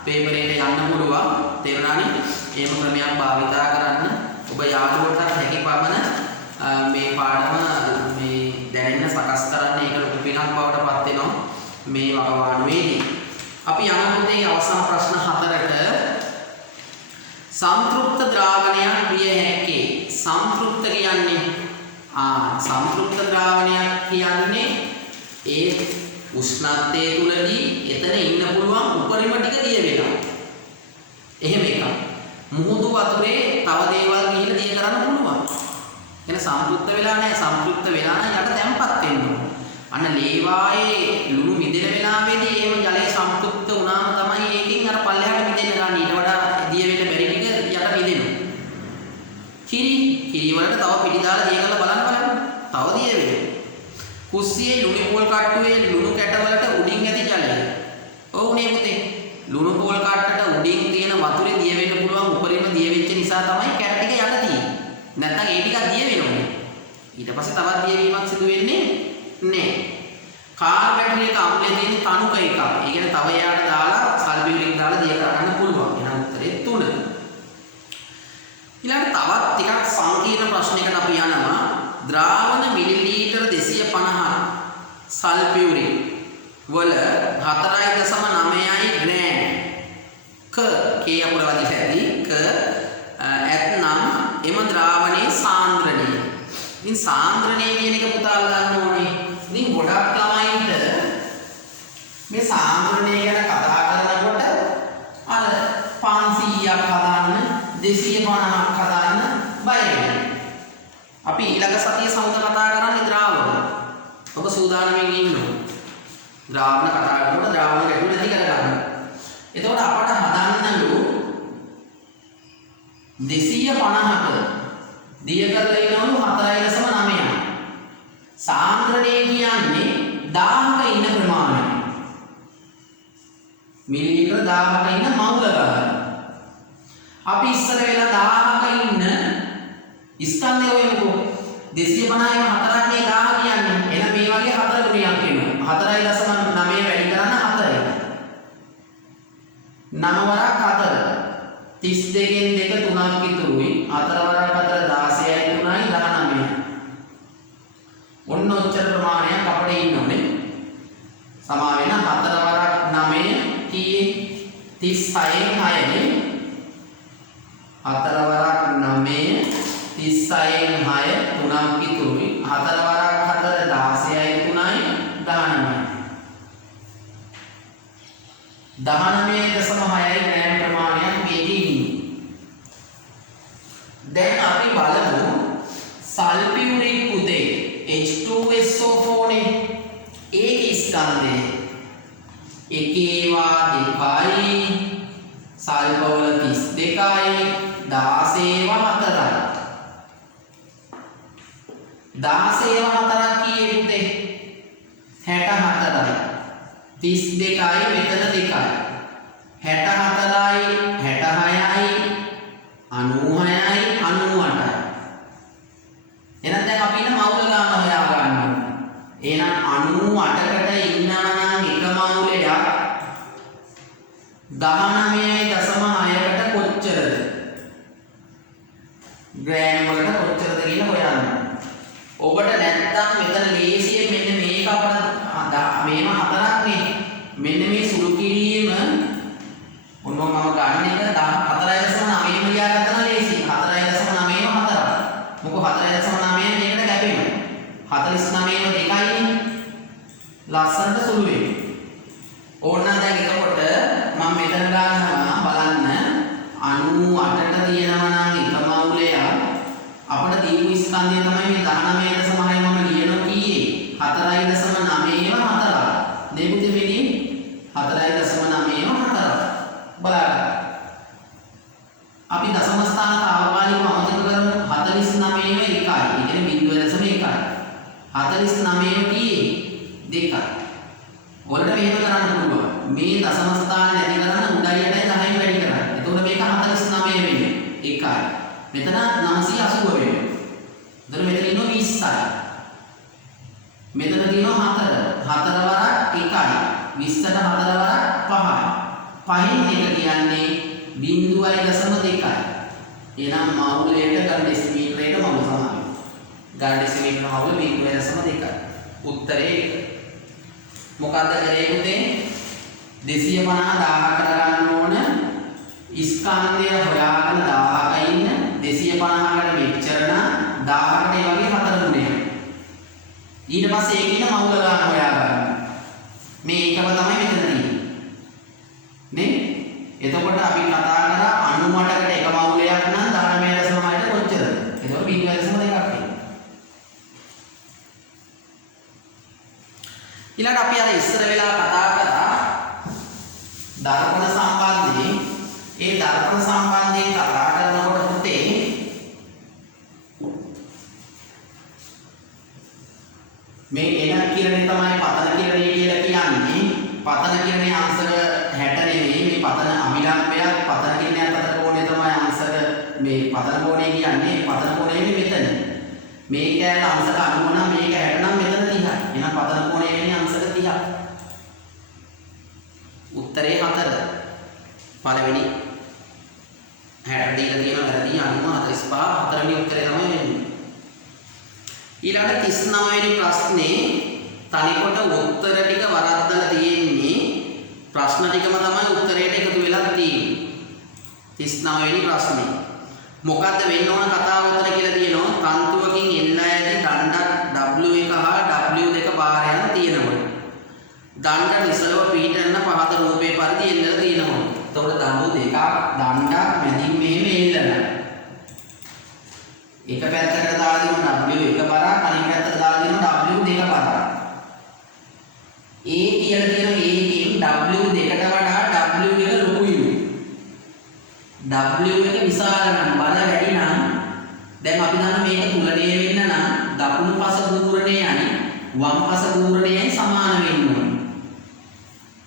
පේපර් එකට යන්න පුළුවන්. තේරුණානේ? එහෙම ක්‍රමයක් භාවිතා කරන්න. ඔබ යාළුවන්ට හැකි පමණ මේ පාඩම මේ දැනෙන්න සකස් කරන්න. ඒක ලොකු පිනක් බවට පත් වෙනවා මේ වකවානුවේදී. අපි යනකොට අවසාන ප්‍රශ්න 4ට සංතෘප්ත ද්‍රාවණයක් විය හැකි. සංතෘප්ත කියන්නේ සංතෘප්ත ද්‍රාවණයක් කියන්නේ ඒ උෂ්ණත්වයේ තුලදී එතන ඉන්න පුළුවන් උපරිම ටික දිය වෙනවා. එහෙම එකක්. මුහුදු වතුරේ තව දේවල් ගිහිල්ලා දිය කරන්න පුළුවන්. එන සංතෘප්ත වෙලා නැහැ. සංතෘප්ත වෙලා නම් යට තැම්පත් වෙන්න ඕන. අන්න ලේවායේ ලුණු මිදෙන වෙලාවේදී එහෙම ජලය සංතෘප්ත වුණාම තමයි ඒකෙන් අර පල්ලෙහාට මිදෙන්න ගන්න. ඊට වඩා දිය වෙන්න බැරි ටික යට මිදෙනවා. කිරි වලට තව පිටි දාලා දිය කරලා බලන්න. තව දිය වෙනවා. කුස්සියේ ලුණු පොල් කට්ටුවේ ලුණු කැට වලට උඩින් ඇති ජලය. ඔව්නේ පුතේ. ලුණු පොල් කට්ටට උඩින් තියෙන වතුරේ දිය වෙන්න පුළුවන් උපරිම දිය වෙච්ච නිසා තමයි කැට ටික යට තියෙන්නේ. නැත්නම් ඒ ටික දිය වෙනවනේ. ඊට පස්සේ තවත් දිය වීමක් සිදු වෙන්නේ නෑ. කාර්බෝහයිඩ්‍රේට් අම්ලයේ තියෙන තනුක එකක්. ඒ කියන්නේ තව එයාට දාලා සල්ෆියුරික් දාලා දිය කරගන්න පුළුවන්. එහෙනම් උත්තරේ 3. ඊළඟ තවත් ටිකක් සංකීර්ණ ප්‍රශ්නයකට අපි යනවා. ද්‍රාවණ මිලිලීටර 250 සල්ෆියුරික් වල 4.9යි ග්‍රෑම් ක අකුර වදිට ඇති ක ඇත්නම් එම ද්‍රාවණයේ සාන්ද්‍රණය. ඉතින් සාන්ද්‍රණය කියන එක පුතාලා ගන්න ඕනේ. ඉතින් ගොඩක් ළමයින්ට මේ සාන්ද්‍රණය ගැන කතා කරනකොට අර 500ක් හදාන්න 250ක් හදාන්න බය වෙනවා. අපි ඊළඟ සතියේ සමුද කතා කරන්නේ ද්‍රාවණ. ඔබ සූදානම්ෙන් ඉන්න ඕනේ. ද්‍රාවණ කතා කරනකොට ද්‍රාවණ ගැටුම් නැති කරගන්න. එතකොට අපට හදන්නලු 250ක දිය කරලා ඉන්නවලු 4.9. සාන්ද්‍රණය කියන්නේ 1000ක ඉන්න ප්‍රමාණය. මිලිලීටර 1000ක ඉන්න මවුල ගන්න. අපි ඉස්සර වෙලා 1000ක ඉන්න ස්කන්ධය හොයමුකෝ. 250යිම 4ක් නේ 1000 කියන්නේ. එහෙනම් මේ වගේ 4 ගුණයක් එනවා. 4.9 වැඩි කරන්න 4යි. 9 වරක් 4. 32න් 2 3ක් ඉතුරුයි. 4 වරක් 4 16යි 3යි 19 ඔන්න ඔච්චර ප්‍රමාණයක් අපිට ඉන්න ඕනේ. සමා වෙන 4 වරක් 9 කීයේ 36න් 6නේ. 4 වරක් 9 36න් 6 3ක් ඉතුරුයි. 4 වරක් 4 16යි 3යි 19යි. 19.6යි ග්‍රෑම් ප්‍රමාණයක් මේකේ ඉන්නේ. දැන් අපි බලමු සල්ෆියුරික් පුතේ H2SO4 නේ. ඒකේ ස්කන්ධය එකේවා දෙකයි සල්ෆවල 32යි 16වා 4යි. 16වා 4ක් කීයේ පුතේ 64යි. 32යි මෙතන 2යි 64යි 66යි 96යි 98යි. එහෙනම් දැන් අපි ඉන්න මවුල ගන්න හොයා ගන්න ඕනේ. එහෙනම් 98කට ඉන්නා නම් එක මවුලයක් 19.6කට කොච්චරද? ග්‍රෑම් වලට කොච්චරද කියලා හොයන්න. ඔබට නැත්තම් මෙතන ලේසියෙන් මෙන්න මේක අපිට මේව හතරක් නේ. මෙන්න මේ සුළු කිරීම ඔන්න මම ගන්න එක 4.9 ලියාගත්තා නම් ලේසි. 4.9 4ක්. මොකද 4.9 මේකට කැපෙනවා. 49 2යිනේ. ලස්සනට සුළු වෙන්නේ. ඕනනම් දැන් එතකොට මම මෙතන ගන්නවා බලන්න 98ට තියෙනවා නම් එක මවුලයක් අපිට දීපු ස්කන්ධය තමයි මේ 19.6 මම ලියනවා කීයේ 4.9 4ක්. නේ පුතේ මෙනි 4.9 4ක්. බලන්න. අපි දශම ස්ථාන තාවකාලිකව අමතක කරමු 49 1යි. ඒ කියන්නේ 0.1යි. 49 කීයේ 2යි. ඔයාලට මෙහෙම කරන්න පුළුවන්. මේ දශම ස්ථාන නැති කරන්න උඩයි යටයි 10න් වැඩි කරන්න. එතකොට මේක 49 වෙන්නේ 1යි. මෙතන 980 වෙන්නේ. එතකොට මෙතන ඉන්නවා 20යි. මෙතන තියෙනවා 4. 4 වරක් 1යි. 20ට 4 වරක් 5යි. 5න් 1 කියන්නේ 0.2යි. එහෙනම් මවුලයට ගන්න ඩෙසිමීටරයට මවුල සමානයි. ගන්න ඩෙසිමීටර මවුල 0.2යි. උත්තරේ 1. මොකද්ද කරේ පුතේ 250 කරගන්න ඕන ස්කන්ධය හොයාගෙන 1000ක ඉන්න 250කට මෙච්චර නම් 1000කට ඒ වගේ 4 ගුණයක්. ඊට පස්සේ ඒකින මවුල ගන්න හොයාගන්න. මේ එකම තමයි මෙතන තියෙන්නේ. නේ? එතකොට අපි කතා කරා 98කට එක මවුලයක් නම් 19.6ට කොච්චරද? එතකොට 0.2ක් තියෙනවා. ඊළඟට අපි අර ඉස්සර වෙලා කතා කරා දර්පණ සම්බන්ධයෙන්. ඒ දර්පණ සම්බන්ධයෙන් කතා කරනකොට පුතේ මේ එන කිරණේ තමයි පතන කිරණේ කියලා කියන්නේ. පතන කිරණේ අංශක 60 නෙමෙයි මේ පතන අමිලම්බයක් පතන කිරණයක් අතර කෝණය තමයි අංශක මේ පතන කෝණය කියන්නේ. පතන කෝණය මෙතන. මේ කෑල්ල අංශක 90 නම් මේක 60 නම් මෙතන 30යි. එහෙනම් පතන කෝණය වෙන්නේ අංශක 30යි. උත්තරේ 4. පළවෙනි 60 දීලා තියෙනවා වැරදි 90 45 හතරවෙනි උත්තරේ තමයි වෙන්නේ. ඊළඟට 39 වෙනි ප්‍රශ්නේ තනිකොට උත්තර ටික වරද්දලා තියෙන්නේ. ප්‍රශ්න ටිකම තමයි උත්තරයට එකතු වෙලා තියෙන්නේ. 39 වෙනි ප්‍රශ්නේ. මොකද්ද වෙන්න ඕන කතාව උතර කියලා තියෙනවා. තන්තුවකින් එල්ලා ඇති දණ්ඩක් W1 හා W2 භාරයන් තියෙනකොට. දණ්ඩ නිසලව පිහිටන්න පහත රූපේ පරිදි එල්ලලා තියෙනවා. එතකොට දඬු දෙකක් දණ්ඩක් මැදින් මෙහෙම එල්ලනවා. එක පැත්තකට දාලා දෙනවා W1 බරක් අනිත් පැත්තට දාලා දෙනවා W2 බරක්. A කියලා තියෙන ඒකෙන් W2ට වඩා W1 ලොකුයි. W1 විශාල නම් බල වැඩි නම් දැන් අපි දන්න මේක තුලණය වෙන්න නම් දකුණු පස පූර්ණයයි වම් පස පූර්ණයයි සමාන වෙන්න ඕනේ.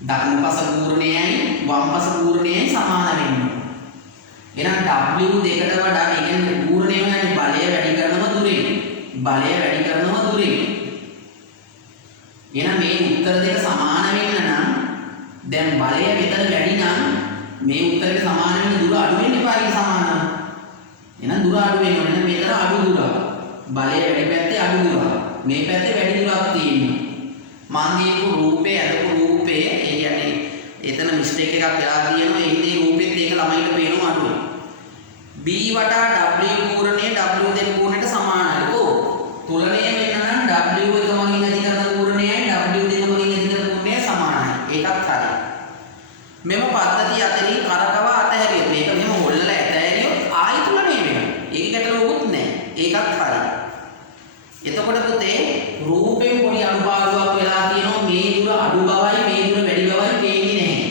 දකුණු පස පූර්ණයයි වම් පස පූර්ණයයි සමාන වෙන්න ඕනේ. එහෙනම් W2ට වඩා ඒ කියන්නේ පූර්ණය වෙනනේ බලය වැඩි කරනම දුරේ. බලය වැඩි කරනම දුරේ. එහෙනම් මේ උත්තර දෙක සමාන වෙන්න නම් දැන් බලය මෙතන වැඩි නම් මේ උත්තරේ සමාන වෙන දුර අඩු වෙන්න එපා. ඒක සමානයි. එහෙනම් දුර අඩු වෙන්න ඕනේ. මෙතන අඩු දුර. බලය වැඩි පැත්තේ අඩු දුර. මේ පැත්තේ වැඩි දුරක් තියෙනවා. මන් දීපු රූපේ අදපු රූපේ ඒ කියන්නේ එතන මිස්ටේක් එකක් වෙලා තියෙනවා. ඒ ඉතින් රූපෙත් ඒක ළමයිට පේනවා අඩුයි. b වටා w පූර්ණය w දෙක පූර්ණයට සමානයි. කො තුලණය වෙන්න නම් w එක මගින් ඇති කරන පූර්ණයයි w දෙක මගින් ඇති කරන පූර්ණයයි සමානයි. ඒකත් හරි. මෙම පද්ධතිය අතරින් කරකව අතහැරියොත් මේක මෙහෙම හොල්ලලා ඇතහැරියොත් ආයි තුලණය වෙනවා. ඒක ගැටලුවකුත් නැහැ. ඒකත් හරි. එතකොට පුතේ රූපෙන් පොඩි අඩුපාඩුවක් වෙලා තියෙනවා. මේ දුර අඩු බවයි මේ දුර වැඩි බවයි පේන්නේ නැහැ.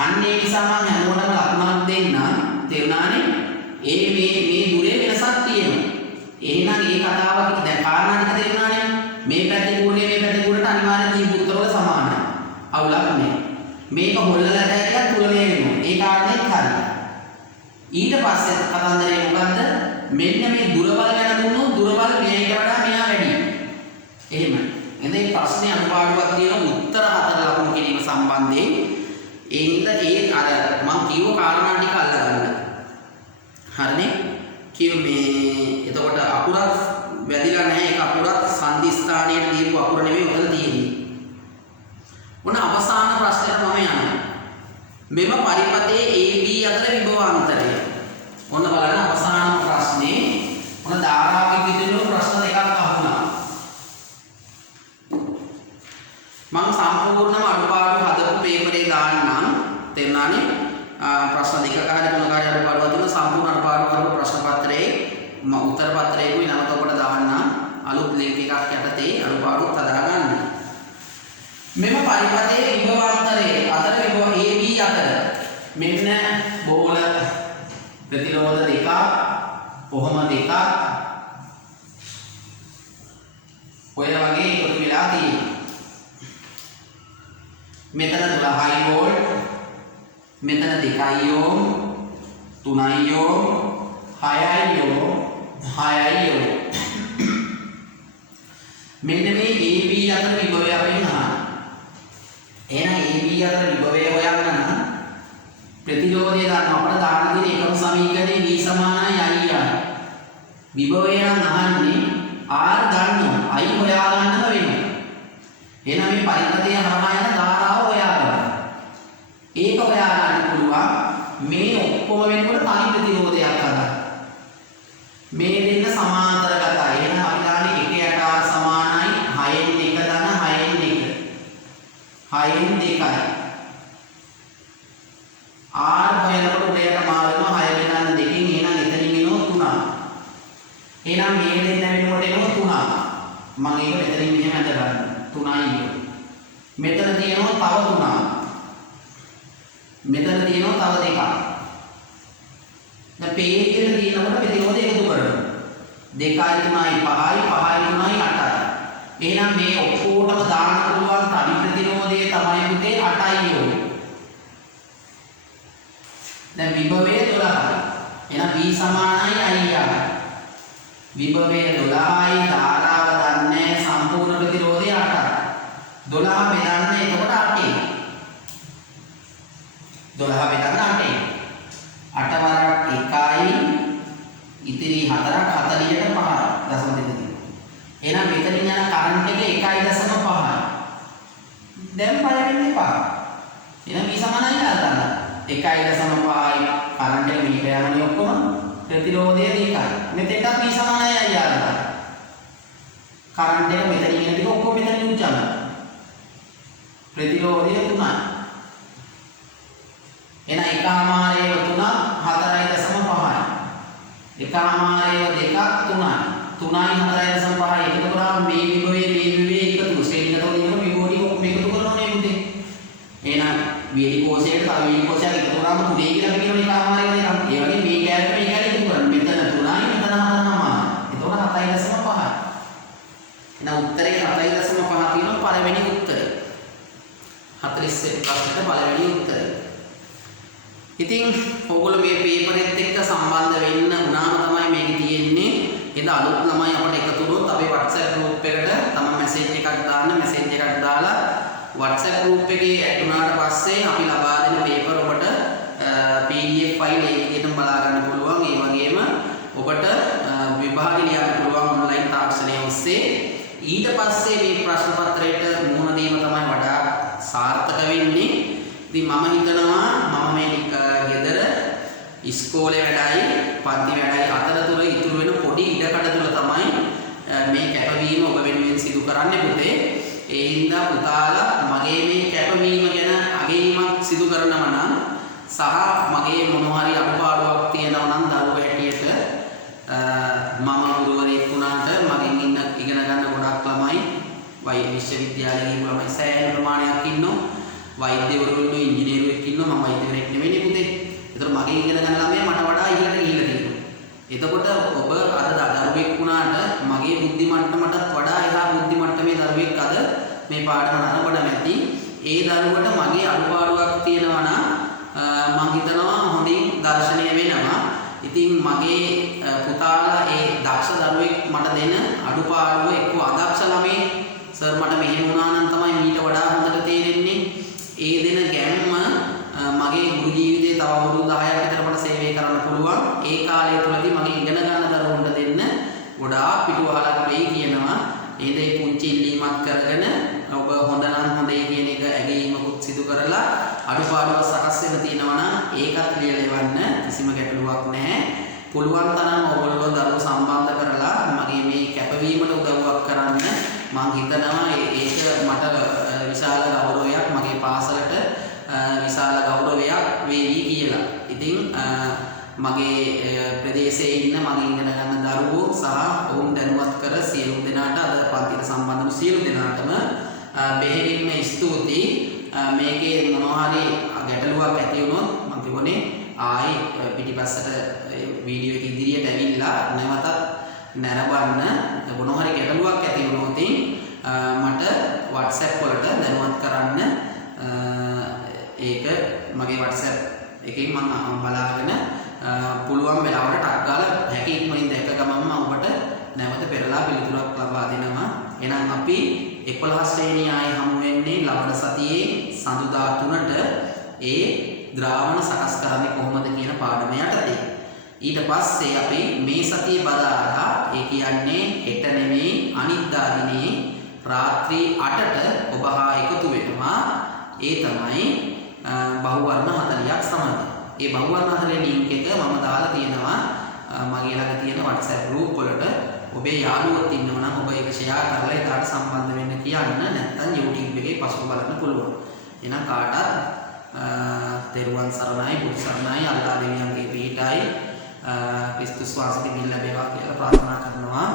අන්න ඒ නිසා මම හැමෝටම ලකුණක් දෙන්නම්. තේරුණානේ? මේ දුරේ වෙනසක් තියෙනවා. එහෙනම් මේ කතාව දැන් කාරණා ටික තේරුණානේ? මේ පැත්තේ ගුණේ මේ පැත්තේ ගුණට අනිවාර්යෙන් දීපු උත්තරවල සමානයි. අවුලක් නැහැ. මේක හොල්ලලා දැක්කම තුලණය වෙනවා. ඒ කාරණේත් හරි. ඊට පස්සේ කතන්දරේ මොකද්ද? මෙන්න මේ දුරවල් ගැන දුන්නොත් දුරවල් මේකට වඩා මෙහා වැඩි. එහෙම. එතෙන් ප්‍රශ්නේ අනුපාඩුවක් තියෙන උත්තර 4 ලකුණු කිරීම සම්බන්ධයෙන් ඒ හින්දා ඒ අර මම කියව කාරණා ටික අල්ලගන්න. හරිනේ? කිව් මේ එතකොට අකුරක් වැදිලා නැහැ. ඒක අකුරක් සංදි ස්ථානයේ දීපු අකුර නෙමෙයි උතන තියෙන්නේ. මොන අවසාන ප්‍රශ්නයට මම යනවා. මෙම පරිපතේ AB අතර විභවාන්තරය. ඔන්න බලන්න අවසාන ප්‍රශ්නේ මොන ධාරාවේ විදිහට ප්‍රශ්න දෙකක් අහුණා. මම සම්පූර්ණම අඩුපාඩු හදපු පේපරේ දාන්නම්. තේරුණානේ? ප්‍රශ්න දෙකක හරි මොන කාර්ය අඩුපාඩුවක් තියෙන සම්පූර්ණ අඩුපාඩු කරපු ප්‍රශ්න පත්‍රයේ උත්තර පත්‍රයේකුයි නැවත ඔබට දාන්නම්. අලුත් ලින්ක් එකක් යටතේ අඩුපාඩුත් හදා ගන්න. මෙම පරිපතේ විභවාන්තරයේ අතර විභව AB අතර මෙන්න බෝල ප්‍රතිරෝධ දෙකක් කොහොම දෙකක් ඔය වගේ එකතු වෙලා තියෙනවා. මෙතන 12 වෝල්ට් මෙතන 2 ඕම් 3 ඕම් 6 ඕම් 6 ඕම් මෙන්න මේ AB අතර විභවය අපෙන් අහන්න. එහෙනම් AB අතර විභවය හොයන්න නම් ප්‍රතිරෝධය ගන්න අපිට දාන්න තියෙන එකම සමීකරණේ V සමානයි I යන. විභවය නම් අහන්නේ R ගන්නවා. I හොයා ගන්නම වෙනවා. එහෙනම් මේ පරිපතය හරහා යන ධාරාව හොයා ගන්න. ඒක හොයා ගන්න පුළුවන් මේ ඔක්කොම වෙනකොට තනි ප්‍රතිරෝධයක් හදන්න. මේ දෙන්න සමාන්තරගතයි. එහෙනම් අපි දාන්නේ 1 යට R සමානයි 6න් 1 ධන 6න් 1. 6න් 2යි. R හොයනකොට උඩයට මා වෙනවා 6 වෙනන දෙකකින්. එහෙනම් එතනින් එනවා 3. එහෙනම් මේ දෙන්න වෙනකොට එනවා 3. මම ඒක මෙතනින් මෙහෙම හද ගන්න. 3යි. මෙතන තියෙනවා තව 3. මෙතන තියෙනවා තව 2ක්. දැන් පේජ් එකට තියෙනකොට ප්‍රතිරෝධය එකතු කරනවා. 2යි 3යි 5යි 5යි 3යි 8යි. එහෙනම් මේ ඔක්කොටම දාන්න පුළුවන් තනි ප්‍රතිරෝධය තමයි පුතේ 8යි ඕනේ. දැන් විභවය 12යි. එහෙනම් V සමානයි I යයි. විභවය 12යි ධාරාව දන්නේ සම්පූර්ණ ප්‍රතිරෝධය 8යි. 12 බෙදන්න එතකොට 8යි. 12 බෙදන්න 8යි. 8 වරක් 1යි. ඉතිරි 4ක් 40ට 5යි. දශම දෙක තියෙනවා. එහෙනම් මෙතනින් යන කරන්ට් එක 1.5යි. දැන් පය වෙන්න එපා. එහෙනම් V සමානයි කියලා ගන්න. 1.5යි කරන්ට් එක මෙහෙට යන්නේ ඔක්කොම ප්‍රතිරෝධය 2යි. මෙතෙන්ටත් V සමානයි I ආරම්භ. කරන්ට් එක මෙතනින් එන ටික ඔක්කොම මෙතනින් උච්චාන. ප්‍රතිරෝධය 3යි. එහෙනම් 1/4 3 4.5යි. 1/4 2ක් 3යි. 3යි 4.5යි එකතු කරාම මේ විභවයේ එකතු ශ්‍රේණිගතව දිනන විභවණි ඔක්කොම එකතු කරනවා නේ මුදේ. එහෙනම් වේදි කෝෂයට තව වේදි කෝෂයක් එකතු කරාම 3 කියලා අපි කියන 1/4 එකක්. ඒ වගේ මේ කැලේ මේ කැලේ එකතු කරනවා. මෙතන 3යි මෙතන 4යි. එතකොට 7.5යි. එහෙනම් උත්තරේ 7.5 තියෙනවා පළවෙනි උත්තරේ. 40 ප්‍රශ්නෙට පළවෙනි උත්තරේ. ඉතින් ඕගොල්ලෝ මේ පේපරෙත් එක්ක සම්බන්ධ වෙන්න උනාම තමයි මේක තියෙන්නේ. එද අලුත් ළමයි අපට එකතු වුණොත් අපේ WhatsApp group එකට තමයි මැසේජ් එකක් දාන්න. මැසේජ් එකක් දාලා WhatsApp group එකේ ඇඩ් වුණාට පස්සේ අපි ලබා දෙන පේපර් ඔබට PDF ෆයිල් ඒ විදිහටම බලා ගන්න පුළුවන්. ඒ වගේම ඔබට විභාගෙ ලියන්න පුළුවන් ඔන්ලයින් තාක්ෂණය ඔස්සේ. ඊට පස්සේ මේ ප්‍රශ්න පත්‍රයට මුහුණ දීම තමයි වඩා සාර්ථක වෙන්නේ. ඉතින් මම හිතනවා මම මේ ගෙදර ඉස්කෝලේ වැඩයි පන්ති වැඩයි අතරතුර ඉතුරු වෙන පොඩි ඉඩකඩ තුල තමයි මේ කැපවීම ඔබ වෙනුවෙන් සිදු කරන්නේ පුතේ. ඒ හින්දා පුතාලා මගේ මේ කැපවීම ගැන අගයීමක් සිදු කරනවා නම් සහ මගේ මොනවා හරි අඩුපාඩුවක් තියෙනවා නම් දරුවෝ හැටියට මම ගුරුවරයෙක් වුණාට මගෙන් ඉගෙන ගන්න ගොඩක් ළමයි විශ්වවිද්‍යාලයේ ගිහුව ළමයි සෑහෙන ප්‍රමාණයක් ඉන්නවා. වෛද්‍යවරු ඉන්නවා, ඉංජිනේරුවෙක් ඉන්නවා. මම වෛද්‍යවරයෙක් නෙවෙයි පුතේ. ඒතර මගෙන් ඉගෙන ගන්න ළමයා මට වඩා ඉහළට ගිහිල්ලා තියෙනවා. එතකොට ඔබ අද දරුවෙක් වුණාට මගේ බුද්ධි මට්ටමටත් වඩා එහා බුද්ධි මට්ටමේ දරුවෙක් අද මේ පාඩම නරඹන නැති. ඒ දරුවට මගේ අඩුපාඩුවක් තියෙනවා නම් මම හිතනවා හොඳින් දර්ශනය වෙනවා. ඉතින් මගේ පුතාලා ඒ දක්ෂ දරුවෙක් මට දෙන අඩුපාඩුව එක්ක අදක්ෂ ළමයි සර් මට මෙහෙම වුණා නම් තමයි මීට වඩා හොඳට තේරෙන්නේ. ඒ දෙන ගැම්ම මගේ ගුරු ජීවිතේ තව අවුරුදු 10ක් විතර මට සේවය කරන්න පුළුවන්. ඒ කාලය තුලදී මගේ ඉගෙන ගන්න දරුවන්ට දෙන්න ගොඩාක් පිටුවහලක් වෙයි කියනවා. ඒ දෙයි පුංචි ඉල්ලීමක් කරගෙන ඔබ හොඳ නම් හොඳයි කියන එක ඇගීමකුත් සිදු කරලා අඩුපාඩුවක් සකස් වෙන තියෙනවා නම් ඒකත් ලියලා එවන්න කිසිම ගැටලුවක් නැහැ. පුළුවන් තරම් ඔයගොල්ලෝ දරුවෝ සම්බන්ධ කරලා මගේ මේ කැපවීමට උදව්වක් කරන්න මම හිතනවා ඒක මට විශාල ගෞරවයක් මගේ පාසලට විශාල ගෞරවයක් වේවි කියලා. ඉතින් මගේ ප්‍රදේශයේ ඉන්න මගේ ඉගෙන ගන්න දරුවෝ සහ ඔවුන් දැනුවත් කර සියලු දෙනාට අද පන්තියට සම්බන්ධ වූ සියලු දෙනාටම බෙහෙවින්ම ස්තුතියි. මේකේ මොනවා හරි ගැටලුවක් ඇති වුණොත් මම කිව්වනේ ආයි පිටිපස්සට වීඩියෝ එක ඉදිරියට ඇවිල්ලා නැවතත් නරඹන්න. මොනවා හරි ගැටලුවක් ඇති වුණොත් මට WhatsApp වලට දැනුවත් කරන්න. ඒක මගේ WhatsApp එකෙන් මම බලාගෙන පුළුවන් වෙලාවට ටක් ගාලා හැකි ඉක්මනින් දැක ගමන්ම ඔබට නැවත පෙරලා පිළිතුරක් ලබා දෙනවා. එහෙනම් අපි 11 ශ්‍රේණිය ආයේ හමු වෙන්නේ ලබන සතියේ සඳුදා 3ට ඒ ද්‍රාවණ සකස් කරන්නේ කොහොමද කියන පාඩම යටතේ. ඊට පස්සේ අපි මේ සතියේ බදාදා ඒ කියන්නේ හෙට නෙමෙයි අනිද්දා දිනේ රාත්‍රී 8ට ඔබ හා එකතු වෙනවා. ඒ තමයි බහුවර්ණ 40ක් සමග. ඒ බහුවර්ණ 40 ලින්ක් එක මම දාලා තියෙනවා මගේ ළඟ තියෙන WhatsApp group වලට. ඔබේ යාළුවොත් ඉන්නවා නම් ඔබ ඒක ෂෙයා කරලා ඒකට සම්බන්ධ වෙන්න කියන්න. නැත්නම් YouTube එකේ පසුව බලන්න පුළුවන්. එහෙනම් කාටත් තෙරුවන් සරණයි, බුදු සරණයි, අල්ලා දෙවියන්ගේ පිහිටයි, ක්‍රිස්තුස් වහන්සේගේ මිල් ලැබේවා කියලා ප්‍රාර්ථනා කරනවා.